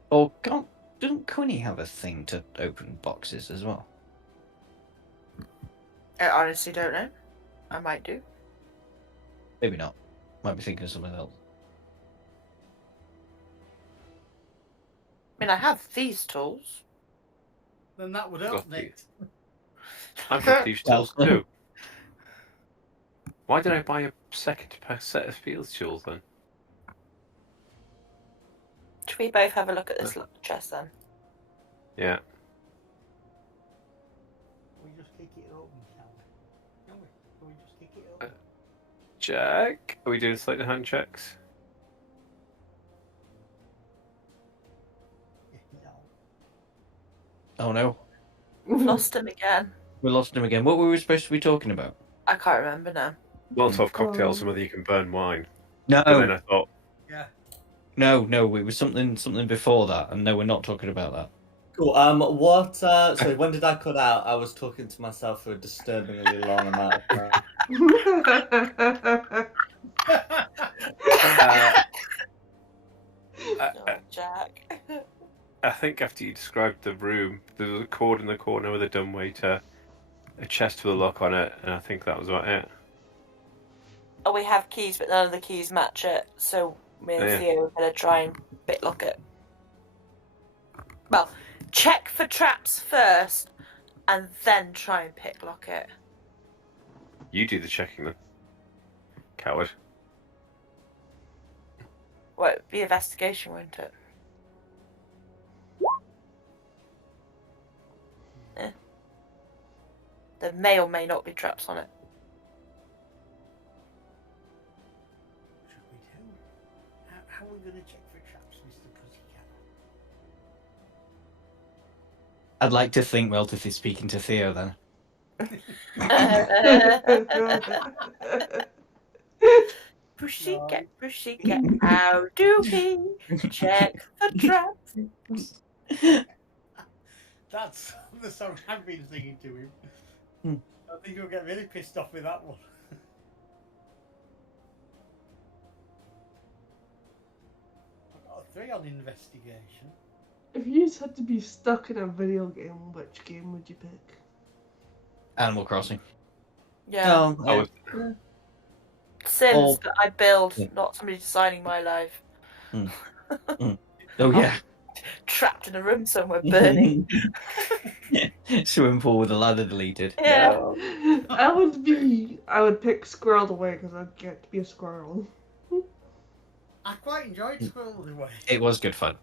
Or doesn't Quinny have a thing to open boxes as well? I honestly don't know. I might do. Maybe not. Might be thinking of something else. I mean, I have these tools. Then that would help, Nick. I've got these tools too. Why did I buy a second set of field tools then? Should we both have a look at this chest then? Yeah. We just kick it open, can we? Can we just kick it open? Jack, are we doing sleight of hand checks? No. Oh no, We've lost him again. we lost him again. What were we supposed to be talking about? I can't remember now. Molotov cocktails and whether you can burn wine. No, But then I thought, Yeah. no, it was something before that, and no, we're not talking about that. Cool. Sorry, when did I cut out? I was talking to myself for a disturbingly long amount of time. Jack. I think after you described the room, there was a cord in the corner with a dumbwaiter, a chest with a lock on it, and I think that was about it. Oh, we have keys, but none of the keys match it, so me and Theo are going to try and bitlock it. Well, check for traps first, and then try and picklock it. You do the checking then. Coward. Well, it'd be investigation, won't it? There may or may not be traps on it. What should we do? How are we going to check for traps, Mr. Pussycat? I'd like to think Meltith is speaking to Theo then. Pussycat, pussycat, how do we check the traps? That's the song I've been singing to him. Hmm. I think he'll get really pissed off with that one. I've got a 3 on investigation. If you had to be stuck in a video game, which game would you pick? Animal Crossing. Yeah. Oh, Sims that I build, Yeah. not somebody designing my life. oh yeah. Trapped in a room somewhere, burning. Swimming pool with a ladder deleted. Yeah. No. I would pick Squirrel Away because I'd get to be a squirrel. I quite enjoyed Squirrel Away. It was good fun.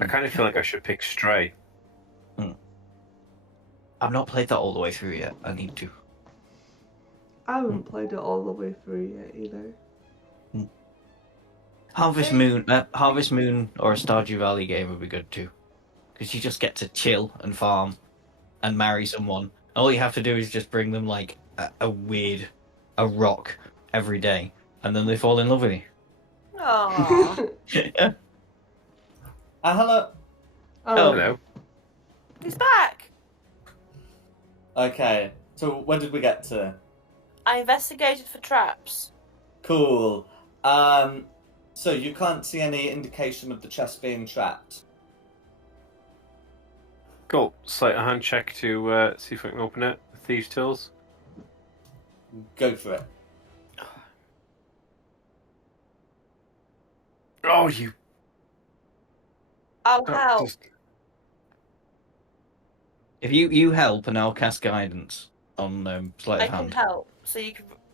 I kind of feel like I should pick Stray. I've not played that all the way through yet. I need to. I haven't played it all the way through yet either. Harvest Moon or a Stardew Valley game would be good too, because you just get to chill and farm, and marry someone. All you have to do is just bring them like a rock every day, and then they fall in love with you. Aww. Hello. Oh, Hello. He's back. Okay, so where did we get to? I investigated for traps. Cool. So you can't see any indication of the chest being trapped? Cool. Sleight of hand check to see if we can open it. Thieves' tools. Go for it. Oh, you. I'll Oh, help. just- If you help, and I'll cast guidance on sleight I of can hand. help. So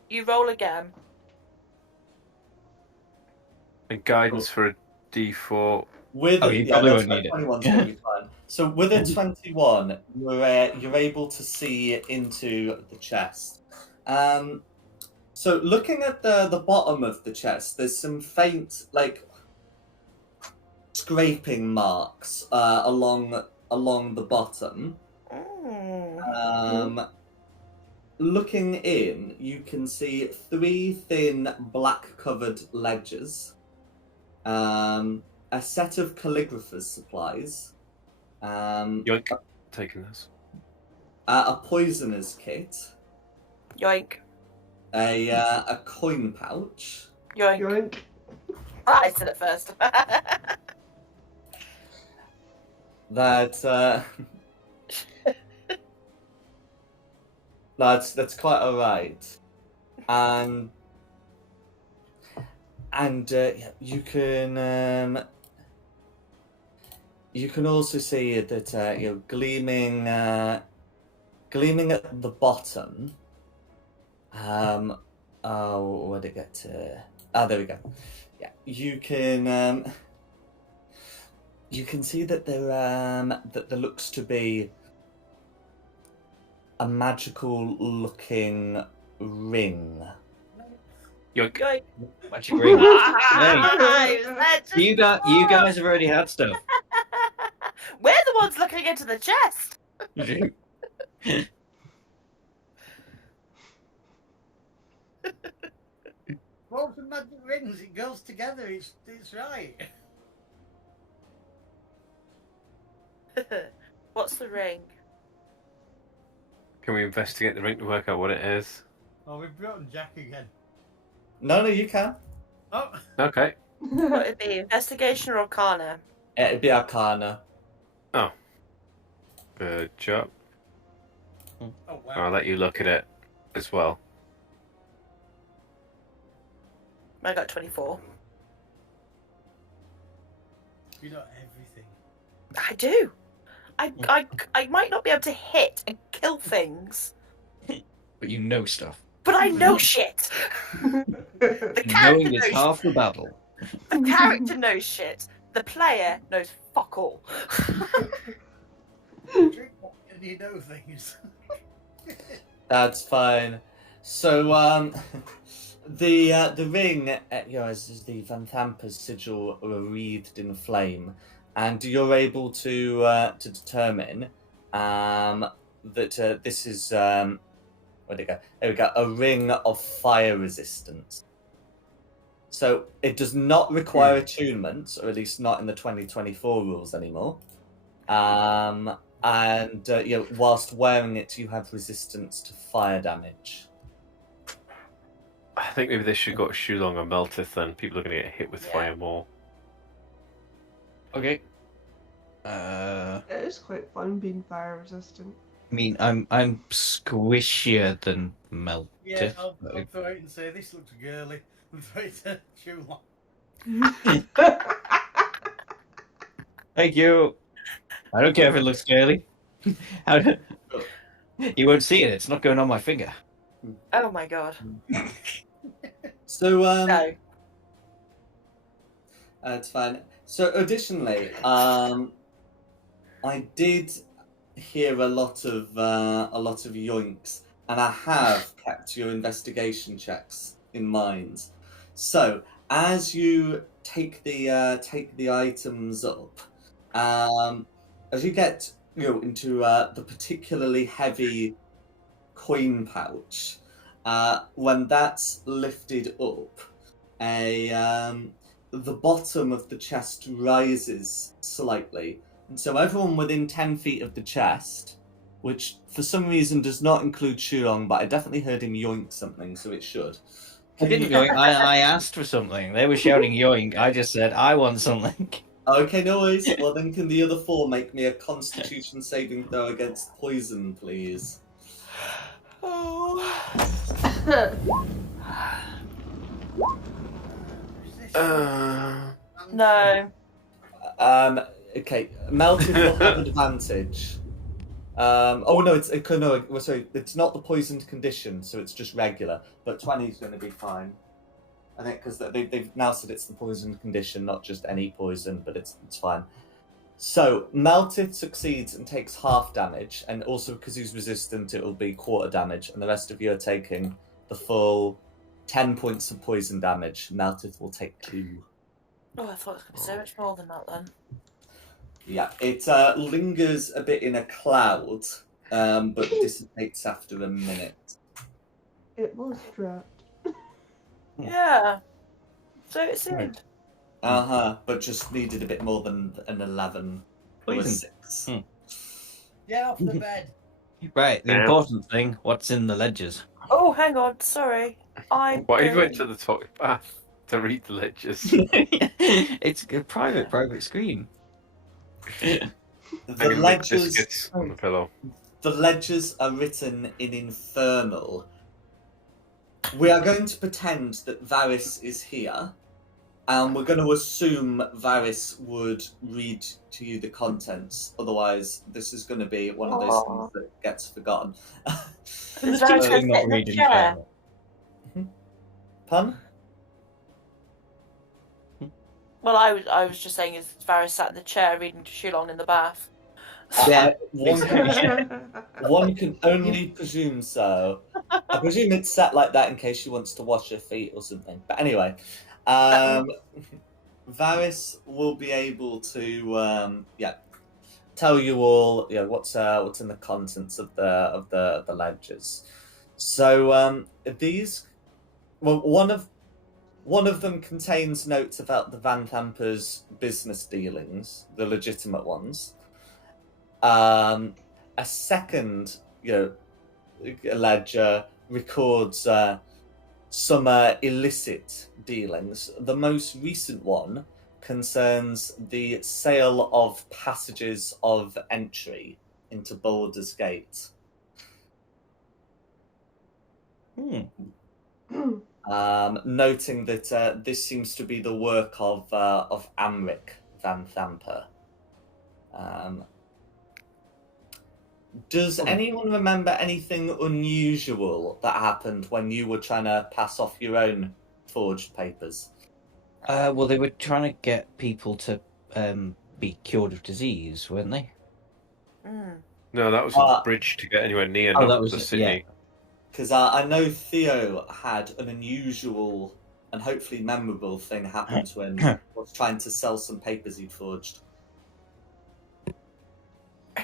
you roll again. And guidance for a D4. With You probably that's won't need it. 21's gonna be fine. So with a 21, you're able to see into the chest. So looking at the bottom of the chest, there's some faint scraping marks along the bottom. Looking in, you can see 3 thin black-covered ledgers, a set of calligrapher's supplies, Yoink. Taking this. a poisoner's kit, Yoink. a coin pouch, Yoink. yoink. I said it first. that's quite alright, and you can also see that gleaming at the bottom. Oh, where'd it get to? There we go. Yeah, you can see that there looks to be a magical looking ring. Yoink. Yoink. Magic ring. Nice. You guys have already had stuff. We're the ones looking into the chest. Rolls and magic rings, it goes together, it's right. What's the ring? Can we investigate the ring to work out what it is? Oh, we've brought in Jack again. No, you can. Oh, Okay. What would it be? Investigation or Arcana? It'd be Arcana. Good job. oh wow. I'll let you look at it as well. I got 24. You know everything. I do. I might not be able to hit and kill things, But you know stuff. but I know shit. The character Knowing is knows. half the battle. The character knows shit. The player knows fuck all. Drink what you when you know things. That's fine. So, the ring, as the Van Thamper's sigil are wreathed in flame, and you're able to determine that this is where'd it go? There we go. A ring of fire resistance. So it does not require attunement, or at least not in the 2024 rules anymore. And whilst wearing it, you have resistance to fire damage. I think maybe they should go to Shulong or Meltith, then people are going to get hit with fire more. Okay. It is quite fun being fire resistant. I mean, I'm squishier than Meltith. Yeah, I'll throw it and say this looks girly. And throw it to Shulong. Thank you. I don't care if it looks girly. You won't see it. It's not going on my finger. Oh my god. So No. it's fine. So additionally, I did hear a lot of yoinks, and I have kept your investigation checks in mind. So as you take the items up, as you get into the particularly heavy coin pouch, when that's lifted up, the bottom of the chest rises slightly, and so everyone within 10 feet of the chest, which for some reason does not include Shulong, but I definitely heard him yoink something, so it should. I didn't yoink. I asked for something. They were shouting yoink. I just said I want something. Okay, no worries. Well, then can the other four make me a Constitution saving throw against poison, please? Oh. No. Okay, Melted will have advantage. It's not the poisoned condition, so it's just regular. But 20 is going to be fine. I think because they've now said it's the poisoned condition, not just any poison, but it's fine. So Melted succeeds and takes half damage, and also because he's resistant, it will be quarter damage, and the rest of you are taking the full 10 points of poison damage. Melted will take 2. Oh, I thought it was going to be so much more than that then. Yeah, it lingers a bit in a cloud, but dissipates after a minute. It was trapped. Yeah. So it seemed. But just needed a bit more than an 11 or a 6. Get off the bed. Right, the important thing, what's in the ledgers? Oh, hang on, sorry. Why you went to the toilet bath to read the ledgers? It's a private screen. The ledgers biscuits on the pillow. The ledgers are written in Infernal. We are going to pretend that Varys is here, and we're going to assume Varys would read to you the contents. Otherwise, this is going to be one of those things that gets forgotten. Is Varys not reading chair? Pun? Well, I was just saying, is Varys sat in the chair reading to Shulong in the bath? Yeah, one can only presume so. I presume it's set like that in case she wants to wash her feet or something. But anyway, Varys will be able to tell you all what's in the contents of the ledgers. So one of them contains notes about the Van Thamper's business dealings, the legitimate ones. A second, ledger records some illicit dealings. The most recent one concerns the sale of passages of entry into Baldur's Gate. Noting that this seems to be the work of Amric Van Thamper. Does anyone remember anything unusual that happened when you were trying to pass off your own forged papers? Well, they were trying to get people to be cured of disease, weren't they? No, that was a bridge to get anywhere near, not that was the it, city. Because I know Theo had an unusual and hopefully memorable thing happen to him. Was trying to sell some papers he'd forged.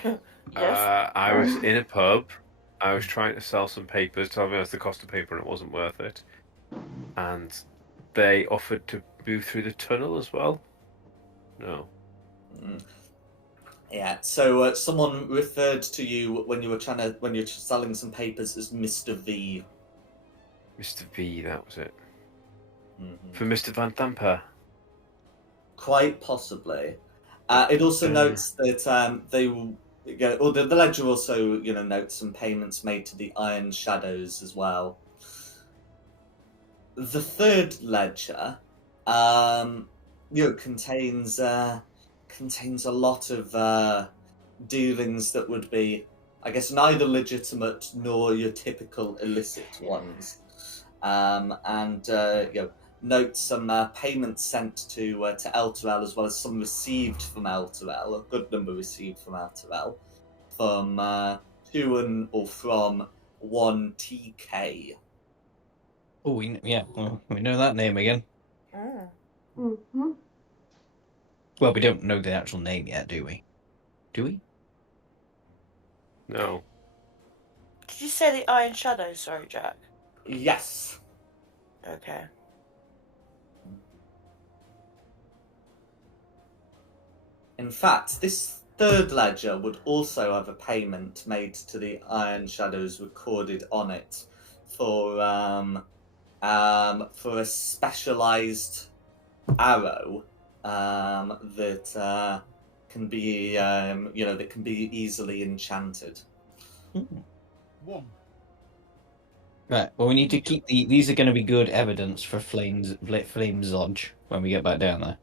Yes. I was in a pub. I was trying to sell some papers, told me it was the cost of paper and it wasn't worth it. And they offered to move through the tunnel as well. No. Yeah. So someone referred to you when you're selling some papers as Mr. V. Mr. V, that was it. Mm-hmm. For Mr. Van Thamper. Quite possibly. It also notes that they will. Or the ledger also, notes some payments made to the Iron Shadows as well. The third ledger, contains a lot of dealings that would be, I guess, neither legitimate nor your typical illicit ones, and notes some payments sent to Elturel, as well as some received from Elturel, a good number received from Elturel, from to or from 1TK. Oh, we know that name again. Mm-hmm. Well, we don't know the actual name yet, do we? Do we? No. Did you say the Iron Shadows? Sorry, Jack. Yes. Okay. In fact, this third ledger would also have a payment made to the Iron Shadows recorded on it for a specialized arrow that can be that can be easily enchanted. One. Right. Well, we need to keep these are going to be good evidence for Flame's Lodge when we get back down there.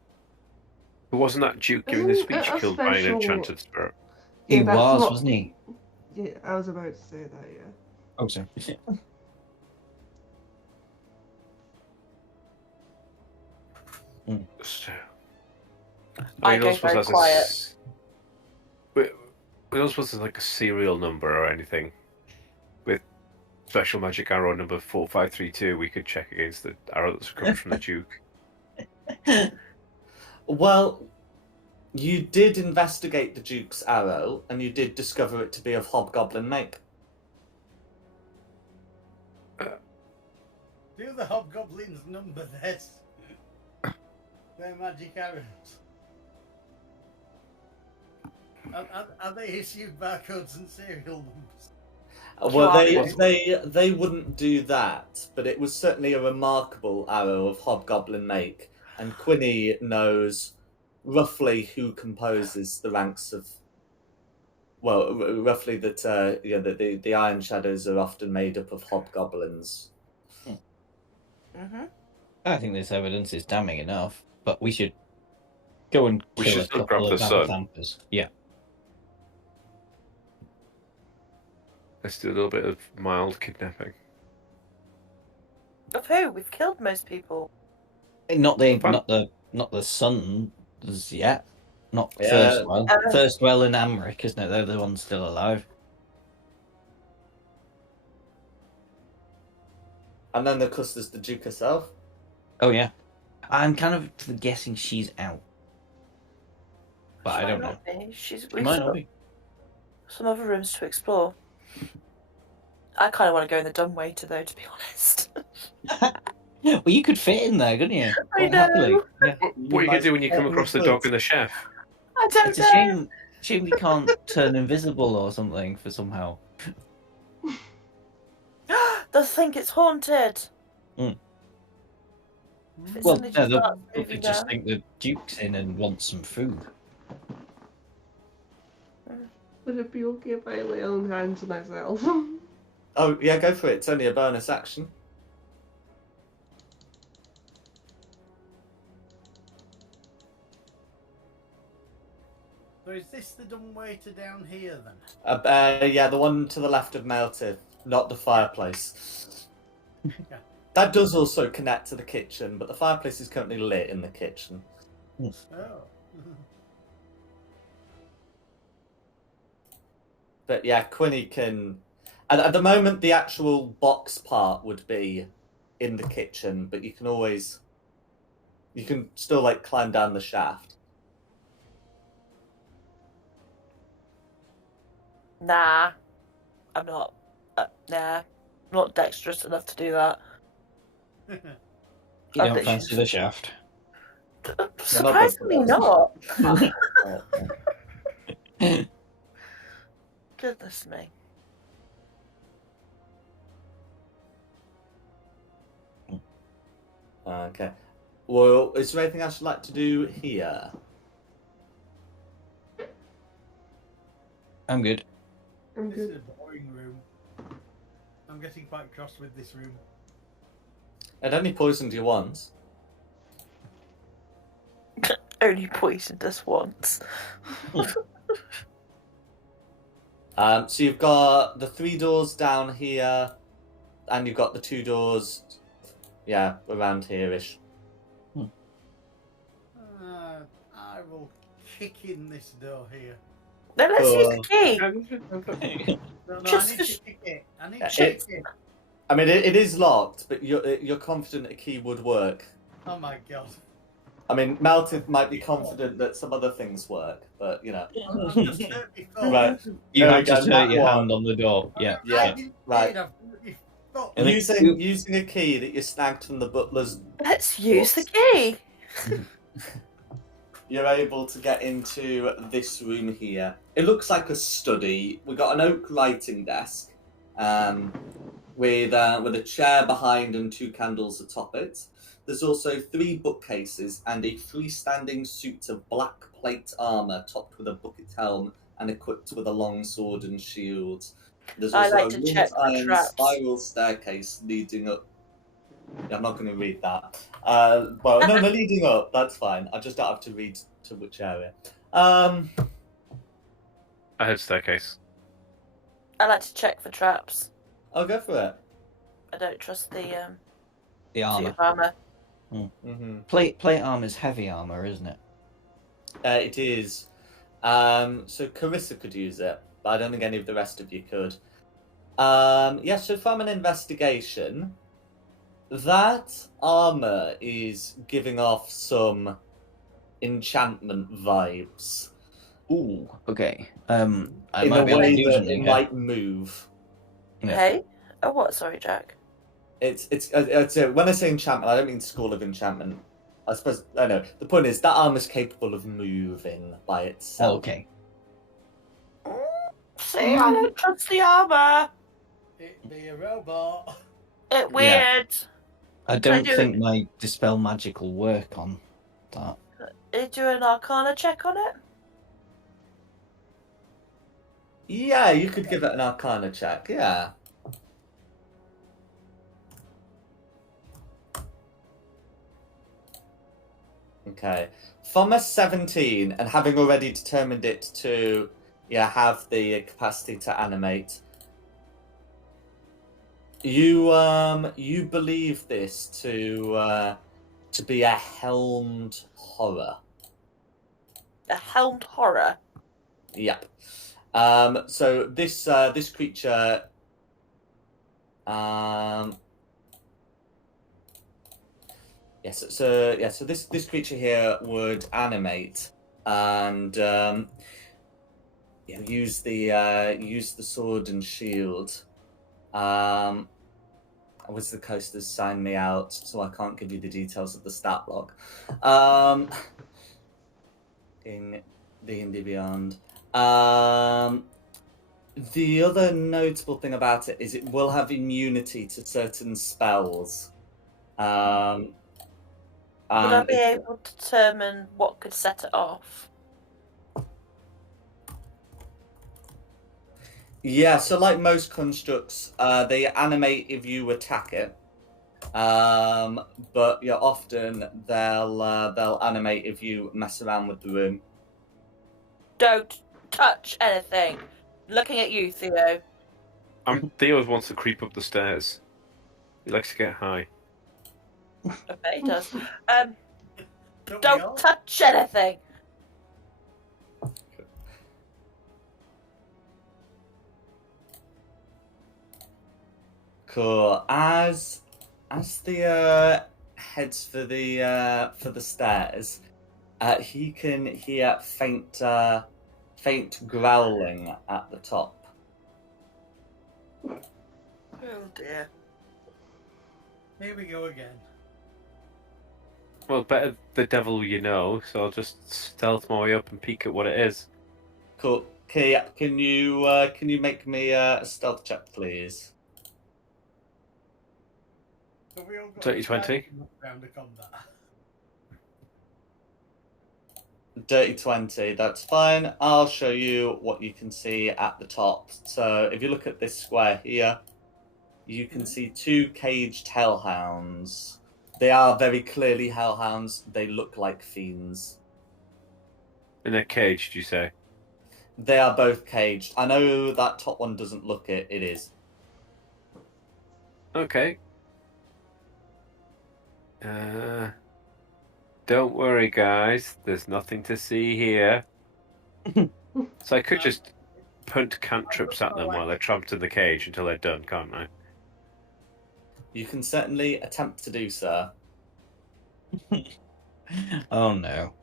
But wasn't that Duke giving the speech killed by an enchanted spirit? He was, wasn't he? Yeah, I was about to say that, yeah. Oh, sorry. So, I go very quiet. We don't suppose there's like a serial number or anything with special magic arrow number 4532 we could check against the arrow that's coming from the Duke. Well, you did investigate the Duke's arrow, and you did discover it to be of hobgoblin make. Do the hobgoblins number this? Their magic arrows. Are they issued barcodes and serial numbers? Well, they wouldn't do that, but it was certainly a remarkable arrow of hobgoblin make, and Quinny knows roughly who composes the ranks of. Well, roughly that the Iron Shadows are often made up of hobgoblins. Mm-hmm. I think this evidence is damning enough, but we should go and kill a couple of Thampers. Yeah. Let's do a little bit of mild kidnapping. Of who? We've killed most people. Not the sons yet. Not Thirstwell and Amric, isn't it? They're the ones still alive. And then, of course, there's the Duke herself. Oh, yeah. I'm kind of guessing she's out. But I don't know. She might not be. Some other rooms to explore. I kind of want to go in the dumbwaiter, though, to be honest. Well, you could fit in there, couldn't you? I know. Yeah. What are you going to do when you come across the dog and the chef? I don't know. It's a shame we can't turn invisible or something for somehow. They'll think it's haunted. Mm. Well, no, they'll just think the Duke's in and wants some food. Would it be okay if I lay on hands on myself? Oh, yeah, go for it. It's only a bonus action. So is this the dumbwaiter down here, then? Yeah, the one to the left of Melted, not the fireplace. Yeah. That does also connect to the kitchen, but the fireplace is currently lit in the kitchen. Oh. But yeah, Quinny can. At the moment, the actual box part would be in the kitchen, but you can still like climb down the shaft. Nah, I'm not. Nah, I'm not dexterous enough to do that. You I've don't literally fancy the shaft? Surprisingly not. Goodness me. Okay. Well, is there anything else you'd like to do here? I'm good. This is a boring room. I'm getting quite cross with this room. It only poisoned you once. Only poisoned us once. So you've got the 3 doors down here, and you've got the 2 doors, yeah, around here-ish. I will kick in this door here. No, let's use the key. No, Just I need for to kick it. I need Yeah, to kick it. I mean, it is locked, but you're confident a key would work. Oh my god. I mean, Melted might be confident that some other things work, but you know. I've just hurt before. Right. You There have we go, to that hurt your one. hand on the door. Yeah. Yeah, right. I've hurt my foot. And Using a key that you snagged from the butler's, Let's use the key. you're able to get into this room here. It looks like a study. We've got an oak writing desk, with a chair behind and 2 candles atop it. There's also 3 bookcases and a freestanding suit of black plate armor topped with a bucket helm and equipped with a long sword and shield. There's I also like a to wrought check for iron traps. spiral staircase leading up. Yeah, I'm not going to read that. Well, no, leading up. That's fine. I just don't have to read to which area. I heard staircase. I like to check for traps. I'll go for it. I don't trust the suit armor. of armor. Mm-hmm. Plate armor is heavy armor, isn't it? It is. So Carissa could use it, but I don't think any of the rest of you could. Yeah, so from an investigation, that armor is giving off some enchantment vibes. Ooh, okay. I In might a be able to way do that something it here. might move. Yeah. Hey? Oh, what? Sorry, Jack. It's when I say enchantment, I don't mean School of Enchantment. I suppose I know. The point is that armor's capable of moving by itself. Okay. See, I don't trust the armor. It'd be a robot. It's weird. I don't do think my dispel magic will work on that. Are you doing an arcana check on it? Yeah, you could give it an Arcana check. Yeah. Okay. From a 17, and having already determined it to, have the capacity to animate, you believe this to be a helmed horror. A helmed horror? Yep. So this creature, yes. So this creature here would animate and use the sword and shield. Was the coasters sign me out, so I can't give you the details of the stat log. In D&D Beyond. The other notable thing about it is it will have immunity to certain spells. Would I be able to determine what could set it off? Yeah, so like most constructs, they animate if you attack it. But often they'll animate if you mess around with the room. Don't touch anything. Looking at you, Theo. Theo wants to creep up the stairs. He likes to get high. I bet he does. Don't we all? Don't touch anything. Cool. As the heads for the stairs, he can hear faint growling at the top. Oh dear. Here we go again. Well, better the devil you know, so I'll just stealth my way up and peek at what it is. Cool. Okay, can you make me a stealth check, please? Have we all got 20. round of combat? Dirty 20, that's fine. I'll show you what you can see at the top. So if you look at this square here, you can see 2 caged hellhounds. They are very clearly hellhounds. They look like fiends. In a cage, did you say? They are both caged. I know that top one doesn't look it. It is. Okay. Don't worry, guys. There's nothing to see here. So I could just punt cantrips at them while they're trapped in the cage until they're done, can't I? You can certainly attempt to do so. Oh no.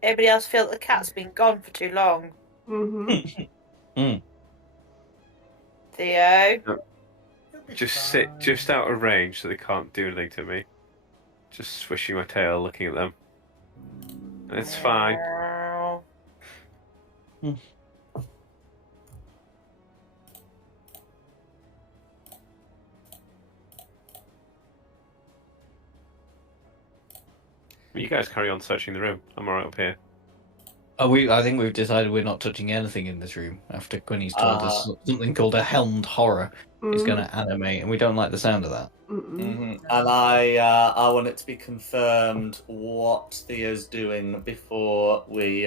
Everybody else feel the cat's been gone for too long? Mm-hmm. Theo? Just sit just out of range so they can't do anything to me. Just swishing my tail, looking at them. It's fine. You guys carry on searching the room. I'm alright up here. I think we've decided we're not touching anything in this room after Quinny's told us something called a helmed horror is going to animate, and we don't like the sound of that. And I want it to be confirmed what Theo's doing before we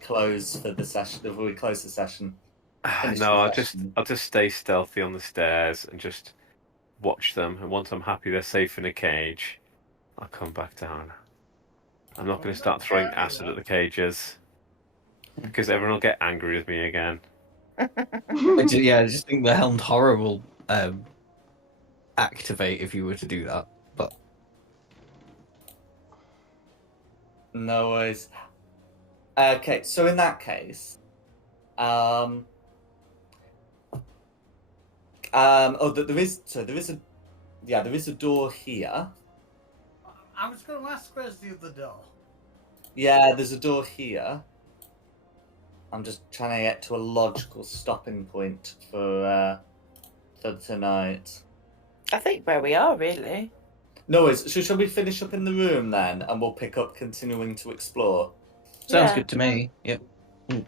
close for the session. Before we close the session. No, I'll just stay stealthy on the stairs and just watch them. And once I'm happy they're safe in a cage, I'll come back down. I'm not going to start throwing acid at the cages because everyone will get angry with me again. I just think the helmed horror will activate if you were to do that. But no worries. Okay, so in that case, there is a door here. I was going to ask, where's the other door? Yeah, there's a door here. I'm just trying to get to a logical stopping point for tonight. I think where we are, really. No worries. So shall we finish up in the room then, and we'll pick up continuing to explore? sounds good to me. Yep.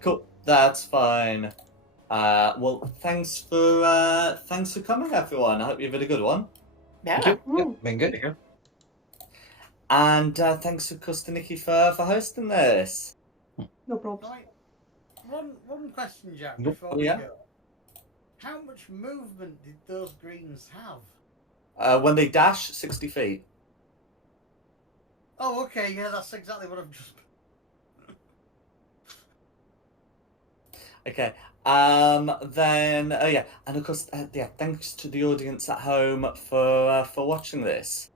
Cool. That's fine. Well, thanks for coming, everyone. I hope you've had a good one. Yeah. Yep, been good. And thanks to Kustaniki for hosting this. No problem. Right. One question, Jack, Nope. before we go. How much movement did those greens have? When they dash, 60 feet. Oh, okay, yeah, that's exactly what I've just... Okay. Then, and of course, thanks to the audience at home for watching this.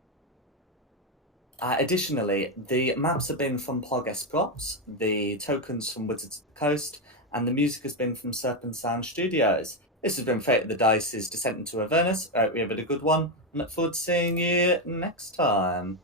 Additionally, the maps have been from Pogess Props, the tokens from Wizards of the Coast, and the music has been from Serpent Sound Studios. This has been Fate of the Dice's Descent into Avernus. We have had a good one, and look forward to seeing you next time.